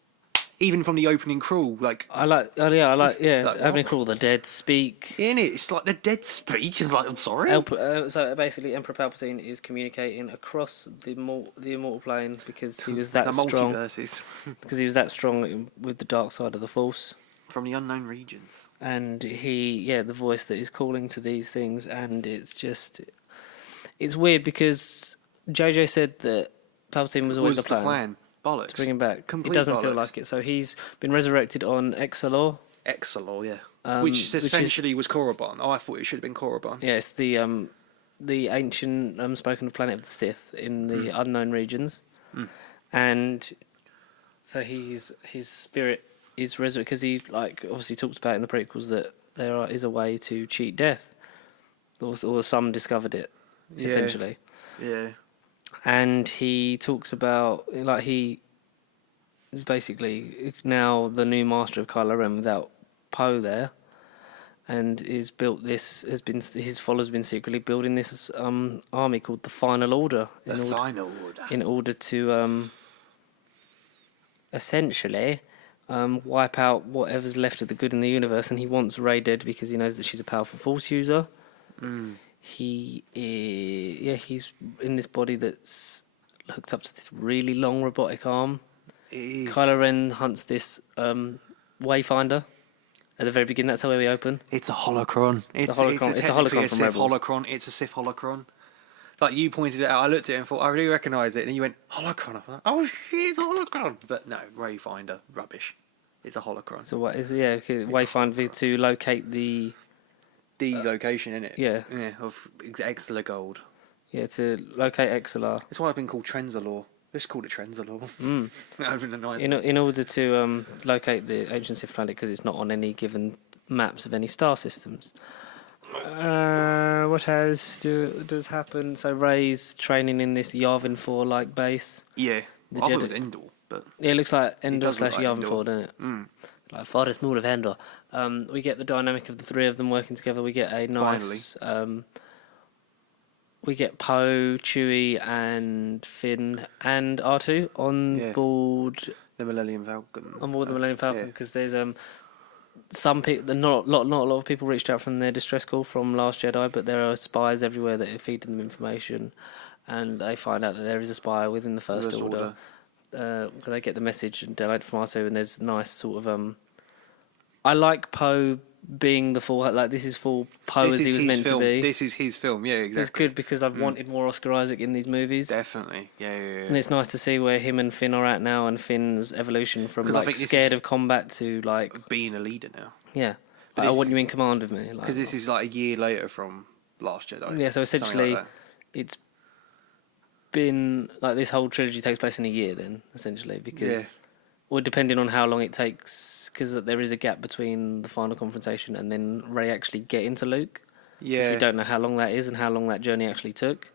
even from the opening crawl, like I like Like, having what? call the dead speak. in it, it's like the dead speak. It's like, I'm sorry. So basically, Emperor Palpatine is communicating across the immortal plane because he was that the strong. multiverses Because he was that strong with the dark side of the Force. from the unknown regions. And the voice that is calling to these things, and it's weird because JJ said that Palpatine was always Was the plan Bollocks. to bring him back. Complete It doesn't feel bollocks. like it. So he's been resurrected on Exalor. Exalor, yeah. which Which is- essentially was Korriban. Oh, I thought it should have been Korriban. Yeah, it's the ancient spoken of planet of the Sith in the unknown regions, and so his spirit is resurrected because he obviously talked about in the prequels that is a way to cheat death, or some discovered it essentially. Yeah. And he talks about he is basically now the new master of Kylo Ren without Poe there, and his followers been secretly building this army called the Final Order Final Order. in order to essentially wipe out whatever's left of the good in the universe. And he wants Rey dead because he knows that she's a powerful Force user. He's in this body that's hooked up to this really long robotic arm. Kylo Ren hunts this Wayfinder at the very beginning. That's how we open. It's a holocron. It's a holocron. It's a holocron technically from Sith Rebels. holocron. It's a Sith holocron. Like you pointed it out, I looked at it and thought, I really recognise it, and then you went holocron. I was like, oh shit, it's a holocron. But no, Wayfinder, rubbish. It's a holocron. So what is Wayfinder to locate the Location in it. yeah. Of Exeter Gold. to locate Exelar. That's why I've been called Trenzalore. Let's call it Trenzalore. That would have been a nice. In order to locate the ancient Sith planet, because it's not on any given maps of any star systems. What else does happen? So Rey's training in this Yavin 4 base. Yeah. The I thought it Jedi- was Endor, but Yeah, it looks like Endor does look / like Yavin Endor. 4, doesn't it? Like Forest Moon of Endor. We get the dynamic of the three of them working together. We get a nice. We get Poe, Chewie, and Finn and R2 on Yeah. board the Millennium Falcon. the Millennium Falcon Yeah. because there's some people, not a lot of people reached out from their distress call from Last Jedi, but there are spies everywhere that are feeding them information, and they find out that there is a spy within the First Order. They get the message and download from R2, and there's nice sort of I like Poe being the full, like, this is full Poe as he was meant to be. This is his film, yeah, exactly. It's good because I've wanted more Oscar Isaac in these movies. Definitely, yeah. And it's nice to see where him and Finn are at now, and Finn's evolution from like scared of combat to like being a leader now. Yeah, like, I want you in command of me. Because this is like a year later from Last Jedi. Yeah, so essentially, it's been like this whole trilogy takes place in a year. Then essentially, because or depending on how long it takes. Because there is a gap between the final confrontation and then Rey actually getting to Luke. Yeah. We don't know how long that is and how long that journey actually took.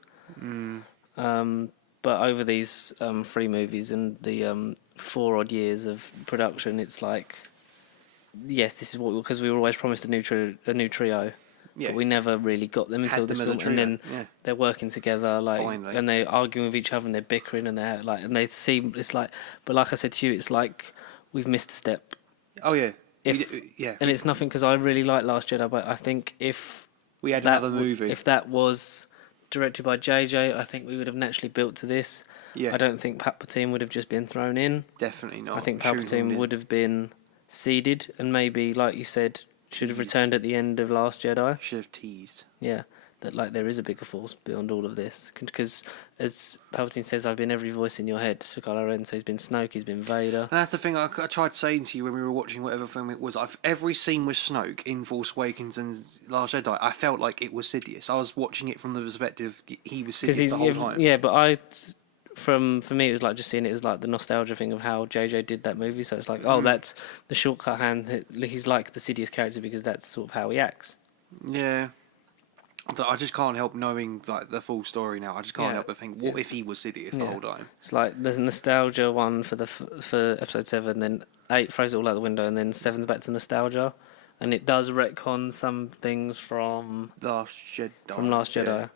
But over these 3 movies and the 4 odd years of production, it's like, yes, this is what because we were always promised a new trio. Yeah. But we never really got them until this film, and then they're working together, like, finally. And they're arguing with each other and they're bickering and they're like, and they seem it's like, but like I said to you, it's like we've missed a step. Oh yeah, and it's nothing because I really like Last Jedi, but I think if we had another movie, if that was directed by JJ, I think we would have naturally built to this. Yeah, I don't think Palpatine would have just been thrown in. Definitely not. I think Palpatine would have been seeded and maybe, like you said, should have returned at the end of Last Jedi. Should have teased. Yeah. That like there is a bigger force beyond all of this, because as Palpatine says, I've been every voice in your head to Kylo Ren. So he's been Snoke, he's been Vader. And that's the thing I tried saying to you when we were watching whatever film it was. Every scene with Snoke in Force Awakens and Last Jedi, I felt like it was Sidious. I was watching it from the perspective he was Sidious the whole time. Yeah, but for me it was like just seeing it as like the nostalgia thing of how JJ did that movie. So it's like, oh, that's the shortcut hand. He's like the Sidious character because that's sort of how he acts. Yeah. I just can't help knowing like the full story now. I just can't help but think, what if he was Sidious the whole time? It's like there's a nostalgia one for episode 7, then 8 throws it all out the window, and then 7's back to nostalgia, and it does retcon some things from Last Jedi. Yeah.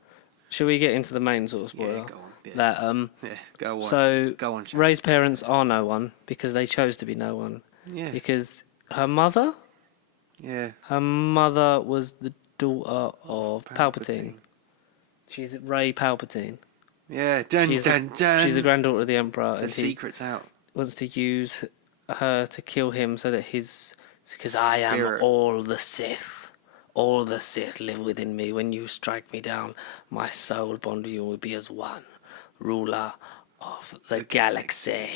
Should we get into the main sort of spoiler? Yeah, go on. Yeah. Go on. So go on. Rey's parents are no one because they chose to be no one. Yeah. Because her mother. Yeah. Her mother was the daughter of Palpatine. She's Rey Palpatine. Yeah, she's the granddaughter of the Emperor. The secret's out. Wants to use her to kill him so that because I am all the Sith. All the Sith live within me. When you strike me down, my soul bond you will be as one, ruler of the galaxy.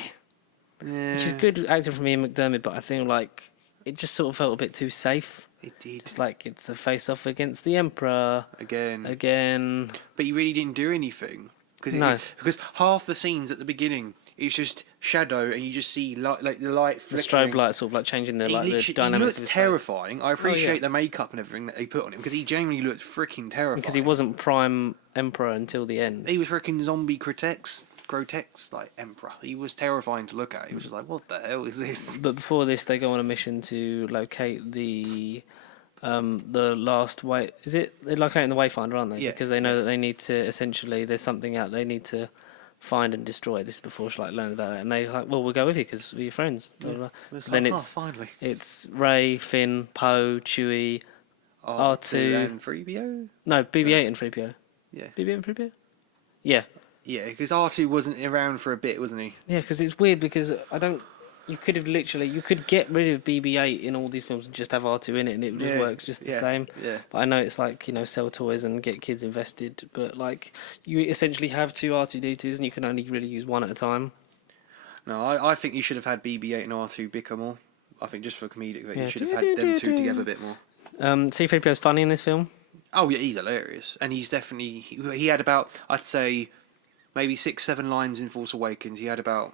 Yeah. Which is good acting from Ian McDiarmid, but I think like it just sort of felt a bit too safe. It did. It's like it's a face-off against the Emperor. Again. But he really didn't do anything. Because half the scenes at the beginning, it's just shadow, and you just see like the light flickering. The strobe light sort of like changing the dynamics of his face. Terrifying. I appreciate the makeup and everything that they put on him, because he genuinely looked freaking terrifying. Because he wasn't Prime Emperor until the end. He was freaking zombie grotesque like Emperor. He was terrifying to look at. He was just like, what the hell is this? But before this, they go on a mission to locate the last way. Is it? They're locating the Wayfinder, aren't they? Yeah. Because they know that they need to, essentially, there's something out they need to find and destroy. This is before she learns about it, and they're like, well, we'll go with you because we're your friends. Yeah. So then finally. It's Rey, Finn, Poe, Chewie, R2 and 3PO. No, BB-8 and 3PO. Yeah. BB-8 and 3PO. Yeah. Yeah, because R2 wasn't around for a bit, wasn't he? Yeah, because it's weird because you could get rid of BB-8 in all these films and just have R2 in it, and it just works just the same. Yeah. But I know it's like, sell toys and get kids invested, but like you essentially have 2 R2-D2s and you can only really use one at a time. No, I think you should have had BB-8 and R2 bicker more. I think just for comedic, that you should have had them 2 together a bit more. C-3PO's funny in this film. Oh yeah, he's hilarious, and he's definitely he had about, I'd say, maybe 6-7 lines in Force Awakens. He had about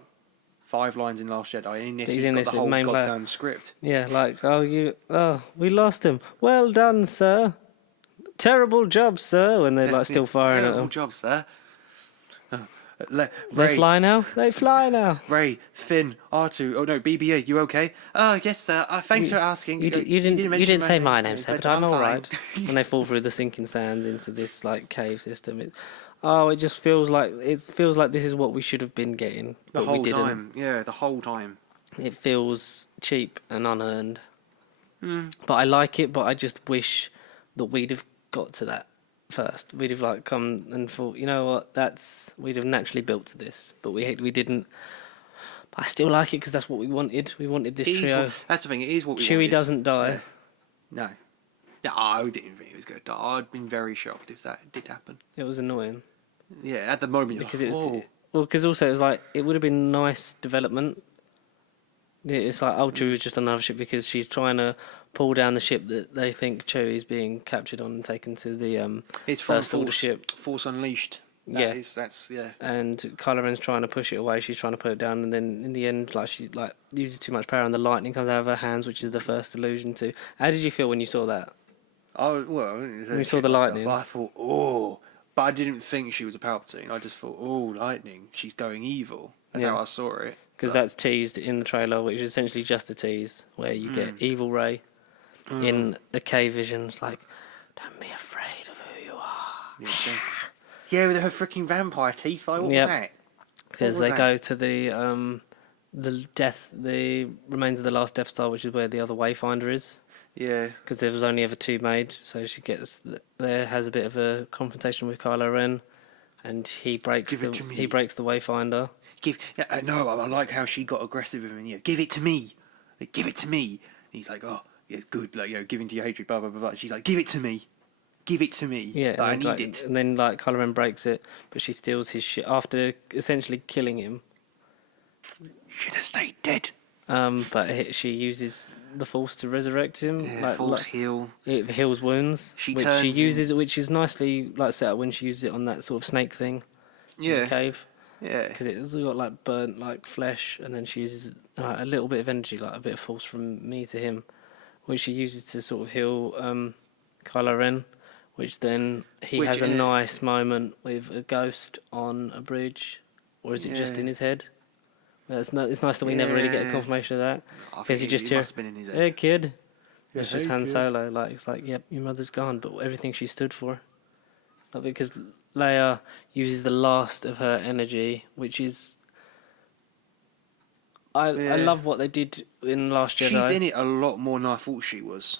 5 lines in Last Jedi, and in this he's got the whole goddamn script. Yeah, like, we lost him. Well done, sir. Terrible job, sir. When they're still firing at him. Terrible job, sir. They fly now. They fly now. Rey, Finn, R2. Oh no, BB-8. You okay? Yes, sir. Thanks for asking. You didn't say my name, sir, but I'm all right. And they fall through the sinking sands into this like cave system. It just feels like this is what we should have been getting. The whole time. Yeah, the whole time. It feels cheap and unearned. But I like it. But I just wish that we'd have got to that first. We'd have like come and thought, you know what? We'd have naturally built to this, but we didn't. But I still like it because that's what we wanted. We wanted this trio. That's the thing. It is what we Chewie wanted. doesn't die. Yeah. No. No, I didn't think he was going to die. I'd been very shocked if that did happen. It was annoying Yeah, at the moment. because You're it like, was. "Whoa." Well, because also it was like it would have been nice development. Yeah, it's like Chewie was just on another ship because she's trying to pull down the ship that they think Chewie's being captured on and taken to the It's from First Order Force, ship. Force Unleashed. Yeah. That's yeah. And Kylo Ren's trying to push it away. She's trying to put it down, and then in the end, like she uses too much power, and the lightning comes out of her hands, which is the first allusion to. How did you feel when you saw that? When you saw the lightning. I thought, oh, but I didn't think she was a Palpatine. I just thought, oh, lightning, she's going evil. That's Yeah. how I saw it. Because that's teased in the trailer, which is essentially just a tease, where you get Evil Rey in a cave vision. It's like, don't be afraid of who you are. Yeah, with her freaking vampire teeth. What was that? Because was they that? go to the remains of the last Death Star, which is where the other Wayfinder is. Yeah. Because there was only ever 2 made, so she has a bit of a confrontation with Kylo Ren, and he breaks Give it to me. he breaks the Wayfinder. No, I like how she got aggressive with him. Yeah, give it to me. Like, give it to me. And he's like, oh, yeah, good. Like, giving to your hatred, blah blah blah blah. She's like, give it to me. Give it to me. Yeah, I and need then, it. And then Kylo Ren breaks it, but she steals his shit after essentially killing him. Should have stayed dead. But she uses the Force to resurrect him. Yeah, Force heal. It heals wounds, which is nicely set up when she uses it on that sort of snake thing. In Yeah. the cave. Yeah. Because it's got burnt flesh, and then she uses a little bit of energy, a bit of force from me to him, which she uses to sort of heal Kylo Ren, which then he has a nice moment with a ghost on a bridge, or is it just in his head? Well, it's nice that we never really get a confirmation of that. I Because think you just it hear, must have been in his head. "Hey kid," it's Yeah, just hey, Han kid. Solo. It's like, yep, your mother's gone, but everything she stood for. It's not because Leia uses the last of her energy, which is. I love what they did in Last Jedi. She's in it a lot more than I thought she was.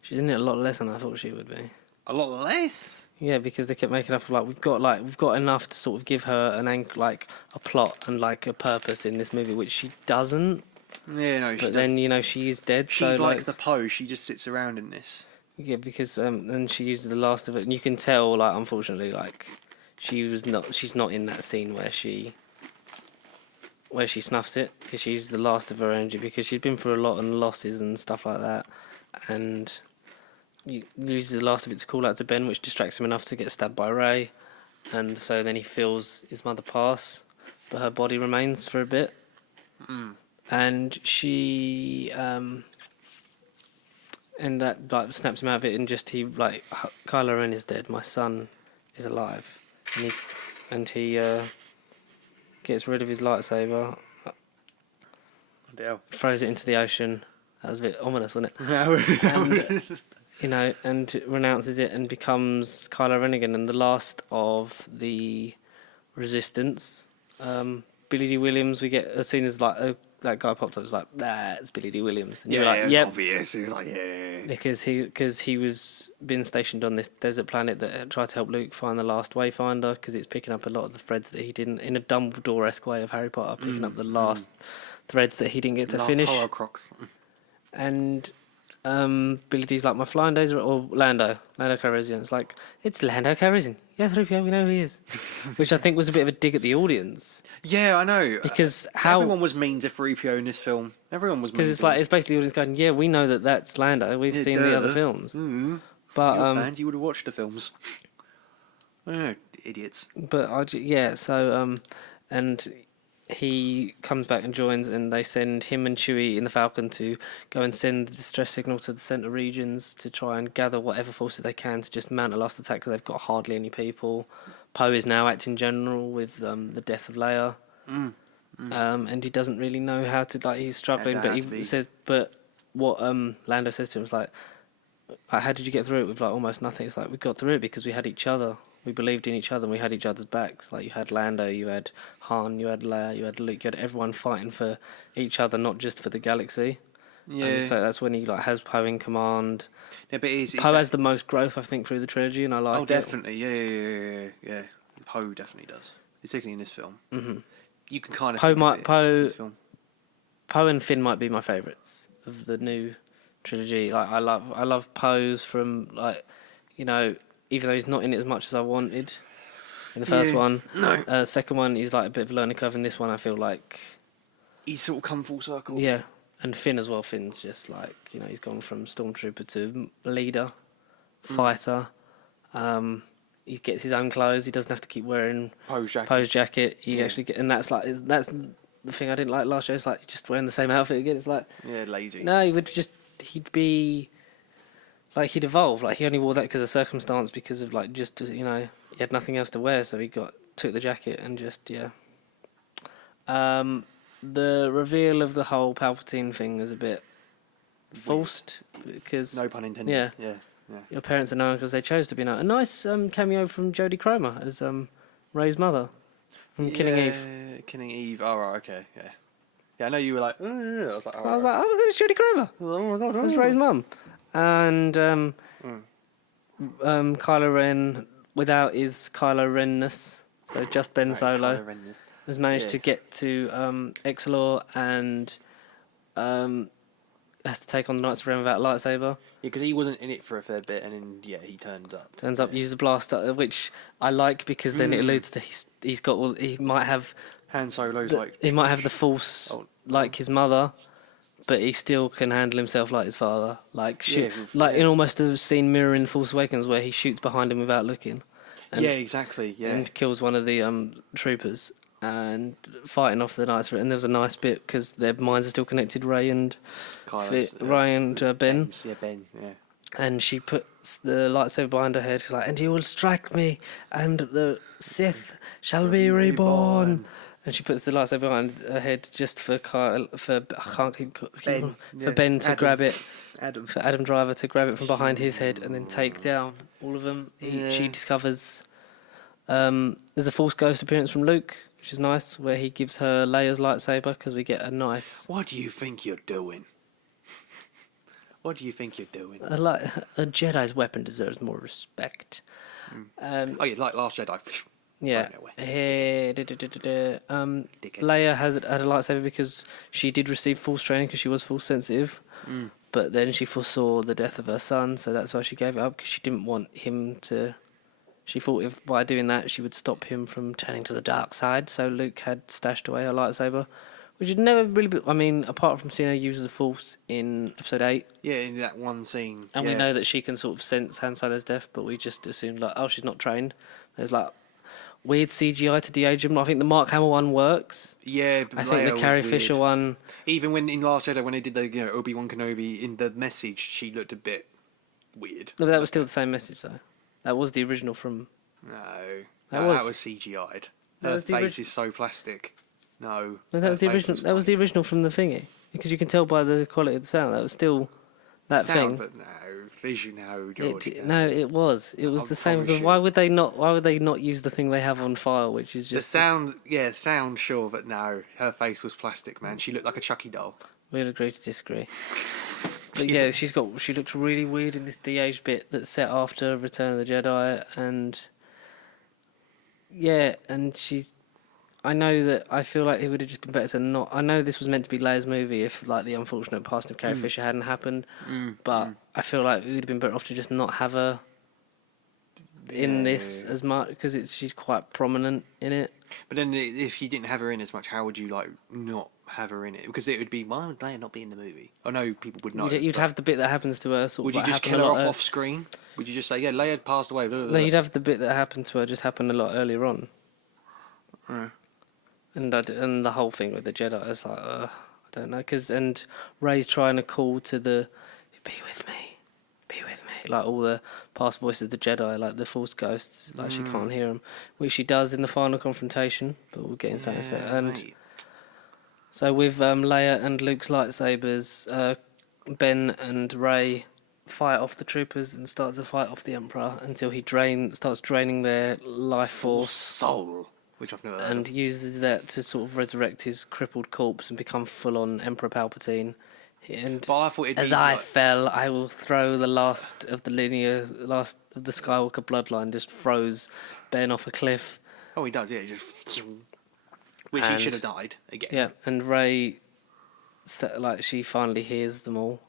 She's in it a lot less than I thought she would be. A lot less. Yeah, because they kept making up of we've got enough to sort of give her a plot and a purpose in this movie, which she doesn't. Yeah, no, she But does. then she is dead. She's so, like the Poe. She just sits around in this. Yeah, because and she uses the last of it, and you can tell unfortunately she's not in that scene where she snuffs it, because she uses the last of her energy because she's been through a lot and losses and stuff like that, and uses the last of it to call out to Ben, which distracts him enough to get stabbed by Rey, and so then he feels his mother pass, but her body remains for a bit, and she and that snaps him out of it, and Kylo Ren is dead, my son is alive, and he gets rid of his lightsaber, throws it into the ocean. That was a bit ominous, wasn't it? And, and renounces it and becomes Kylo Ren again. And the last of the Resistance, Billy D. Williams, we get as soon as that guy popped up, it's like, it's Billy D. Williams. And you're like, yep. Obvious. It was like, yeah. Because he was being stationed on this desert planet that tried to help Luke find the last Wayfinder, because it's picking up a lot of the threads that he didn't, in a Dumbledore-esque way of Harry Potter, picking up the last threads that he didn't get to finish. Horcrux. And Billy D's like, my flying days are, or Lando Calrissian. It's like, it's Lando Calrissian. Yeah, 3PO, we know who he is. Which I think was a bit of a dig at the audience. Yeah, I know. Because everyone was mean to 3PO in this film. Everyone was mean. Because it's basically the audience going, yeah, we know that's Lando. We've seen the other films. Mm-hmm. But You're fans, you would have watched the films. Oh, idiots. But and he comes back and joins, and they send him and Chewie in the Falcon to go and send the distress signal to the centre regions to try and gather whatever forces they can to just mount a last attack, because they've got hardly any people. Poe is now acting general with the death of Leia, and he doesn't really know how to, he's struggling. But he says, but what Lando says to him is like, how did you get through it with almost nothing? It's like, we got through it because we had each other. We believed in each other, and we had each other's backs. You had Lando, you had Han, you had Leia, you had Luke, you had everyone fighting for each other, not just for the galaxy. Yeah. And so that's when he like has Poe in command. Yeah, but it's Poe that- has the most growth, I think, through the trilogy, and I like Oh, it. definitely. Yeah. Poe definitely does, particularly in this film. Mm-hmm. You can kind of Poe think might- of it Poe- as this film. Poe and Finn might be my favourites of the new trilogy. Like I love Poe's from like, you know, even though he's not in it as much as I wanted in the first Yeah. one. No. Second one, he's like a bit of a learning curve. In this one, I feel like, He's sort of come full circle. yeah, and Finn as well. Finn's just like, you know, he's gone from stormtrooper to leader, fighter. He gets his own clothes. He doesn't have to keep wearing Poe's jacket. Poe's jacket. He actually and that's the thing I didn't like last year. It's like just wearing the same outfit again. It's like, Yeah, lazy. no, he'd be like he'd evolve. Like he only wore that because of circumstance, because of like just, you know, he had nothing else to wear, so he took the jacket and just the reveal of the whole Palpatine thing was a bit forced because No pun intended. Yeah. Yeah. your parents are known because they chose to be known. A nice cameo from Jodie Cromer as Rey's mother from Killing Eve. Killing Eve. Oh, right, okay, yeah. Yeah, I know you were like, I was like, So I was like, oh my god, it's Jodie Cromer. oh my god, That's Rey's mum. And Kylo Ren, without his Kylo Ren-ness, so just Ben Solo, has managed to get to Exelor and has to take on the Knights of Ren without a lightsaber. Yeah, because he wasn't in it for a fair bit, and then he turns up. Turns up, uses a blaster, which I like because then it alludes to he might have Han Solo's he might have the Force like his mother, but he still can handle himself like his father. Like in almost a scene mirroring Force Awakens where he shoots behind him without looking. And, yeah, exactly. Yeah, and kills one of the troopers and fighting off the Knights. And there was a nice bit because their minds are still connected. Rey and Ben. Yeah, Ben. Yeah. And she puts the lightsaber behind her head. She's like, "And you will strike me, and the Sith shall be reborn." And she puts the lightsaber behind her head just for Ben to grab it. For Adam Driver to grab it from behind his head and then take down all of them. She discovers there's a Force Ghost appearance from Luke, which is nice, where he gives her Leia's lightsaber because we get a nice. What do you think you're doing? What do you think you're doing? A Jedi's weapon deserves more respect. Oh yeah, like Last Jedi. Yeah. Leia had a lightsaber because she did receive Force training because she was Force sensitive. But then she foresaw the death of her son, so that's why she gave it up, because she didn't want him to. She thought if by doing that she would stop him from turning to the dark side. So Luke had stashed away her lightsaber, which had never really been. I mean, apart from seeing her use the Force in Episode 8. Yeah, in that one scene. And we know that she can sort of sense Han Solo's death, but we just assumed, like, oh, she's not trained. There's, like, weird CGI to de-age him. I think the Mark Hamill one works. Yeah, but I think the Carrie Fisher one. Even when in Last Jedi, when they did the Obi-Wan Kenobi in the message, she looked a bit weird. No, but that was still the same message, though. That was the original from. No, That was CGI'd. That Her was the face is so plastic. No, No, that was the original. That was the original from the thingy, because you can tell by the quality of the sound. That was still that sound, thing. But no, vision, no, George. No, it was. It was the same. Because why would they not? Why would they not use the thing they have on file, which is just the sound? Yeah, sound, sure, but no, her face was plastic, man. She looked like a Chucky doll. We'll agree to disagree. But yeah, she looks really weird in this de-aged bit that's set after Return of the Jedi, and yeah, and she's. I know that I feel like it would have just been better to not. I know this was meant to be Leia's movie if, like, the unfortunate passing of Carrie Fisher hadn't happened, but I feel like it would have been better off to just not have her in this as much, because she's quite prominent in it. But then, if you didn't have her in as much, how would you not have her in it? Because it would be, why would Leia not be in the movie? I know people would know. You'd have the bit that happens to her. Sort would of you just happen kill a her lot off screen? Would you just say, yeah, Leia passed away? Blah, blah, blah. No, you'd have the bit that happened to her just happen a lot earlier on. And the whole thing with the Jedi is like, I don't know, and Rey's trying to call to the, be with me, like all the past voices of the Jedi, like the Force ghosts, like she can't hear them, which she does in the final confrontation, but we'll get into that in a second. And so with Leia and Luke's lightsabers, Ben and Rey fight off the troopers and start to fight off the Emperor until he starts draining their life force. Soul. Which I've never heard And uses that to sort of resurrect his crippled corpse and become full-on Emperor Palpatine. And But I thought it'd as be I like- fell, I will throw the last of the Skywalker bloodline. Just throws Ben off a cliff. Oh, he does, yeah. Which he And- should have died again. Yeah, and Rey, like she finally hears them all.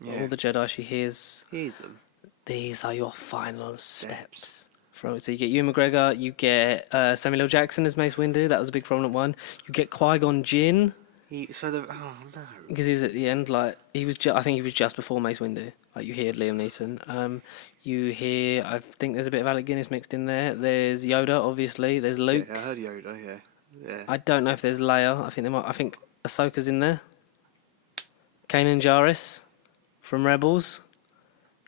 Yeah. All the Jedi, she hears. Here's them. These are your final steps. So you get Ewan McGregor, you get Samuel L. Jackson as Mace Windu. That was a big prominent one. You get Qui-Gon Jinn Oh no. because he was at the end. Like he was, I think he was just before Mace Windu. Like you hear Liam Neeson. You hear, I think there's a bit of Alec Guinness mixed in there. There's Yoda, obviously. There's Luke. Yeah, I heard Yoda. Yeah. I don't know if there's Leia. I think Ahsoka's in there. Kanan Jarrus from Rebels.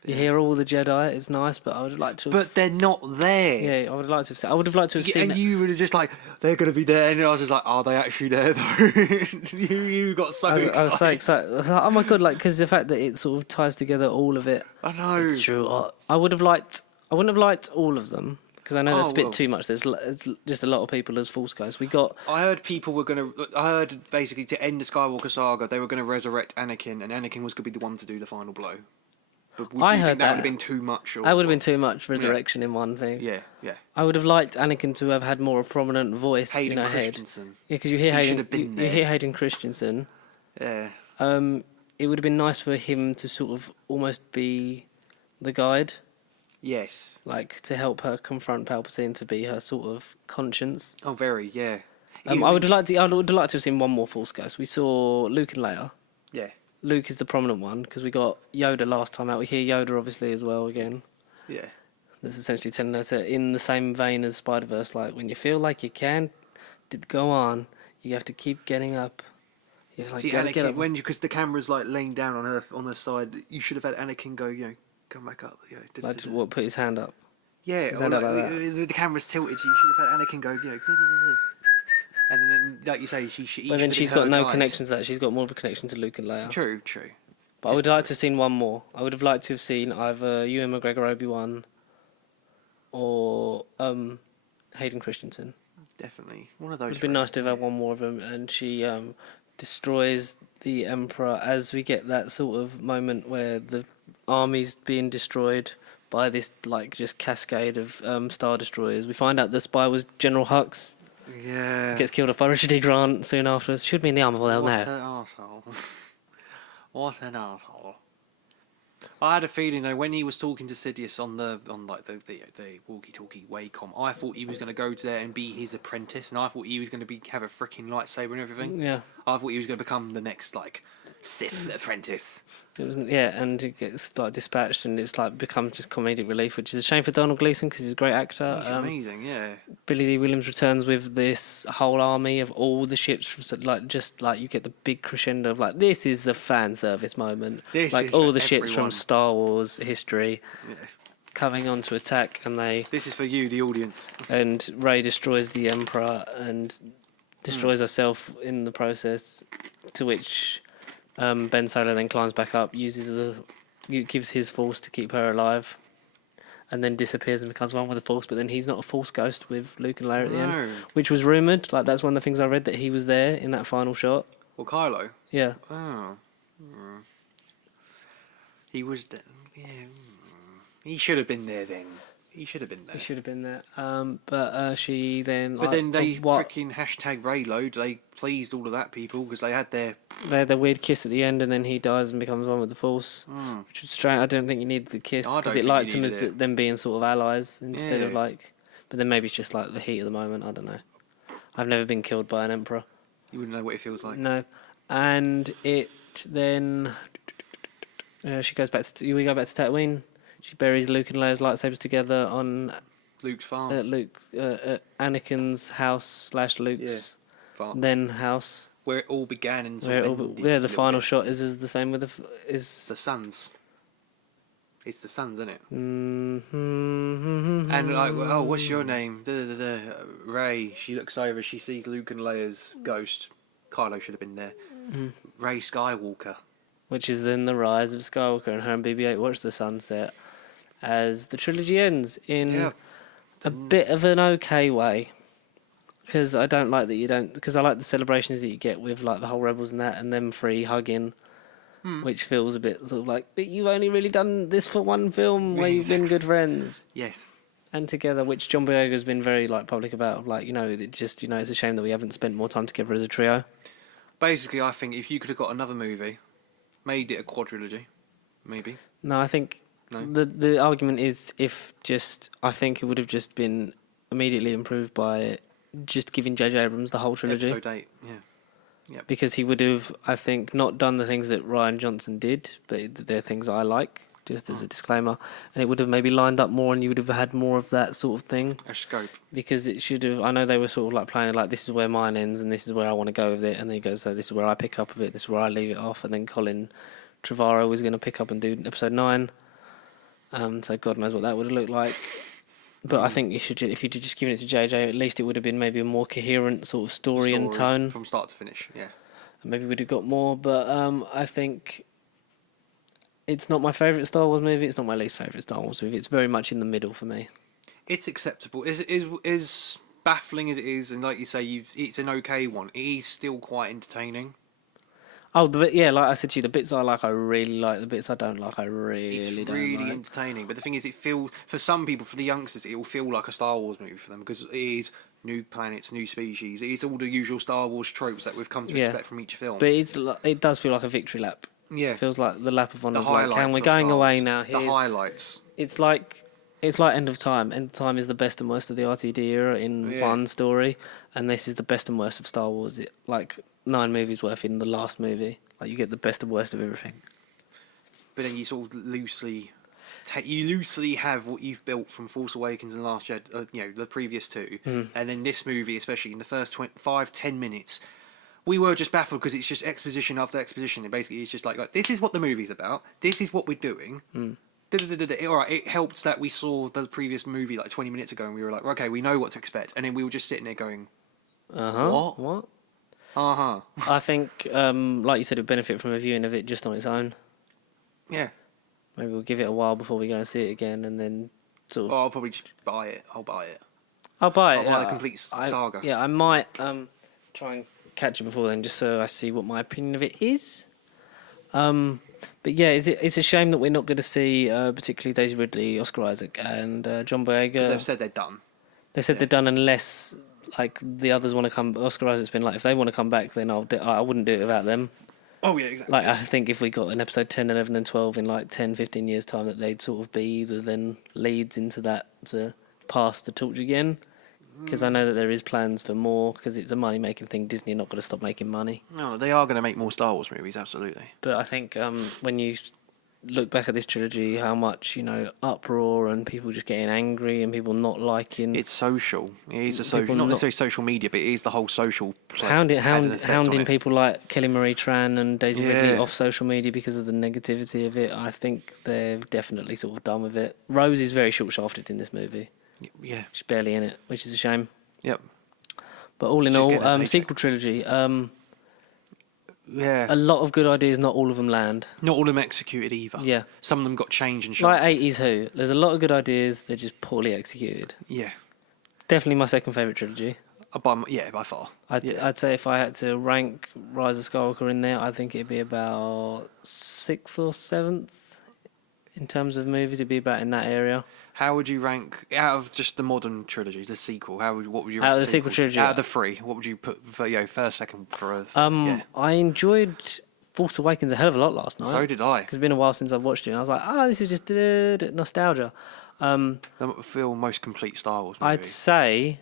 You hear all the Jedi. It's nice, but I would like to. But they're not there. Yeah, I would like to have. I would have liked to have seen. And you were just like, they're going to be there. And I was just like, are they actually there, though? you got so excited. I was so excited. I was like, oh my god! Like, because the fact that it sort of ties together all of it. I know. It's true. I would have liked. I wouldn't have liked all of them because I know that's a bit too much. There's just a lot of people as Force Ghosts. We got. I heard people were going to... I heard basically to end the Skywalker saga, they were going to resurrect Anakin, and Anakin was going to be the one to do the final blow. But would I you heard think that that. would have been too much? Or That would have been too much resurrection in one thing. Yeah. I would have liked Anakin to have had more of a prominent voice Hayden in our head. Christensen. Yeah, because you hear He should Hayden. have been You there. hear Hayden Christensen. Yeah. It would have been nice for him to sort of almost be the guide, Yes. like to help her confront Palpatine, to be her sort of conscience. Oh, very, yeah. I would have liked to have seen one more Force Ghost. We saw Luke and Leia. Yeah. Luke is the prominent one because we got Yoda last time out. We hear Yoda obviously as well again. Yeah. That's essentially telling her to, in the same vein as Spider-Verse, like when you feel like you can't go on, you have to keep getting up. You have to, like, See, gotta get up. Anakin, because the camera's like laying down on her side, you should have had Anakin go, come back up. Like to what, put his hand up. Yeah, His or hand like, up like that. the camera's tilted, so you should have had Anakin go, and then, like you say, But then she's got no connection to that. She's got more of a connection to Luke and Leia. True. But I would like to have seen one more. I would have liked to have seen either Ewan McGregor Obi-Wan or Hayden Christensen. Definitely. One of It those. would have been nice to have had one more of them. And she destroys the Emperor as we get that sort of moment where the army's being destroyed by this like just cascade of Star Destroyers. We find out the spy was General Hux. Yeah. Gets killed off by Richard E. Grant soon afterwards. Should be in the army, well, What no. an arsehole. What an arsehole. I had a feeling though when he was talking to Sidious on the walkie-talkie Wacom, I thought he was going to go to there and be his apprentice, and I thought he was going to have a freaking lightsaber and everything. Yeah. I thought he was going to become the next like Sith apprentice. It was, yeah, and it gets like dispatched, and it's like becomes just comedic relief, which is a shame for Donald Gleason because he's a great actor. He's amazing, yeah. Billy D. Williams returns with this whole army of all the ships, like just like you get the big crescendo of like this is a fan service moment, This like is all for the ships everyone. from Star Wars history Yeah. coming on to attack, and This is for you, the audience. and Rey destroys the Emperor and destroys herself in the process, to which Ben Solo then climbs back up, gives his force to keep her alive, and then disappears and becomes one with the Force. But then he's not a Force ghost with Luke and Leia at the No. end, which was rumoured. Like that's one of the things I read, that he was there in that final shot. Well, Kylo. Yeah. Oh. He was. Yeah. He should have been there then. He should have been there. He should have been there. But she then. But then they what? freaking hashtag Rayload. They pleased all of that people because they had their. They had the weird kiss at the end, and then he dies and becomes one with the Force, which was strange. I don't think you needed the kiss I don't because think it you liked him as needed it. them being sort of allies instead of Yeah. like. But then maybe it's just like the heat of the moment. I don't know. I've never been killed by an emperor. You wouldn't know what it feels like. No, and it then she goes back to. We go back to Tatooine. She buries Luke and Leia's lightsabers together on Luke's farm. Anakin's house / Luke's farm. then house. Where it all began and Where sort it of all, ended yeah, a the little final bit. shot is the same with is. The suns. It's the suns, isn't it? Mm-hmm. And like, oh, what's your name? Ray. She looks over. She sees Luke and Leia's ghost. Kylo should have been there. Ray Skywalker. Which is then the rise of Skywalker, and her and BB-8 watch the sunset as the trilogy ends in a bit of an okay way. Because I don't like that you don't. Because I like the celebrations that you get with like the whole Rebels and that, and them three hugging. which feels a bit sort of like, but you've only really done this for one film where you've been Exactly. good friends Yes. and together, which John Boyega's been very like public about. Of, like, it just it's a shame that we haven't spent more time together as a trio. Basically, I think if you could have got another movie, made it a quadrilogy, maybe. No, I think No? the argument is I think it would have just been immediately improved by just giving J.J. Abrams the whole trilogy. Episode 8, yeah. Because he would have, I think, not done the things that Rian Johnson did, but they're things I like, just as a disclaimer. And it would have maybe lined up more and you would have had more of that sort of thing. A scope. Because it should have, I know they were sort of like playing like, this is where mine ends and this is where I want to go with it. And then he goes, so this is where I pick up with it, this is where I leave it off. And then Colin Trevorrow was going to pick up and do episode 9. So God knows what that would have looked like. But I think if you'd just given it to JJ, at least it would have been maybe a more coherent sort of story and tone. From start to finish, yeah. And maybe we'd have got more. But I think it's not my favourite Star Wars movie. It's not my least favourite Star Wars movie. It's very much in the middle for me. It's acceptable. Is baffling as it is, and like you say, it's an okay one. It is still quite entertaining. Oh, like I said to you, the bits I like, I really like. The bits I don't like, I really don't like. Entertaining. But the thing is, it feels, for some people, for the youngsters, it will feel like a Star Wars movie for them because it is new planets, new species. It is all the usual Star Wars tropes that we've come to expect from each film. But it does feel like a victory lap. Yeah. It feels like the lap of one The of like, highlights we're of going Star away Wars. now. The highlights. It's like End of Time. End of Time is the best and worst of the RTD era in one story, and this is the best and worst of Star Wars. Like 9 movies worth in the last movie. Like you get the best and worst of everything. But then you sort of loosely have what you've built from Force Awakens and Last Jedi, the previous two, and then this movie, especially in the first 5-10 minutes, we were just baffled because it's just exposition after exposition. And basically, it's just like this is what the movie's about. This is what we're doing. All right, it helped that we saw the previous movie like 20 minutes ago, and we were like, okay, we know what to expect, and then we were just sitting there going, What? I think, like you said, it would benefit from a viewing of it just on its own. Yeah. Maybe we'll give it a while before we go and see it again, and then sort of. Well, I'll probably just buy it. I'll buy it. I'll buy it. I'll buy the complete saga. Yeah, I might try and catch it before then, just so I see what my opinion of it is. But yeah, it's a shame that we're not going to see particularly Daisy Ridley, Oscar Isaac, and John Boyega. Because they've said they're done. They said they're done unless like the others want to come. Oscar Isaac's been like, if they want to come back, then I wouldn't do it without them. Oh yeah, exactly. Like I think if we got an episode 10, 11 and 12 in like 10, 15 years time, that they'd sort of be the then leads into that to pass the torch again. Because I know that there is plans for more, because it's a money-making thing. Disney are not going to stop making money. No, they are going to make more Star Wars movies, absolutely. But I think when you look back at this trilogy, how much, uproar and people just getting angry and people not liking... It's social. It is a social... Not necessarily social media, but it is the whole social... Hounding people like Kelly Marie Tran and Daisy Ridley off social media because of the negativity of it. I think they're definitely sort of done with it. Rose is very short-shafted in this movie. Yeah. She's barely in it, which is a shame. Yep. But all in She's getting all, a sequel trilogy. Yeah. A lot of good ideas, not all of them land. Not all of them executed either. Yeah. Some of them got changed and shot. Like 80s Who. There's a lot of good ideas, they're just poorly executed. Yeah. Definitely my second favourite trilogy. By far. I'd say if I had to rank Rise of Skywalker in there, I think it'd be about 6th or 7th. In terms of movies, it'd be about in that area. How would you rank out of just the modern trilogy, the sequel? What would you rank out of the sequel trilogy? Out of the 3, what would you put for first, second for? I enjoyed Force Awakens a hell of a lot last night. So did I. Because it's been a while since I've watched it. And I was like, this is just nostalgia. That would feel most complete Star Wars movie. I'd say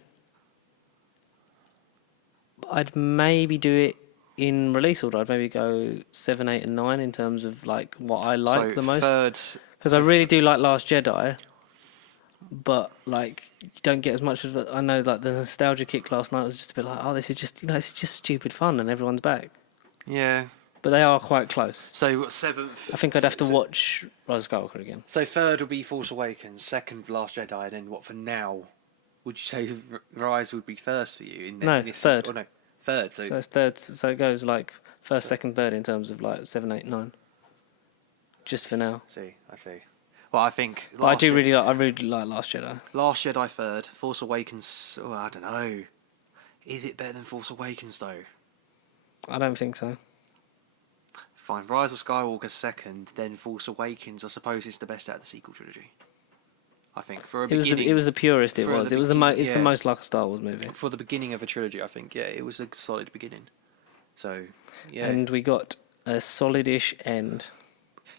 I'd maybe do it in release order. I'd maybe go 7, 8, and 9 in terms of like what I like the most. Because I really do like Last Jedi. But like you don't get as much of it. I know like the nostalgia kick last night was just a bit like, this is just it's just stupid fun and everyone's back. Yeah. But they are quite close. So what, 7th? I think I'd have to watch Rise of Skywalker again. So 3rd would be Force Awakens, 2nd Last Jedi, and then what for now? Would you say Rise would be first for you? No, 3rd. Oh no, 3rd. So it's 3rd. So it goes like 1st, 2nd, 3rd in terms of like 7, 8, 9. Just for now. I see. Well, I think. I really like Last Jedi. Last Jedi 3rd, Force Awakens. Oh, I don't know. Is it better than Force Awakens though? I don't think so. fine. Rise of Skywalker second, then Force Awakens. I suppose it's the best out of the sequel trilogy. I think for a beginning, it was the purest. It for was. the It was the beginning, it's the yeah. most like a Star Wars movie. for the beginning of a trilogy, I think. Yeah, it was a solid beginning. So, yeah. And we got a solid-ish end.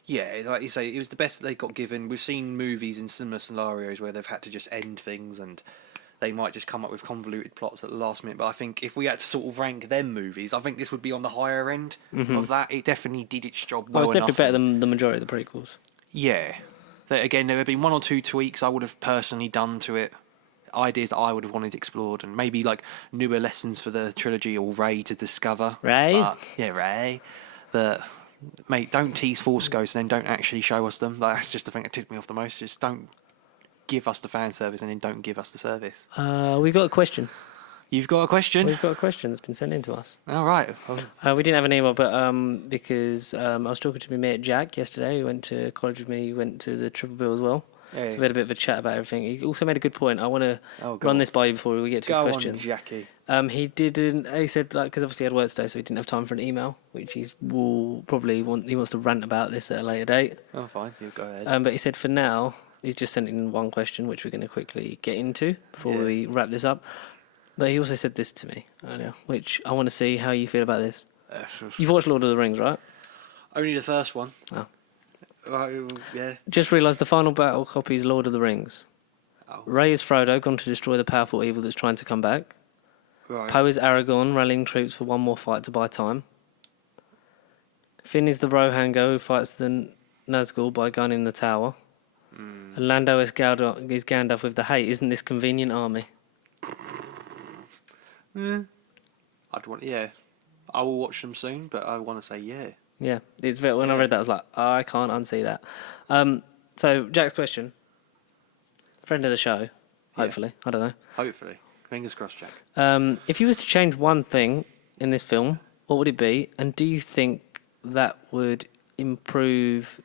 Yeah, like you say, it was the best that they got given. We've seen movies in similar scenarios where they've had to just end things and they might just come up with convoluted plots at the last minute. But I think if we had to sort of rank them movies, I think this would be on the higher end of that. It definitely did its job well It's definitely enough. better than the majority of the prequels. Yeah. Again, there have been one or two tweaks I would have personally done to it. Ideas that I would have wanted explored, and maybe like newer lessons for the trilogy or Rey to discover. Rey? Rey. But mate, don't tease Force Ghosts and then don't actually show us them. Like, that's just the thing that ticked me off the most. Just don't give us the fan service and then don't give us the service. We got a question. You've got a question? We've got a question that's been sent in to us. All right. We didn't have an email, but because I was talking to my mate Jack yesterday, who went to college with me, he went to the Triple Bill as well. Yeah, So we had a bit of a chat about everything. He also made a good point. I want to go run on. this by you before we get to his Go question. on, Jackie. He didn't. He said like because obviously he had work today, so he didn't have time for an email, which he wants to rant about this at a later date. Oh, fine. You go ahead. But he said for now he's just sent in one question, which we're going to quickly get into before Yeah. we wrap this up. But he also said this to me earlier, which I want to see how you feel about this. You've watched Lord of the Rings, right? Only the first one. Oh. Yeah. Just realised the final battle copies Lord of the Rings. Oh. Rey is Frodo, gone to destroy the powerful evil that's trying to come back. Right. Poe is Aragorn, rallying troops for one more fight to buy time. Finn is the Rohango who fights the Nazgul by gunning the tower. And Lando is Gandalf with the hey, isn't this convenient army? I'd want. Yeah. I will watch them soon, but I want to say yeah. Yeah, it's very, when I read that, I was like, I can't unsee that. So, Jack's question. Friend of the show, hopefully. I don't know. Hopefully. Fingers crossed, Jack. If you was to change one thing in this film, what would it be? And do you think that would improve,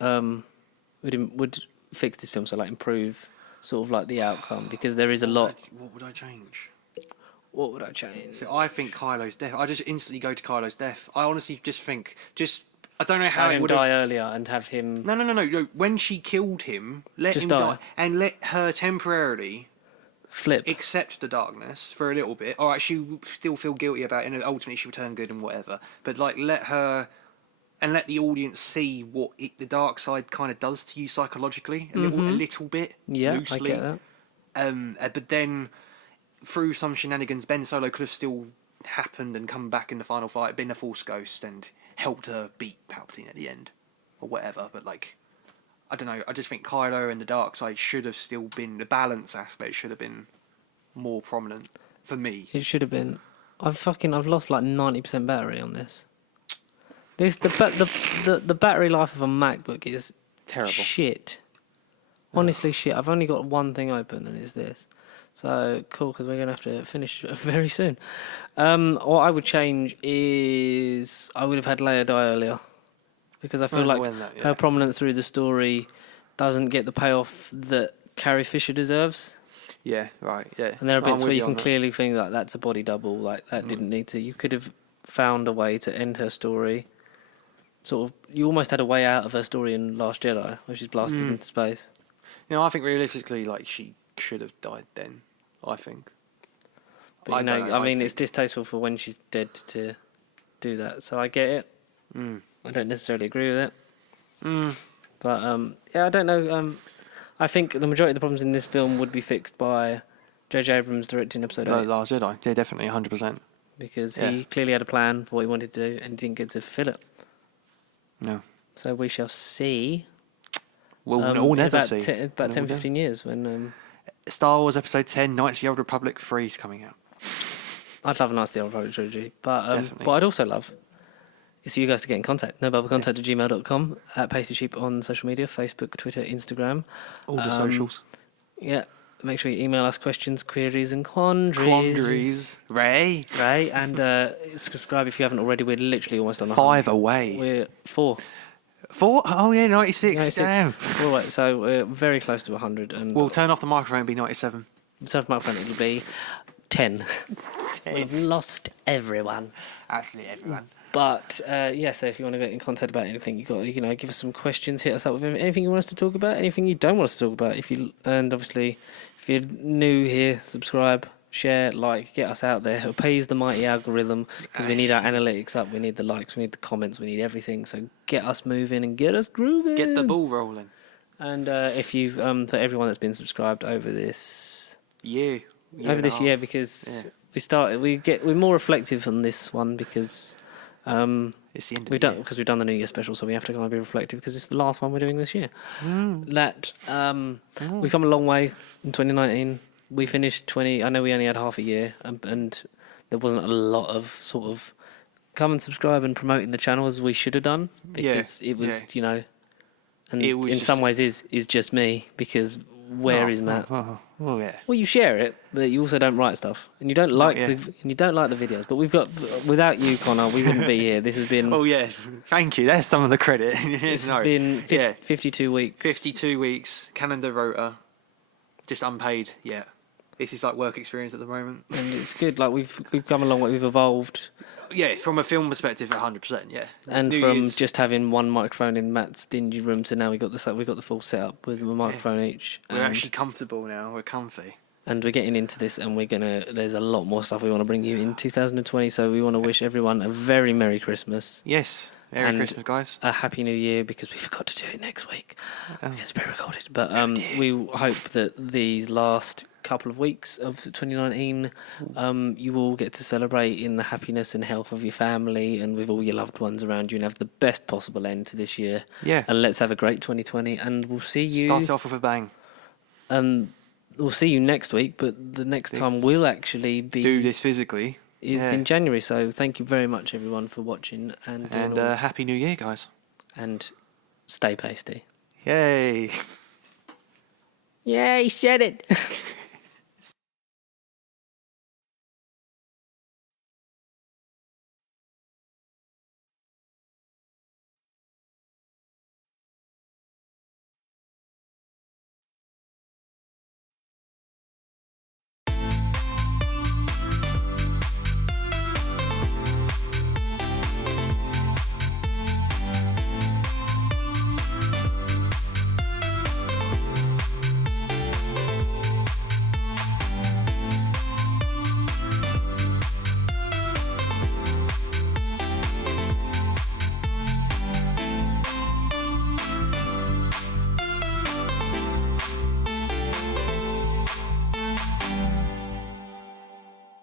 would fix this film? So, like, improve sort of like the outcome? Because there is a lot. What would I change? What would I change? So I think Kylo's death. I just instantly go to Kylo's death. I honestly just think, I don't know how Have it him would die have. earlier and have him No. When she killed him, let Just him die. die and let her temporarily flip. accept the darkness for a little bit. All right, she will still feel guilty about it, and ultimately she'll turn good and whatever. But like, let her and let the audience see what the dark side kind of does to you psychologically, a little bit. Yeah, loosely. I get that. But then through some shenanigans, Ben Solo could have still happened and come back in the final fight, been a Force ghost, and helped her beat Palpatine at the end, or whatever. But like, I don't know. I just think Kylo and the dark side should have still been, the balance aspect should have been more prominent for me. It should have been. I've lost like 90% battery on this. The battery life of a MacBook is Terrible. shit. Honestly, shit. I've only got one thing open, and it's this. So cool, because we're gonna have to finish very soon. What I would change is I would have had Leia die earlier, because I feel like her prominence through the story doesn't get the payoff that Carrie Fisher deserves. Yeah, right, yeah. And there are bits I'm where with you on can that. clearly think that that's a body double, like that didn't need to. You could have found a way to end her story. Sort of, you almost had a way out of her story in Last Jedi, where she's blasted into space. You know, I think realistically, like, she should have died then. I think. But you know, I mean, it's distasteful for when she's dead to do that. So I get it. I don't necessarily agree with it. But yeah, I don't know. I think the majority of the problems in this film would be fixed by J.J. Abrams directing Episode 8. Last Jedi, yeah, definitely, 100%. Because he clearly had a plan for what he wanted to do and didn't get to fulfill it. No. So we shall see. We'll never see. About 10, 15 years when... Star Wars Episode 10, Knights of the Old Republic 3 is coming out. I'd love a Knights of the Old Republic trilogy. But Definitely. what I'd also love is for you guys to get in contact. nobubblecontact@gmail.com, at Pasty Sheep on social media, Facebook, Twitter, Instagram. All the socials. Yeah. Make sure you email us questions, queries and quandaries. Ray. Right, and subscribe if you haven't already. We're literally almost on 5 away. We're 4. 4? Oh, yeah, 96. 96. Damn. All right, so we're very close to 100. And We'll turn off the microphone and be 97. self-microphone, it'll be 10. We've lost everyone. Actually, everyone. But so if you want to get in contact about anything, you got give us some questions, hit us up with anything you want us to talk about, anything you don't want us to talk about. And obviously, if you're new here, subscribe, share, like, get us out there. It pays the mighty algorithm because we need our analytics up, we need the likes, we need the comments, we need everything. So get us moving and get us grooving. Get the ball rolling. And if you've for everyone that's been subscribed over this year because we're more reflective on this one because. It's the end of we've done the New Year special, so we have to kind of be reflective because it's the last one we're doing this year. We've come a long way in 2019. We finished 20. I know we only had half a year, and there wasn't a lot of sort of come and subscribe and promoting the channel as we should have done because it was and it was in some ways is just me because where is Matt? Oh, yeah. Well, you share it, but you also don't write stuff, and you don't like the videos. But without you, Connor, we wouldn't be here. This has been. Oh yeah, thank you. There's some of the credit. It's been 52 weeks. 52 weeks. Calendar rota, just unpaid. Yeah, this is like work experience at the moment, and it's good. Like we've come a long way. We've evolved. Yeah, from a film perspective, 100%. Yeah, and just having one microphone in Matt's dingy room to now we got the full setup with a microphone each. We're actually comfortable now. We're comfy. And we're getting into this, and there's a lot more stuff we want to bring you in 2020. So we want to wish everyone a very Merry Christmas. Yes, Merry Christmas, guys. A Happy New Year because we forgot to do it next week. It's pre-recorded, but we hope that these last couple of weeks of 2019 you all get to celebrate in the happiness and health of your family and with all your loved ones around you and have the best possible end to this year. Yeah. And let's have a great 2020, and we'll see you. Starts off with a bang. We'll see you next week, but the next time we'll actually do this physically is in January. So thank you very much, everyone, for watching and Happy New Year, guys. And stay pasty. Yay! Yay! Said it.